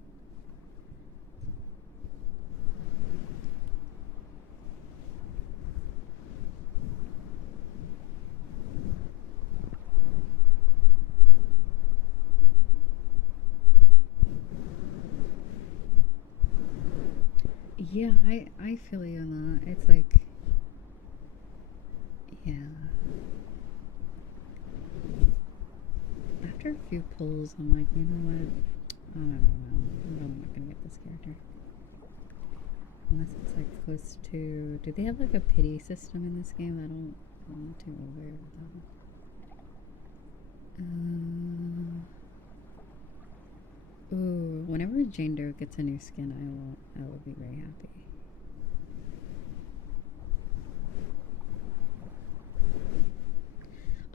Yeah, I feel you on that. It's like, yeah. After a few pulls, I'm like, you know what? I don't know. I'm probably not gonna get this character. Unless it's like close to. Do they have like a pity system in this game? I'm not too aware of that. Ooh, whenever Jane Doe gets a new skin, I will be very happy.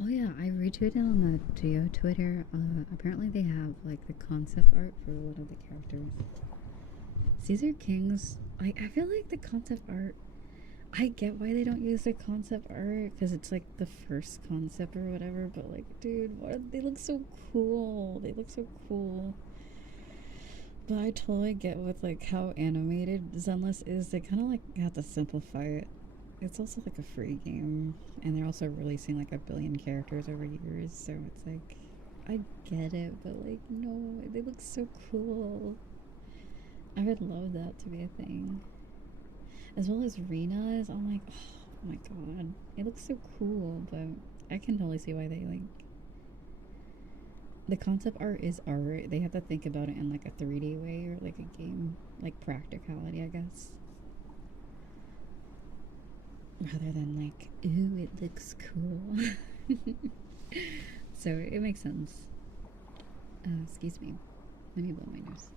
Oh yeah, I retweeted on the Geo Twitter. Apparently they have like the concept art for one of the characters. Caesar Kings. I feel like the concept art. I get why they don't use the concept art because it's like the first concept or whatever. But like, dude, they look so cool. They look so cool. But I totally get with like how animated Zenless is. They kind of like have to simplify it. It's also like a free game, and they're also releasing like 1 billion characters over years. So it's like, I get it, but like, no, they look so cool. I would love that to be a thing. As well as Rena's, I'm like, oh my god, it looks so cool. But I can totally see why they like. The concept art is art. They have to think about it in like a 3D way or like a game, like practicality, I guess. Rather than like, ooh, it looks cool. So it makes sense. Excuse me. Let me blow my nose.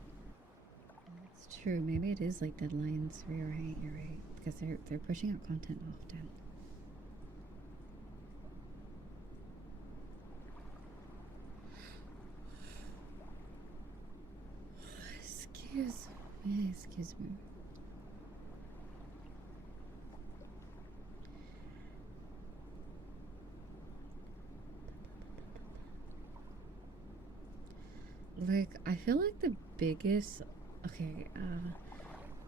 It's true. Maybe it is like deadlines. You're right. You're right. Because they're pushing out content often. Excuse me. Excuse me. Like, I feel like the biggest. Okay,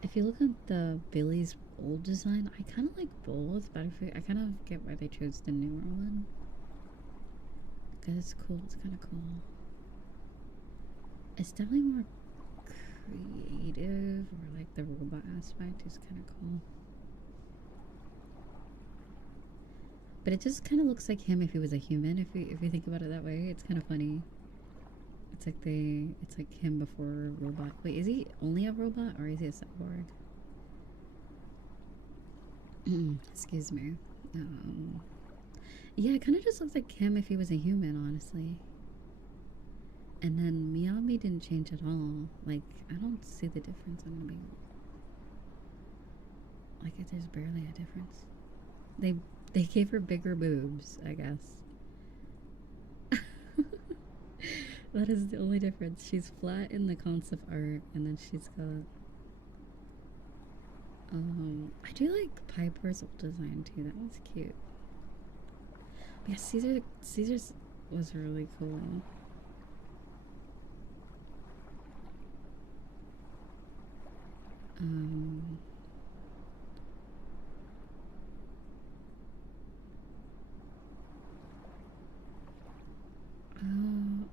if you look at the Billy's old design, I kind of like both, but I kind of get why they chose the newer one. Because it's cool. It's kind of cool. It's definitely more creative, or like the robot aspect is kind of cool. But it just kind of looks like him if he was a human. If you think about it that way, it's kind of funny. It's like him before robot. Wait, is he only a robot or is he a cyborg? Excuse me. Yeah, it kind of just looks like him if he was a human, honestly. And then Miami didn't change at all. Like, I don't see the difference. I'm gonna be like, there's barely a difference. They gave her bigger boobs, I guess. That is the only difference. She's flat in the concept art, and then she's got. I do like Piper's old design too. That was cute. But yeah, Caesar's was really cool. Um,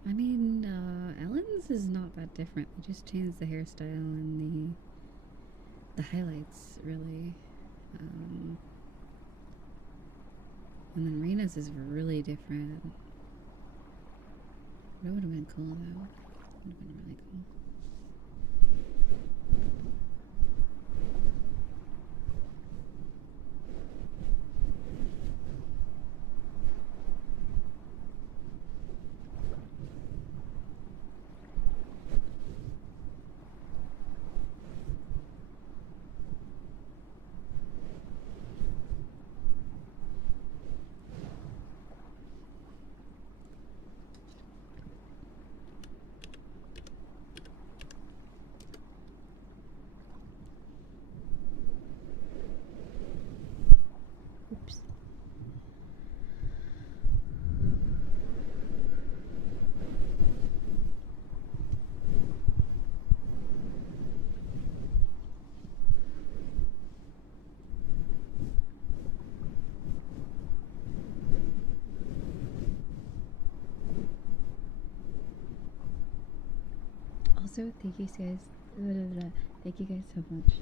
I mean, Ellen's is not that different. They just changed the hairstyle and the highlights, really. And then Rena's is really different. That would have been cool, though. Would have been really cool. Oops. Also, thank you guys. Thank you guys so much.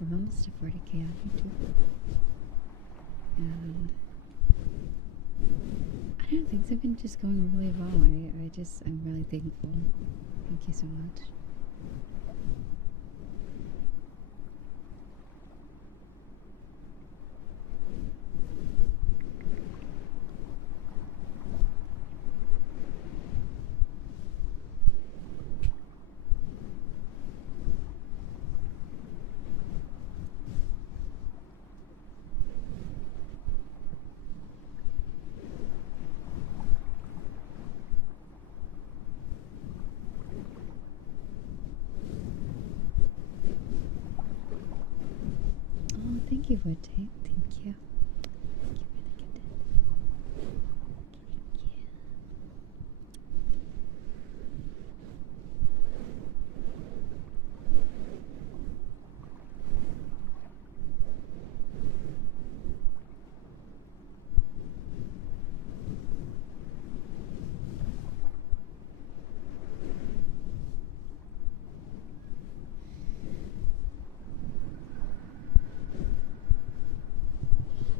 We're almost to 40K on YouTube. And I don't know, things have been just going really well. I'm really thankful. Thank you so much. Oh, thank you, Wood Tape. Thank you. Thank you for the gifted. Thank you.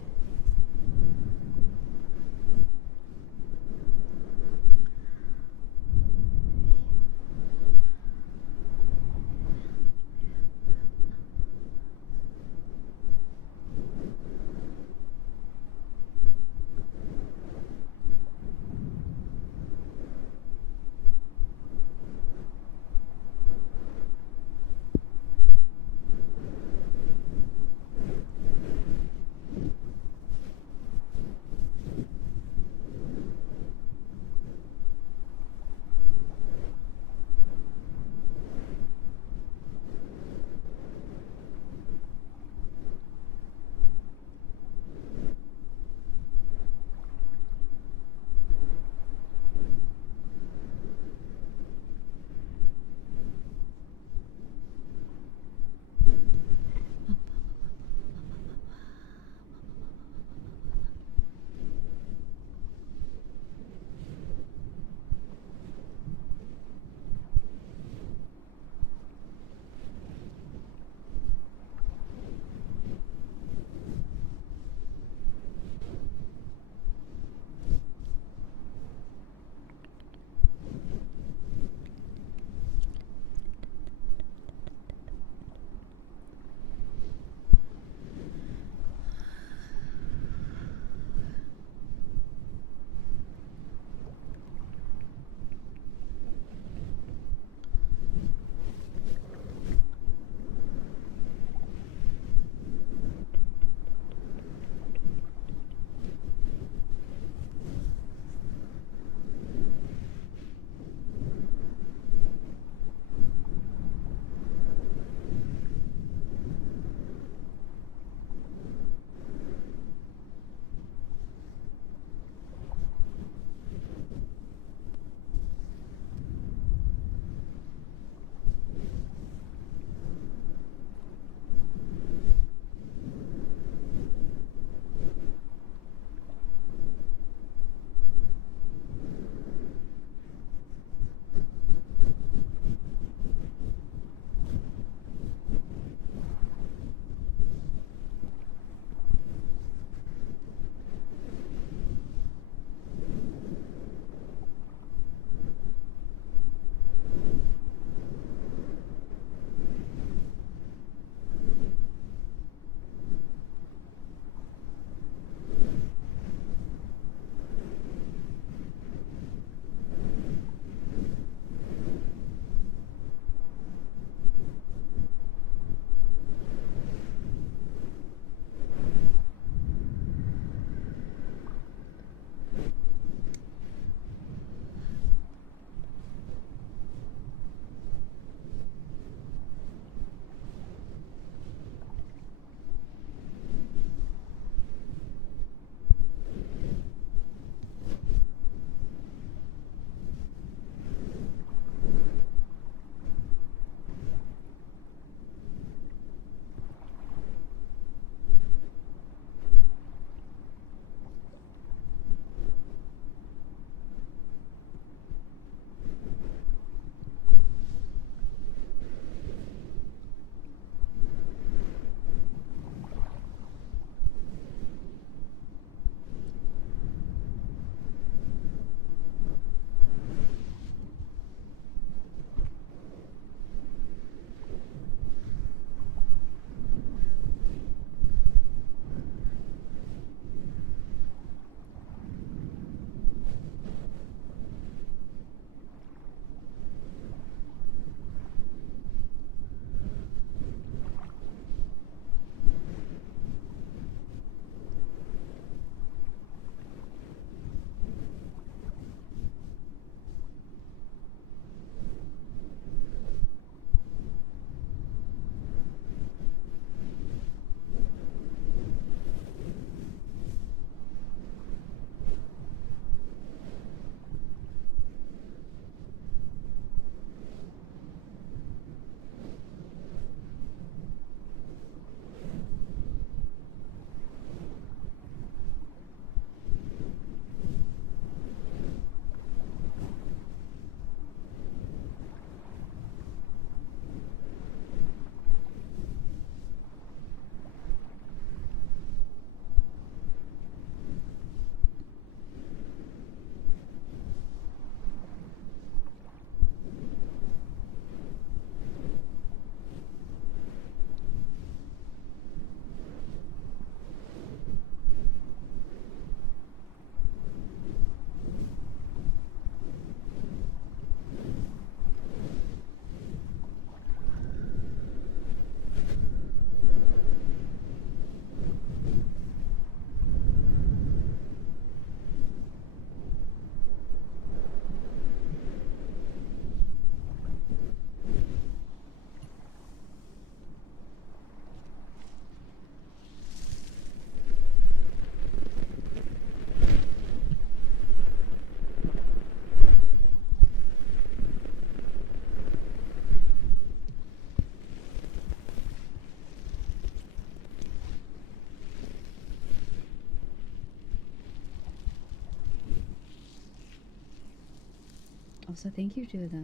Also, thank you to the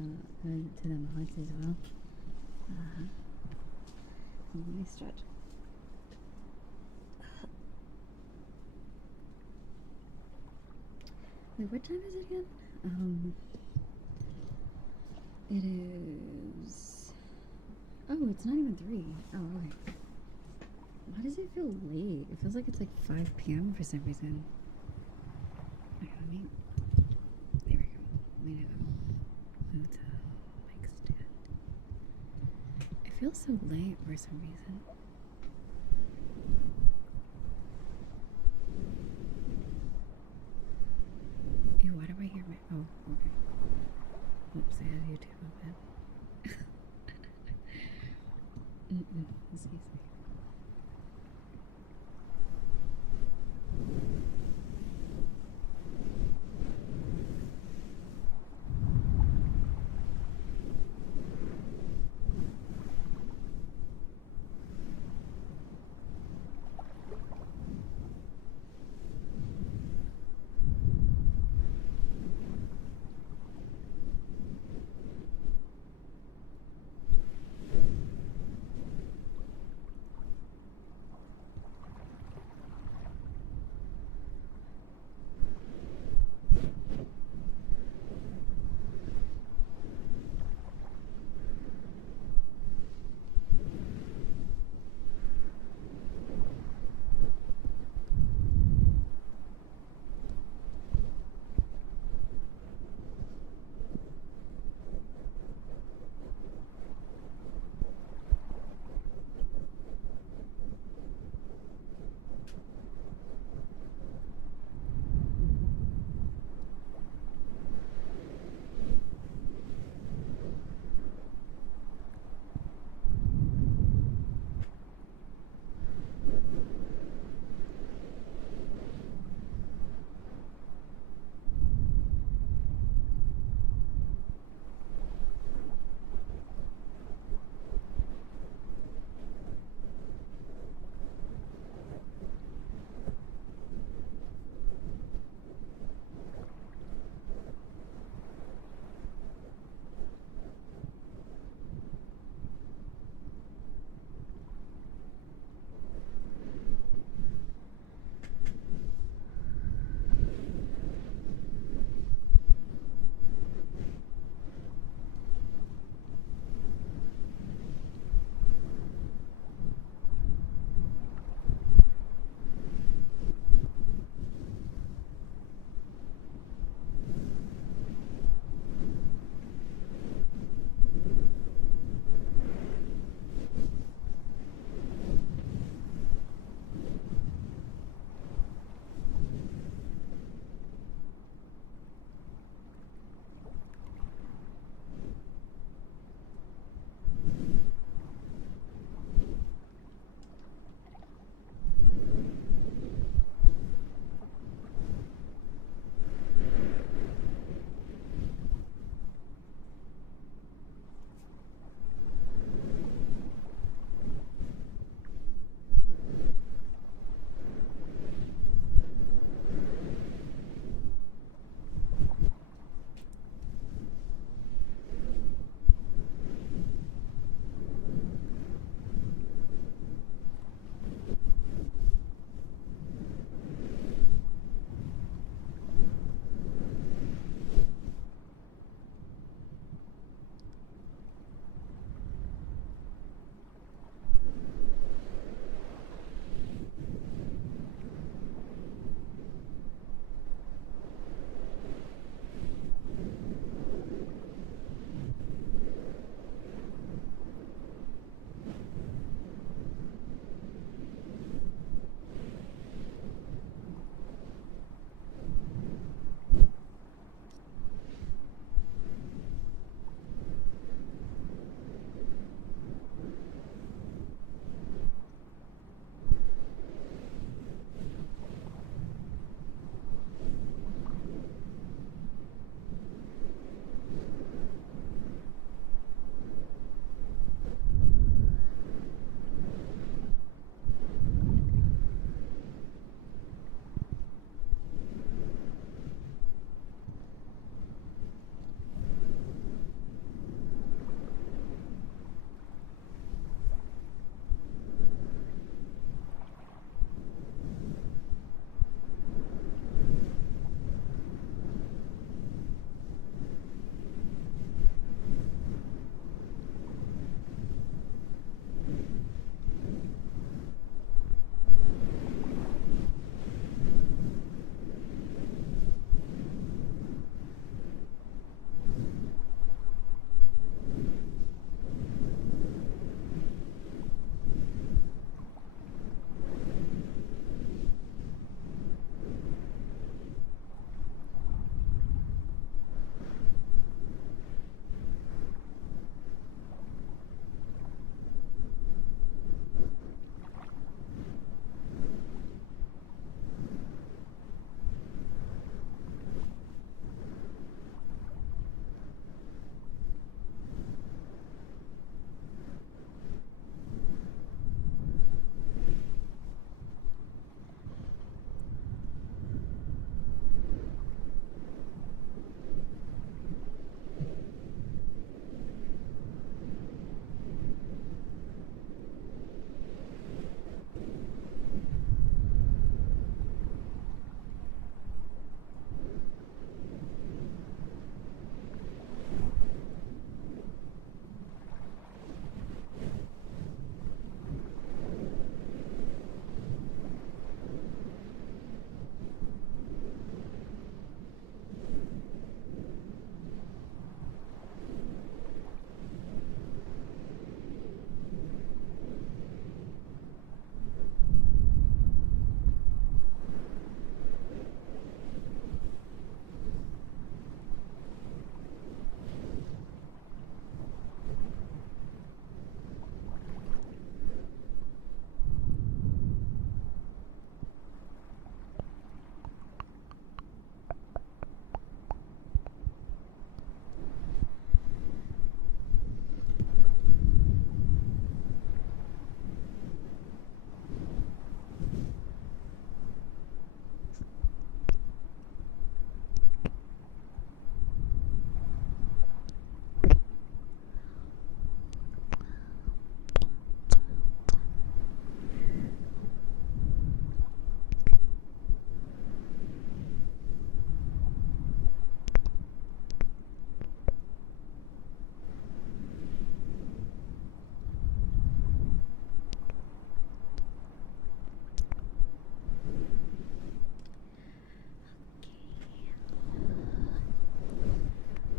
mods as well. Let me stretch. Wait, what time is it again? It is. Oh, it's not even 3. Oh, okay. Why does it feel late? It feels like it's like 5 p.m. for some reason. Okay, let me. There we go. Let me move the mic stand. It feels so late for some reason. Ew, why do I hear my. Oh, okay. Oops, I have YouTube open. Excuse me.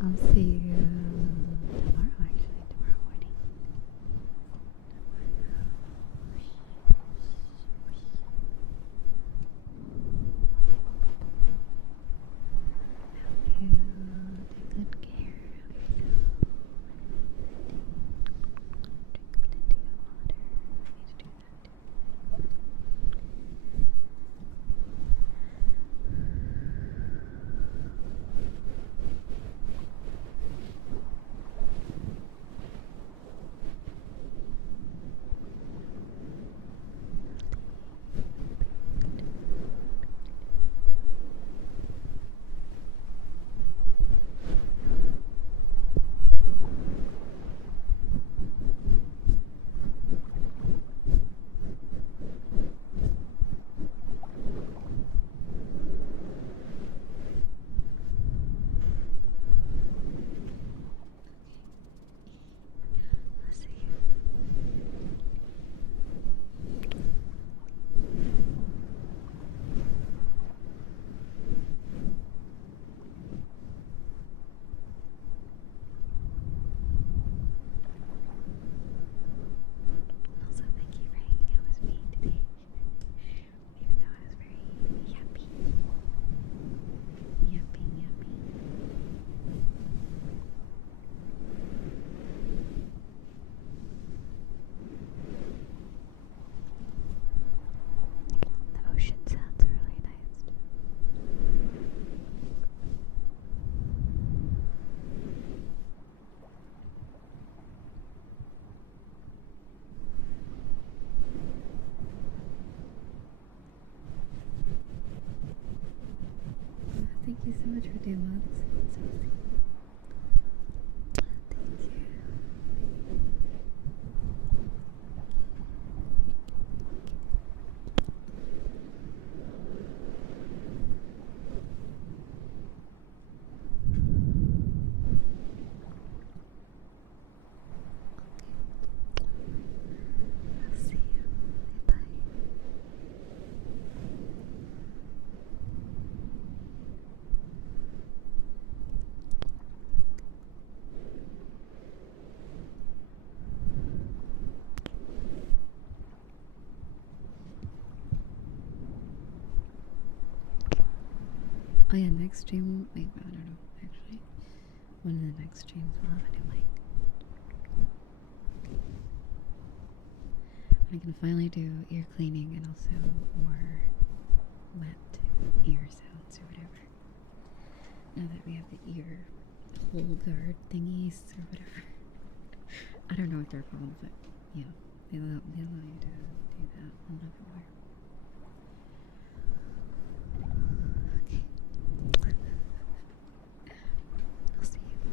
I'll see you tomorrow, actually, tomorrow morning. Hope you take good care of yourself. Drink plenty of water. I need to do that. I'll see you. Also, thank you for hanging out with me today, even though I was very yappy. Yapping, yapping. The ocean sounds really nice. Thank you so much for the mods. So sweet. Thank you. I'll see you. Bye. Oh yeah, next stream. Wait, I don't know. Actually, one of the next streams will have a new mic. I can finally do ear cleaning and also more wet ear sounds or whatever. Now that we have the ear hole guard thingies or whatever. I don't know what they're called, but yeah, they allow you to do that a little bit more. Okay. I'll see you.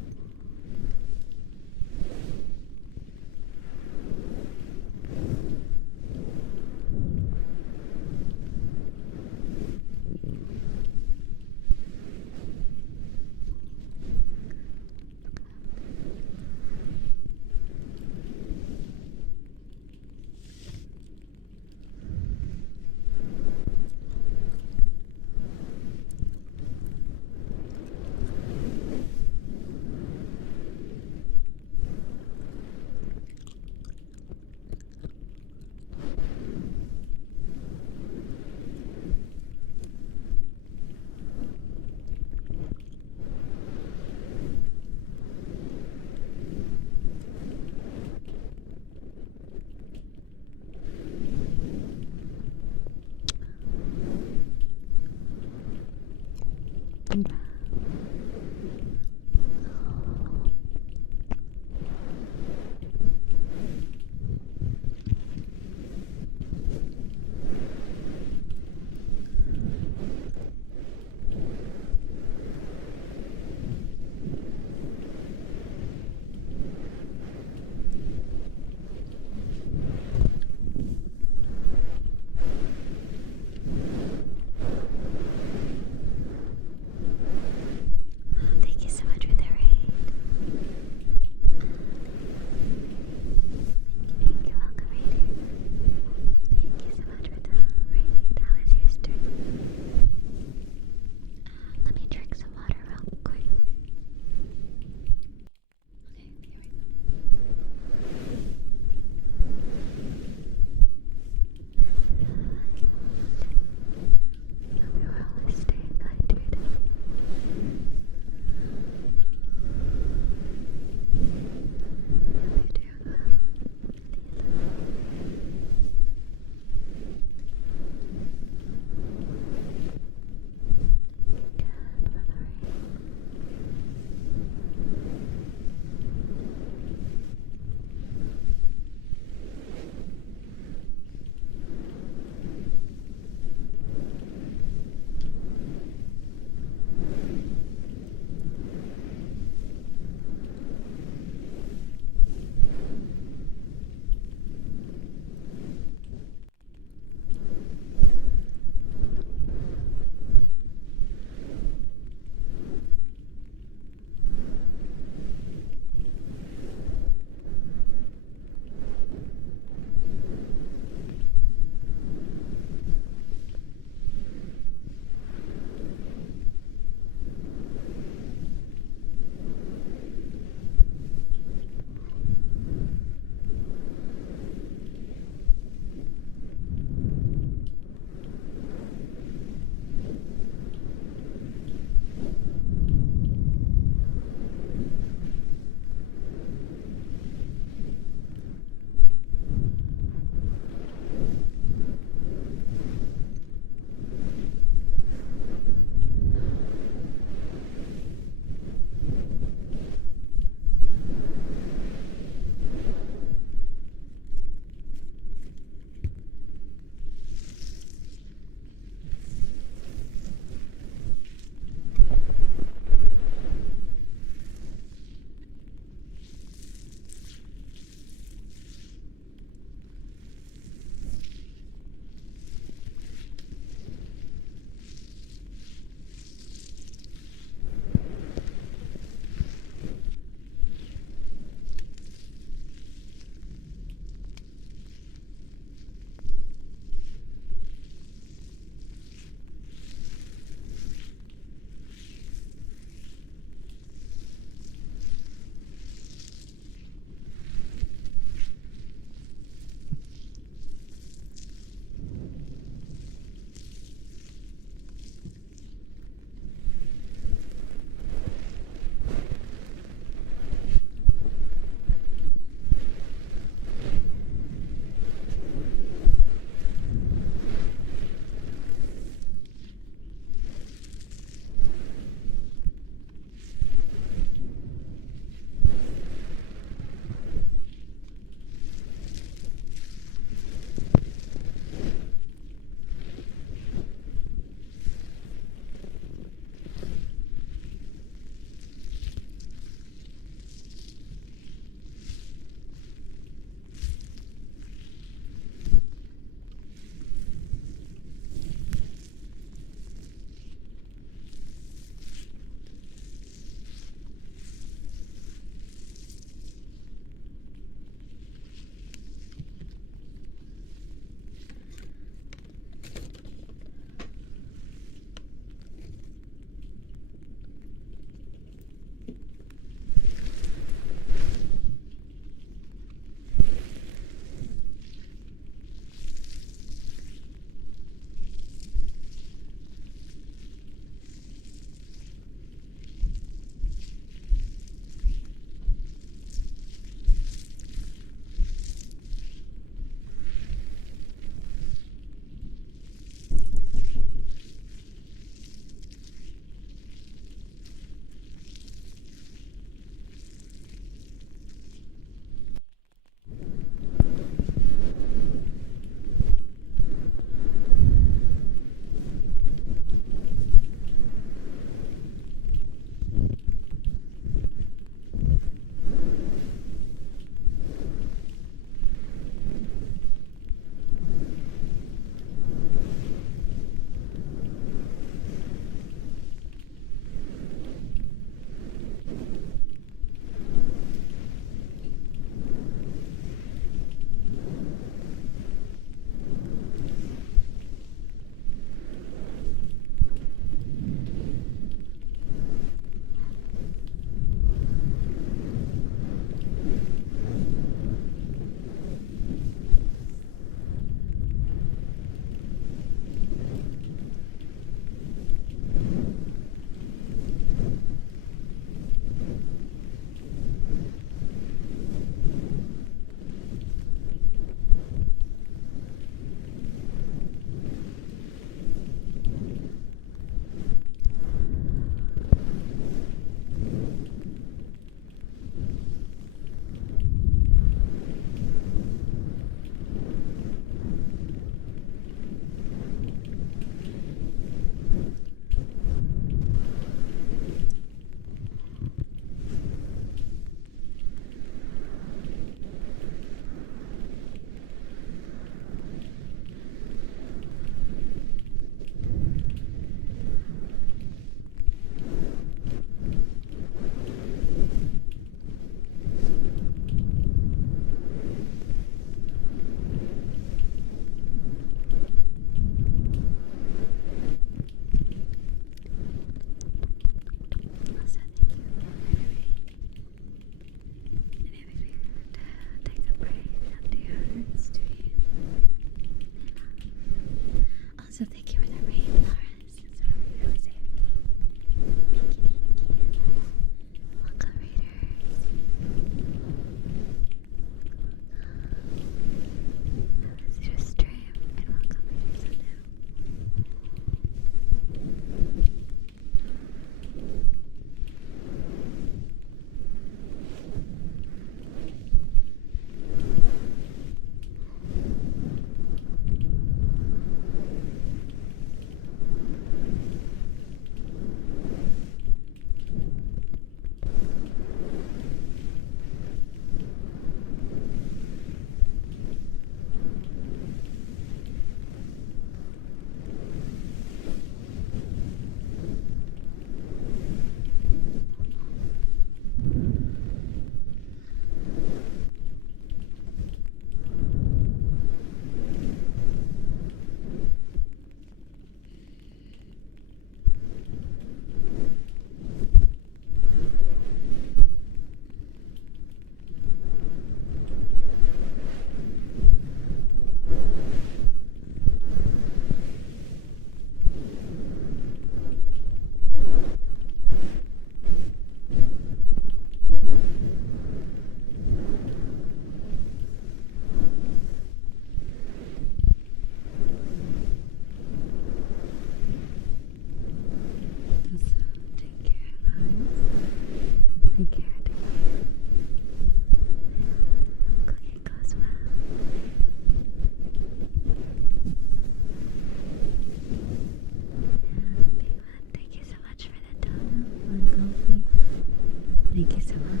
you so much.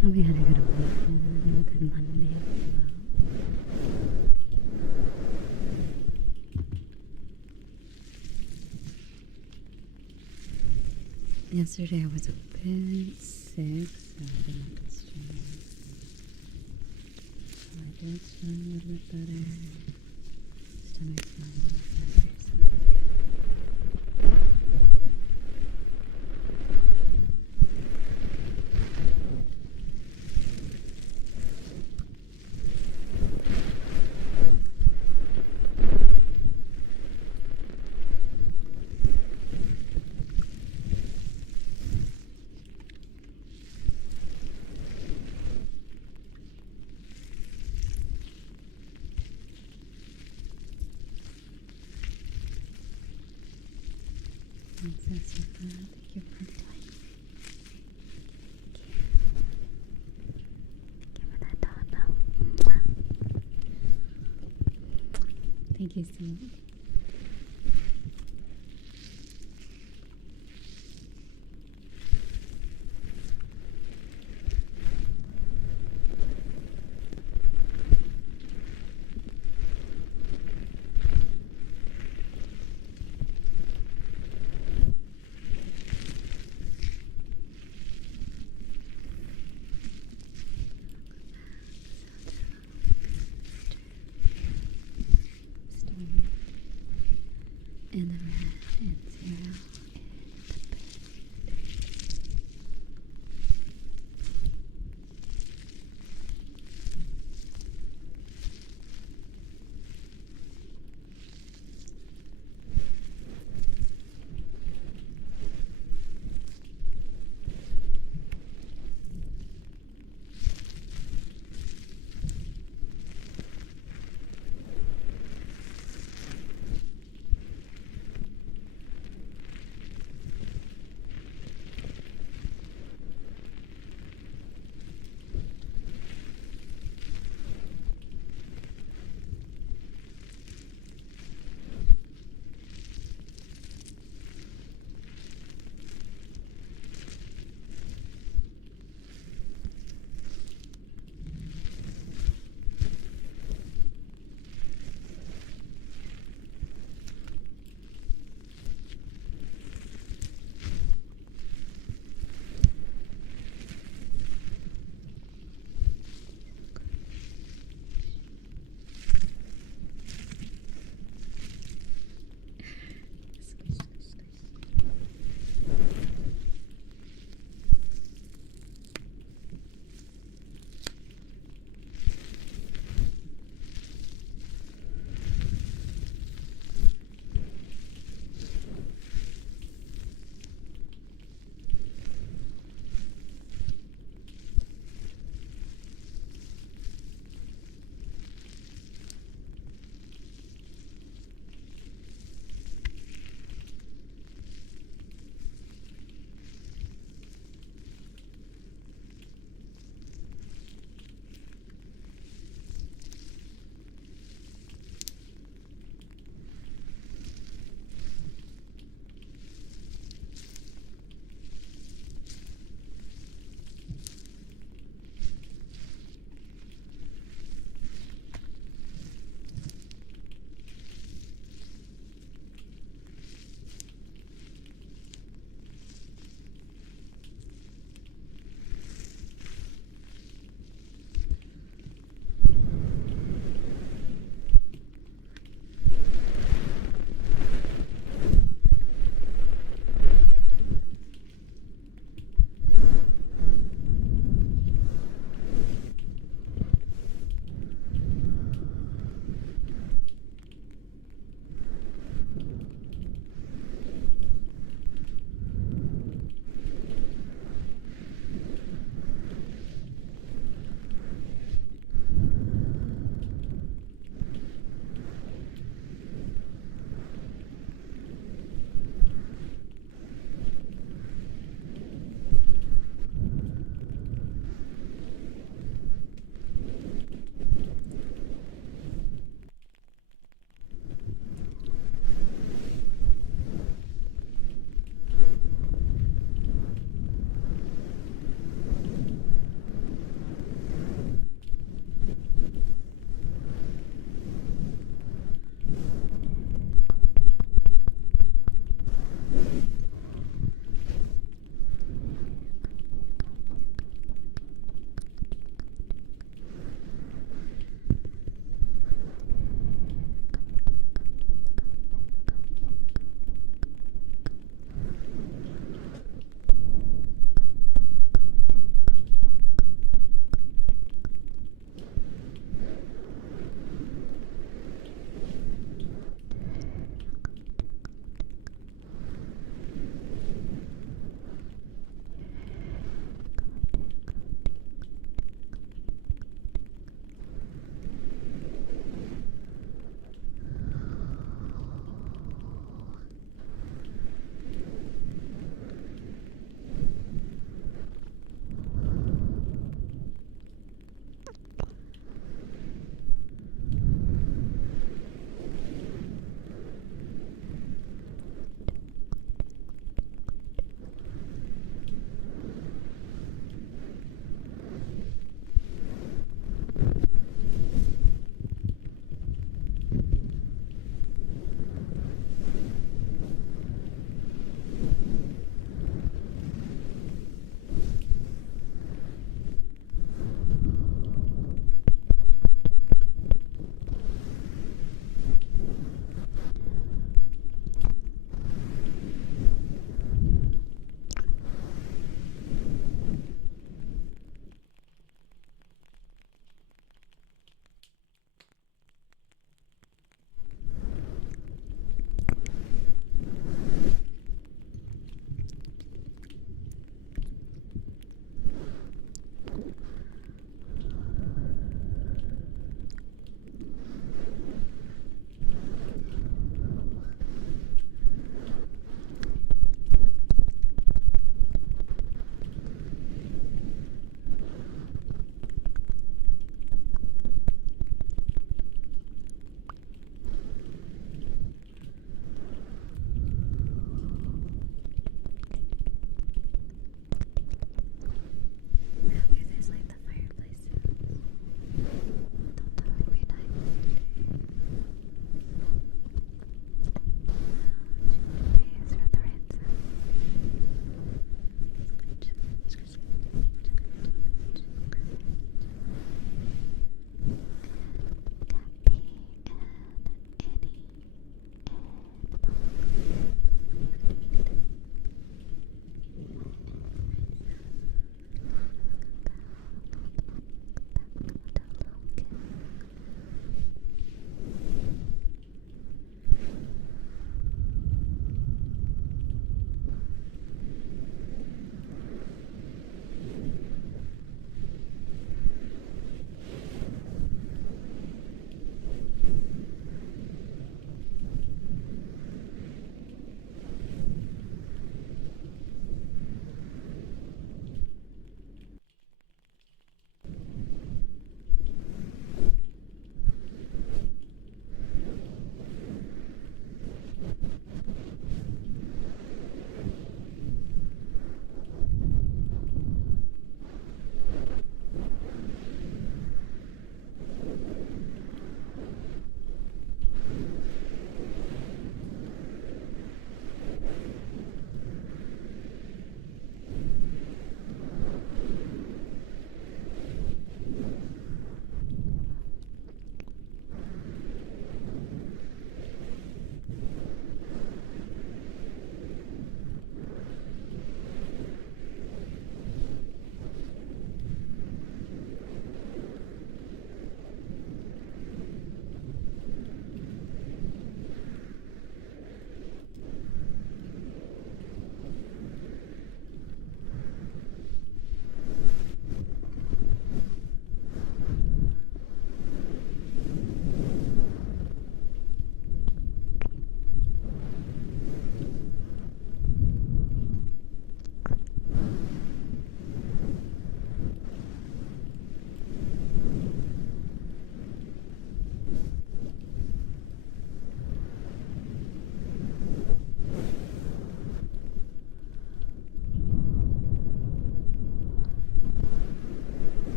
Hope you had a good weekend and a good Monday as well. Yesterday I was a bit sick, so I did not stream. So I did feel a little bit better. Stomach's not a little better, so. Thank you for playing. Thank you for that dono. Thank you so much. And the red and zero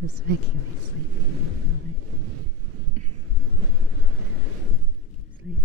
This making me sleepy. Sleepy.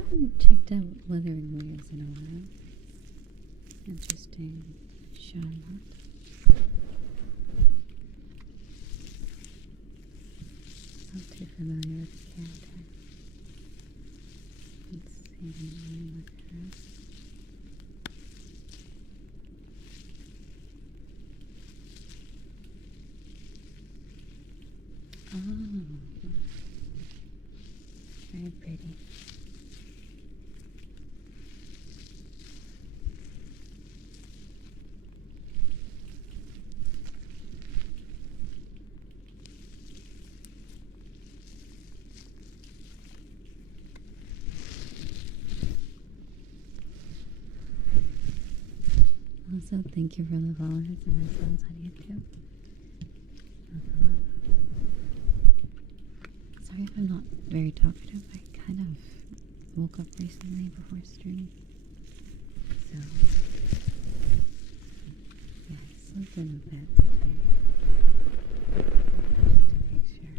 haven't checked out Wuthering Waves in a while. Interesting genre. Not too familiar with the character. Let's see if I can look at her. Oh, very pretty. Also, thank you for the followers and my friends on YouTube. Sorry if I'm not very talkative. I kind of woke up recently before stream. So, yeah, I slept in a bit today. Just to make sure.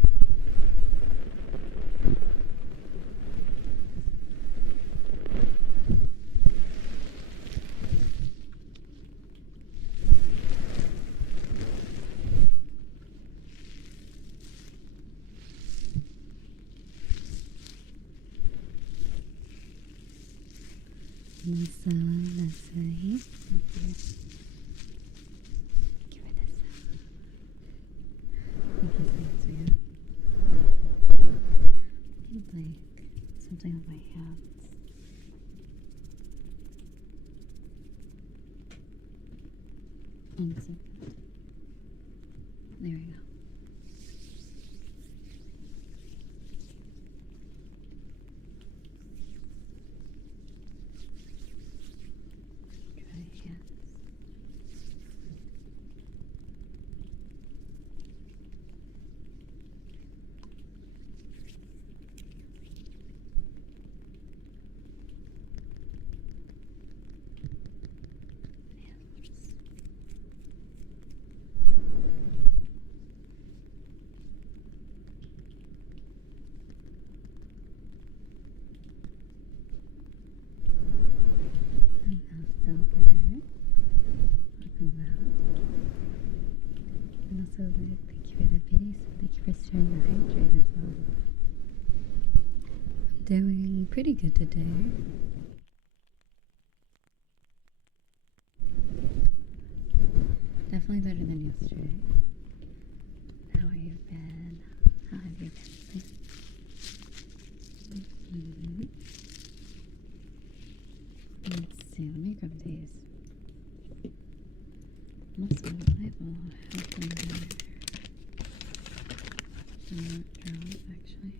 Let's see. Give it this. Thanks, Riza. Like something on my hands. One second. There we go. Thank you for the videos. Thank you for sharing the hydrate as well. I'm doing pretty good today. Definitely better than yesterday. How have you been? How have you been? Let's see, let me grab these. Also, I will help them there. Not drop, actually.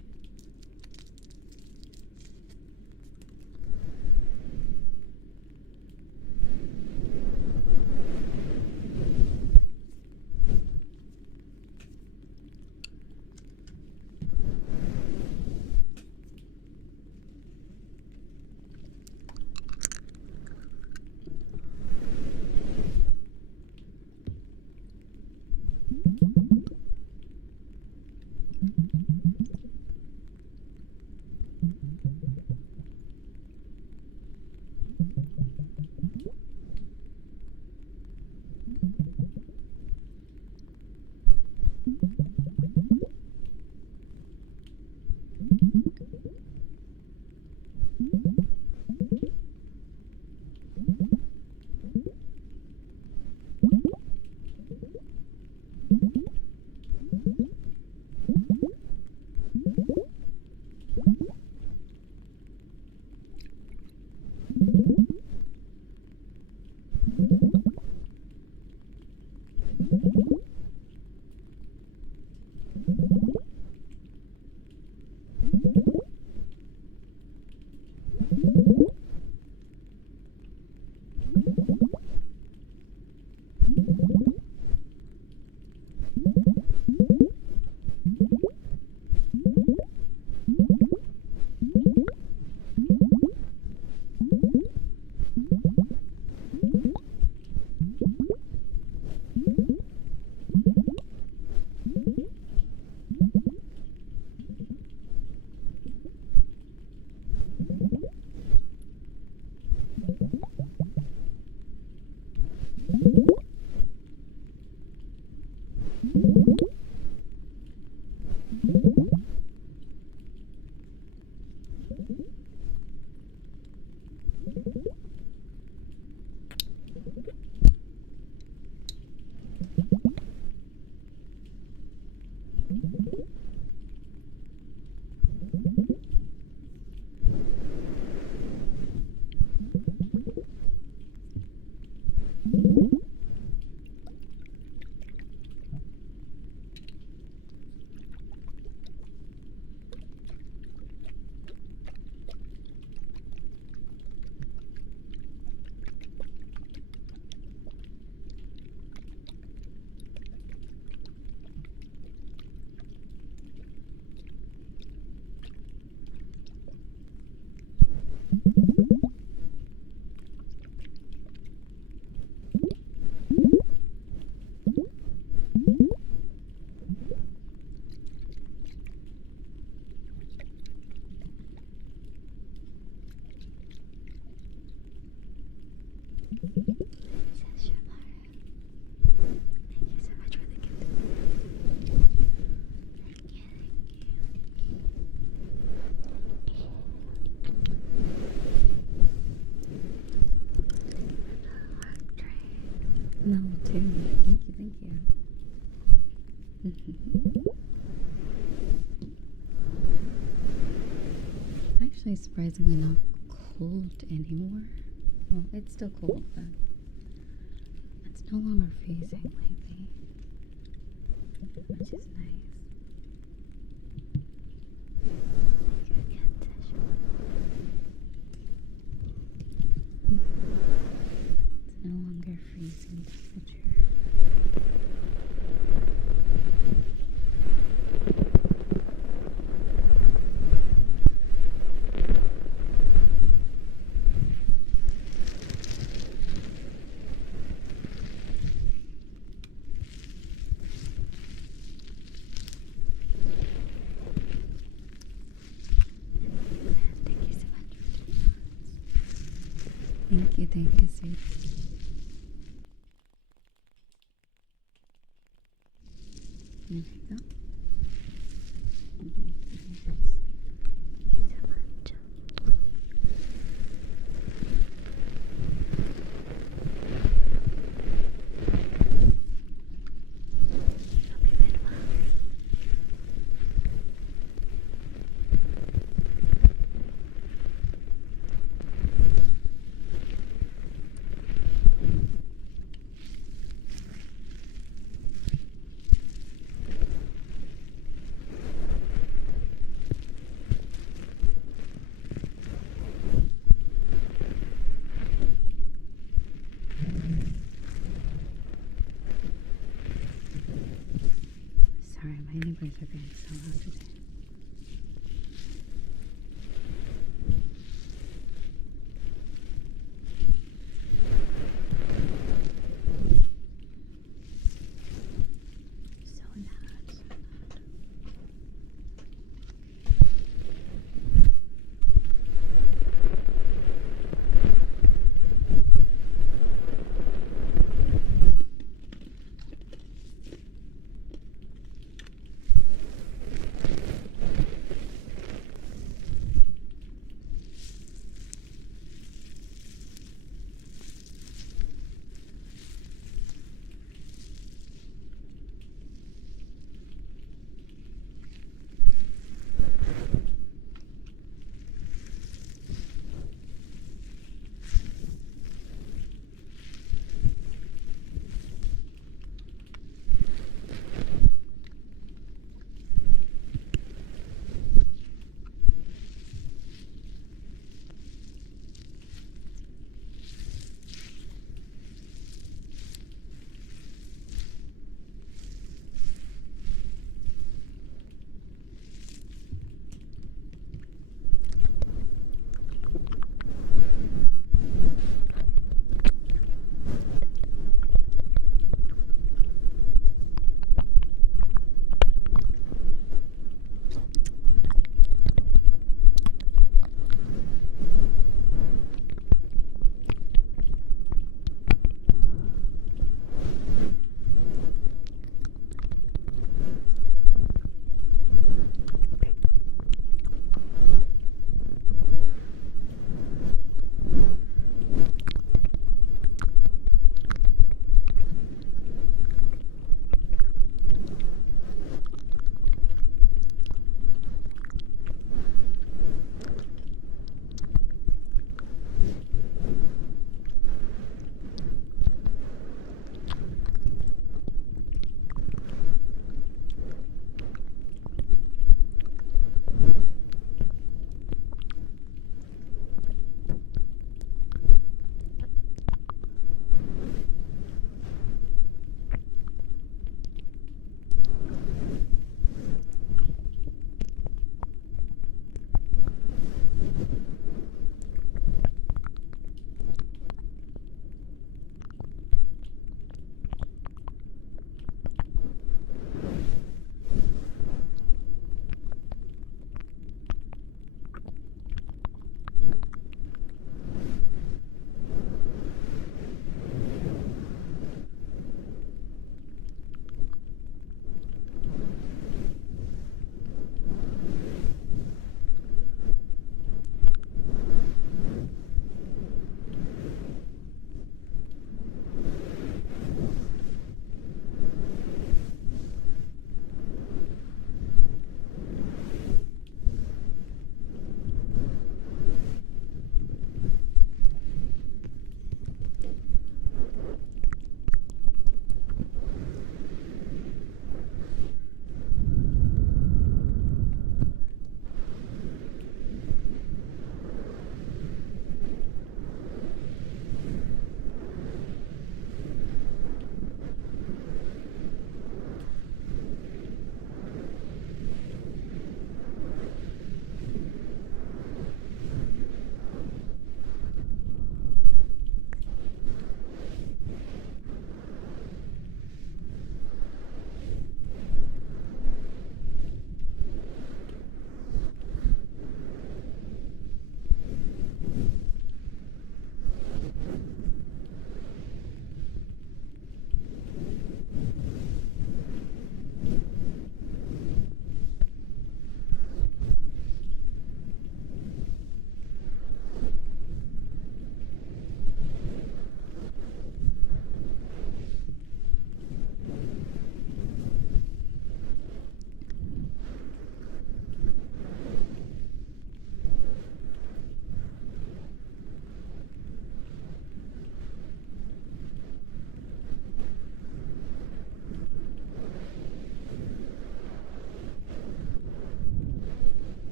Thank you so much for the gift. Thank you, no, too. Thank you, thank you. It's actually surprisingly not cold anymore. Well, it's still cold, but it's no longer freezing lately, which is nice. Thank you again, Sasha. It's no longer freezing temperature. Thank you, sweet. There we go. Thank you so much. Hope you've been well. Sorry, my neighbors are being so loud today. So loud, so loud.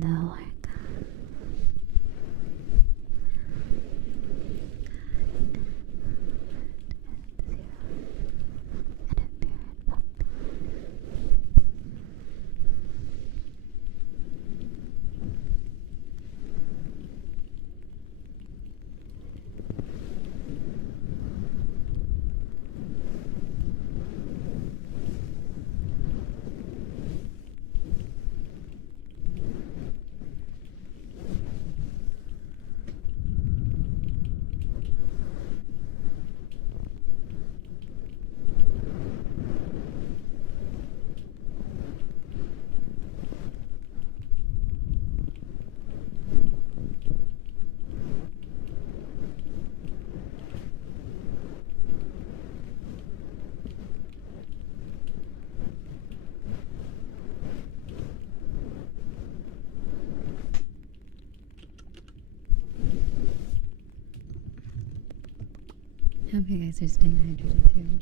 the orca. I hope you guys are staying hydrated too.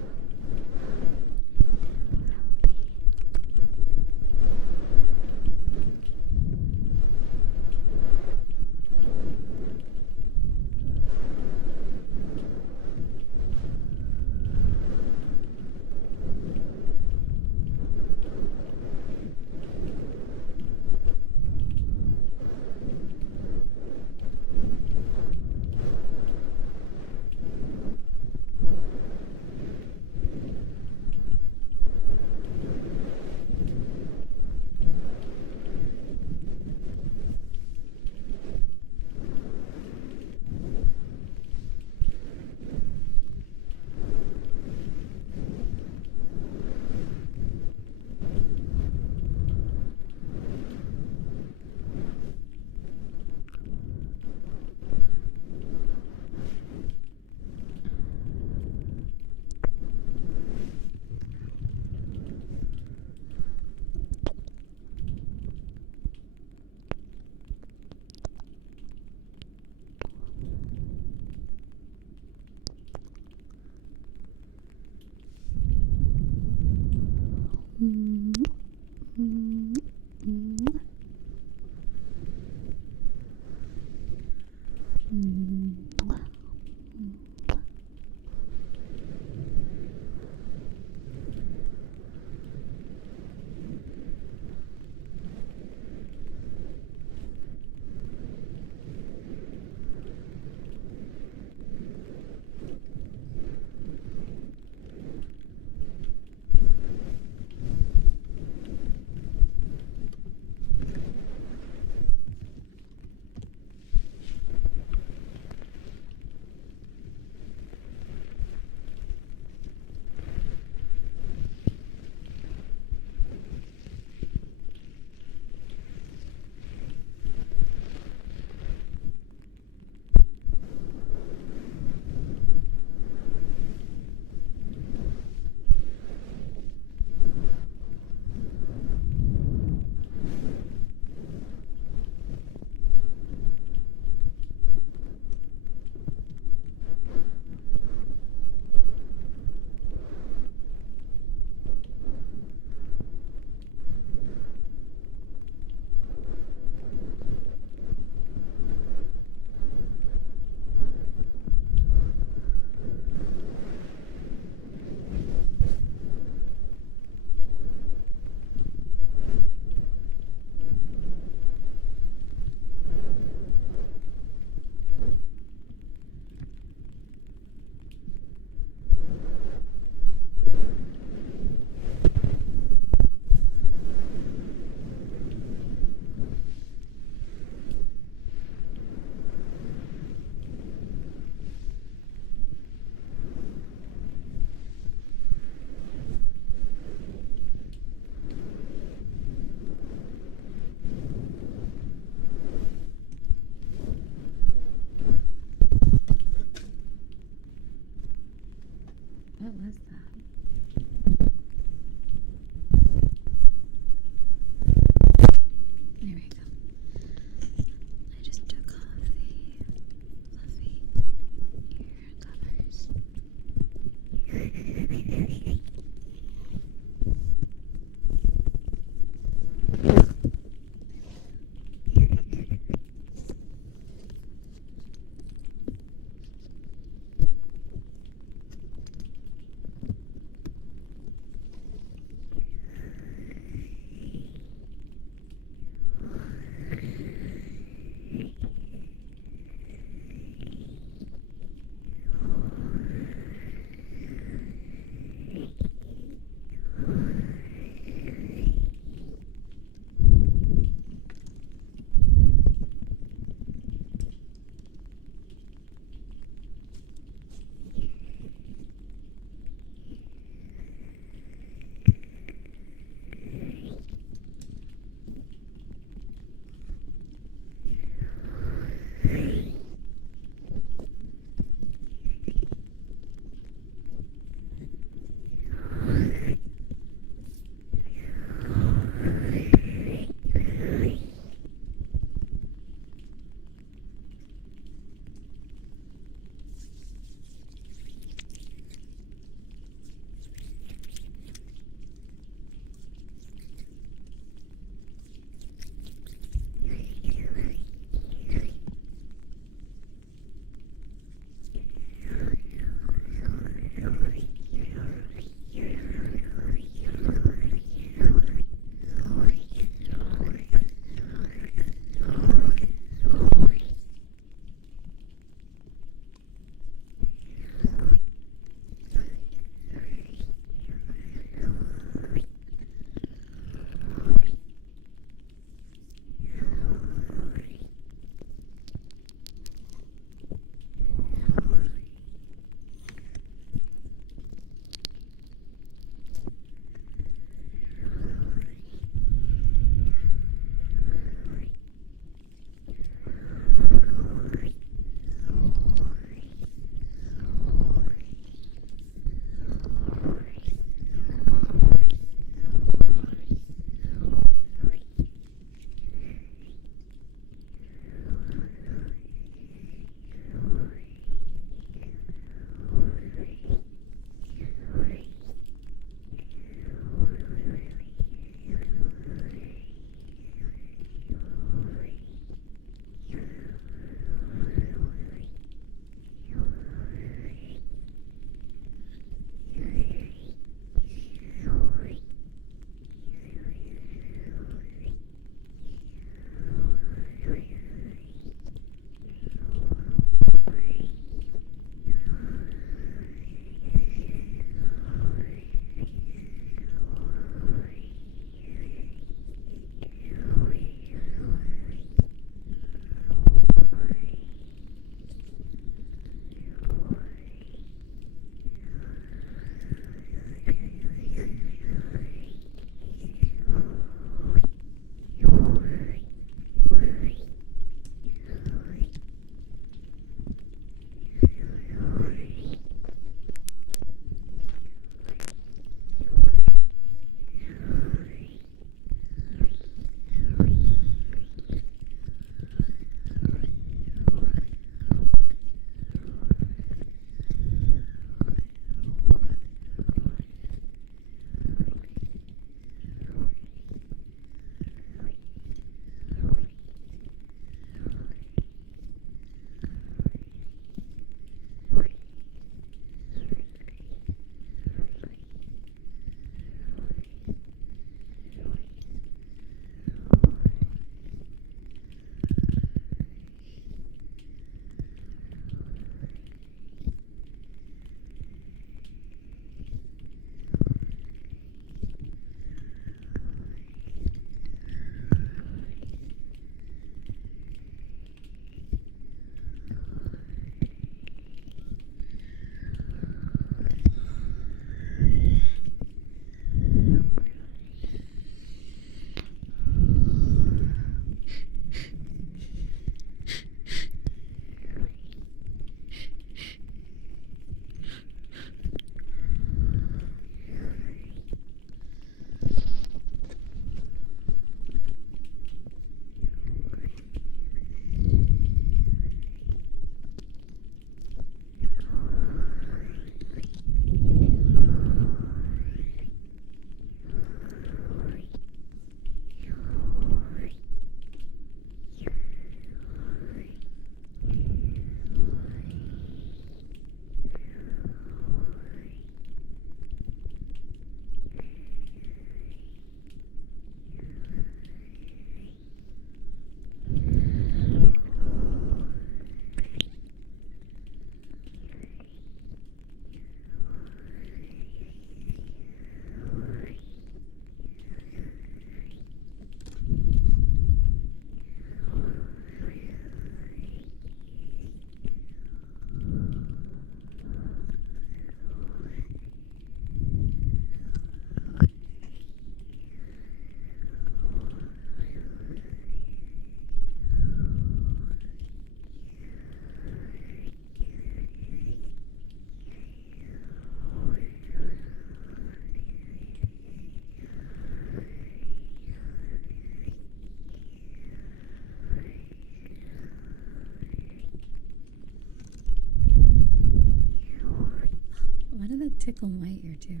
tickle my ear too.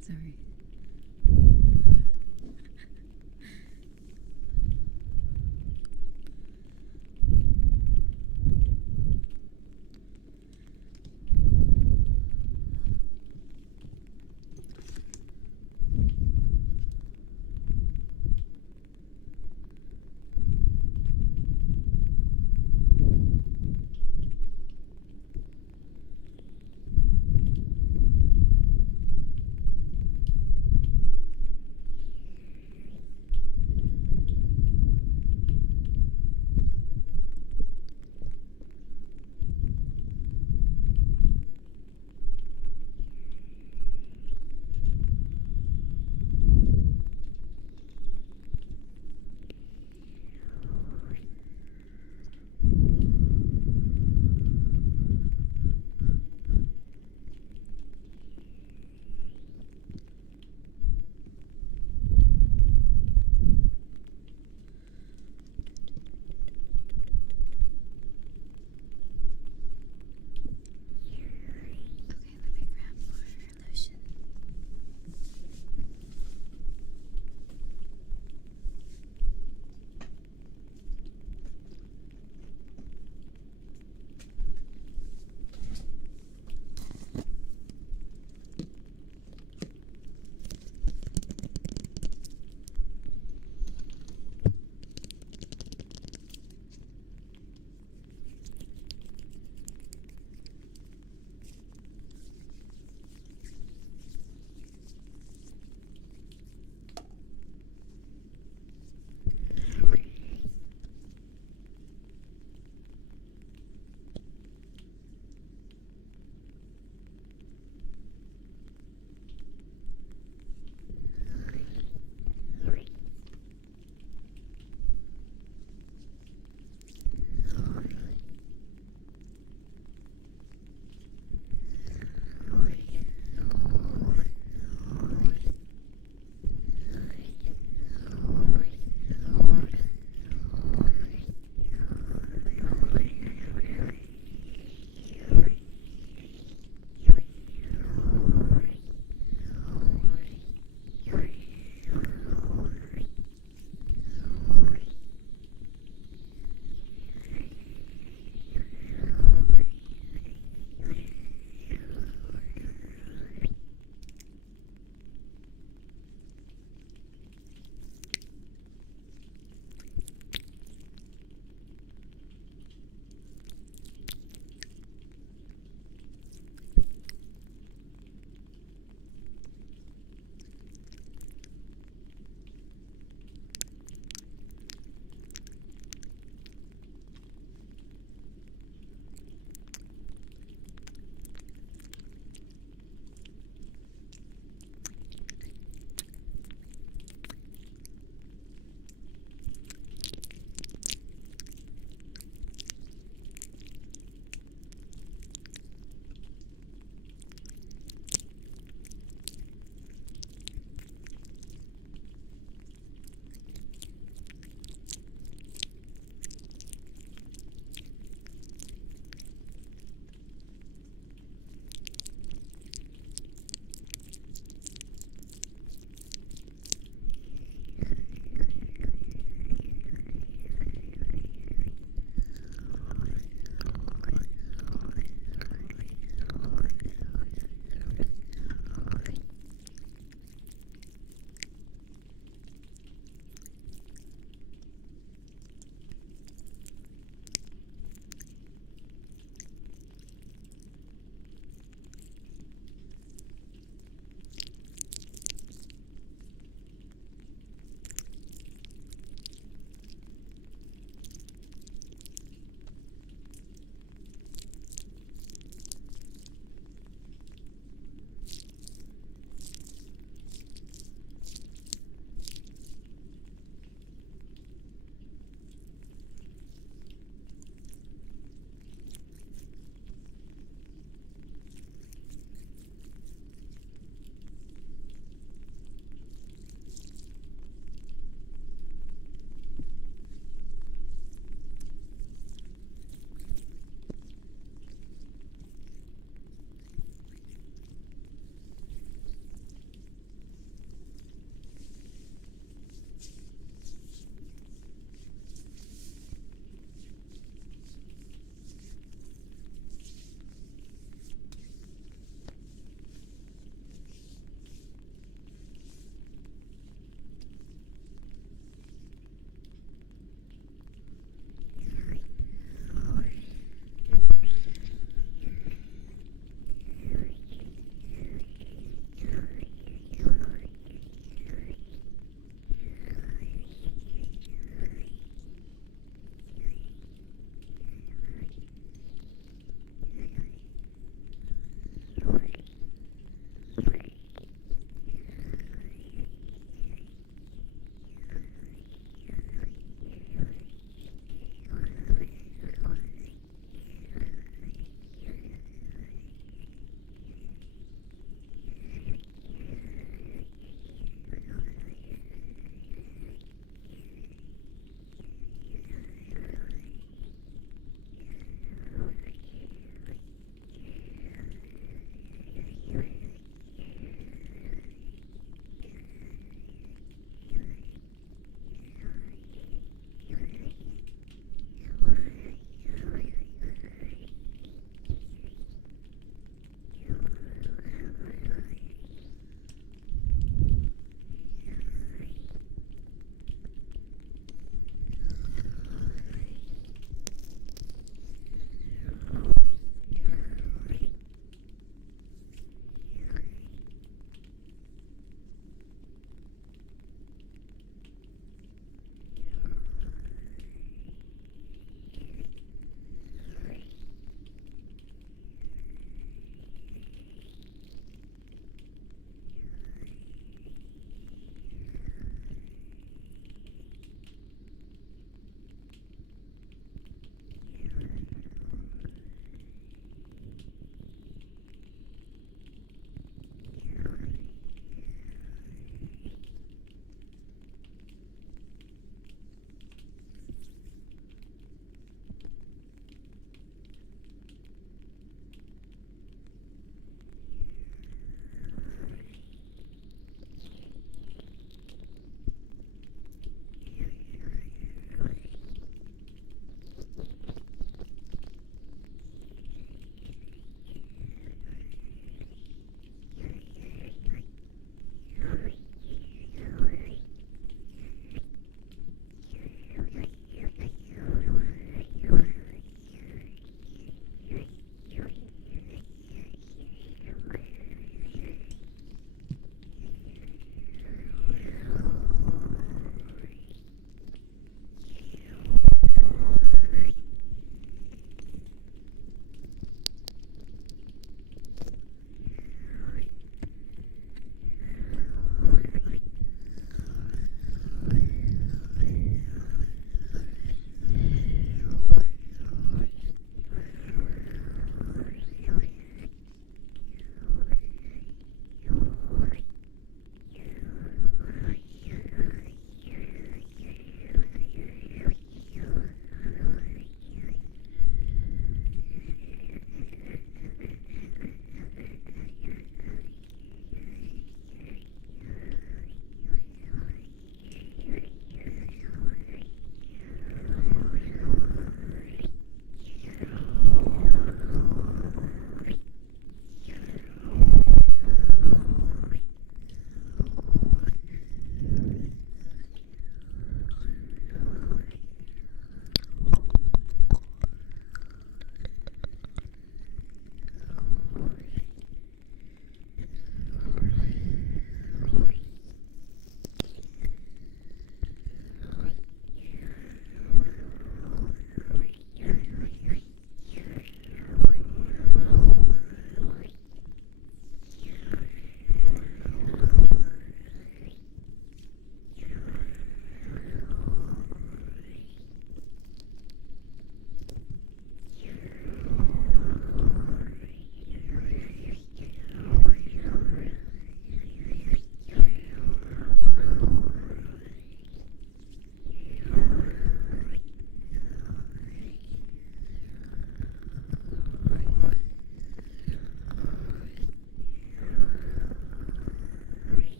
Sorry.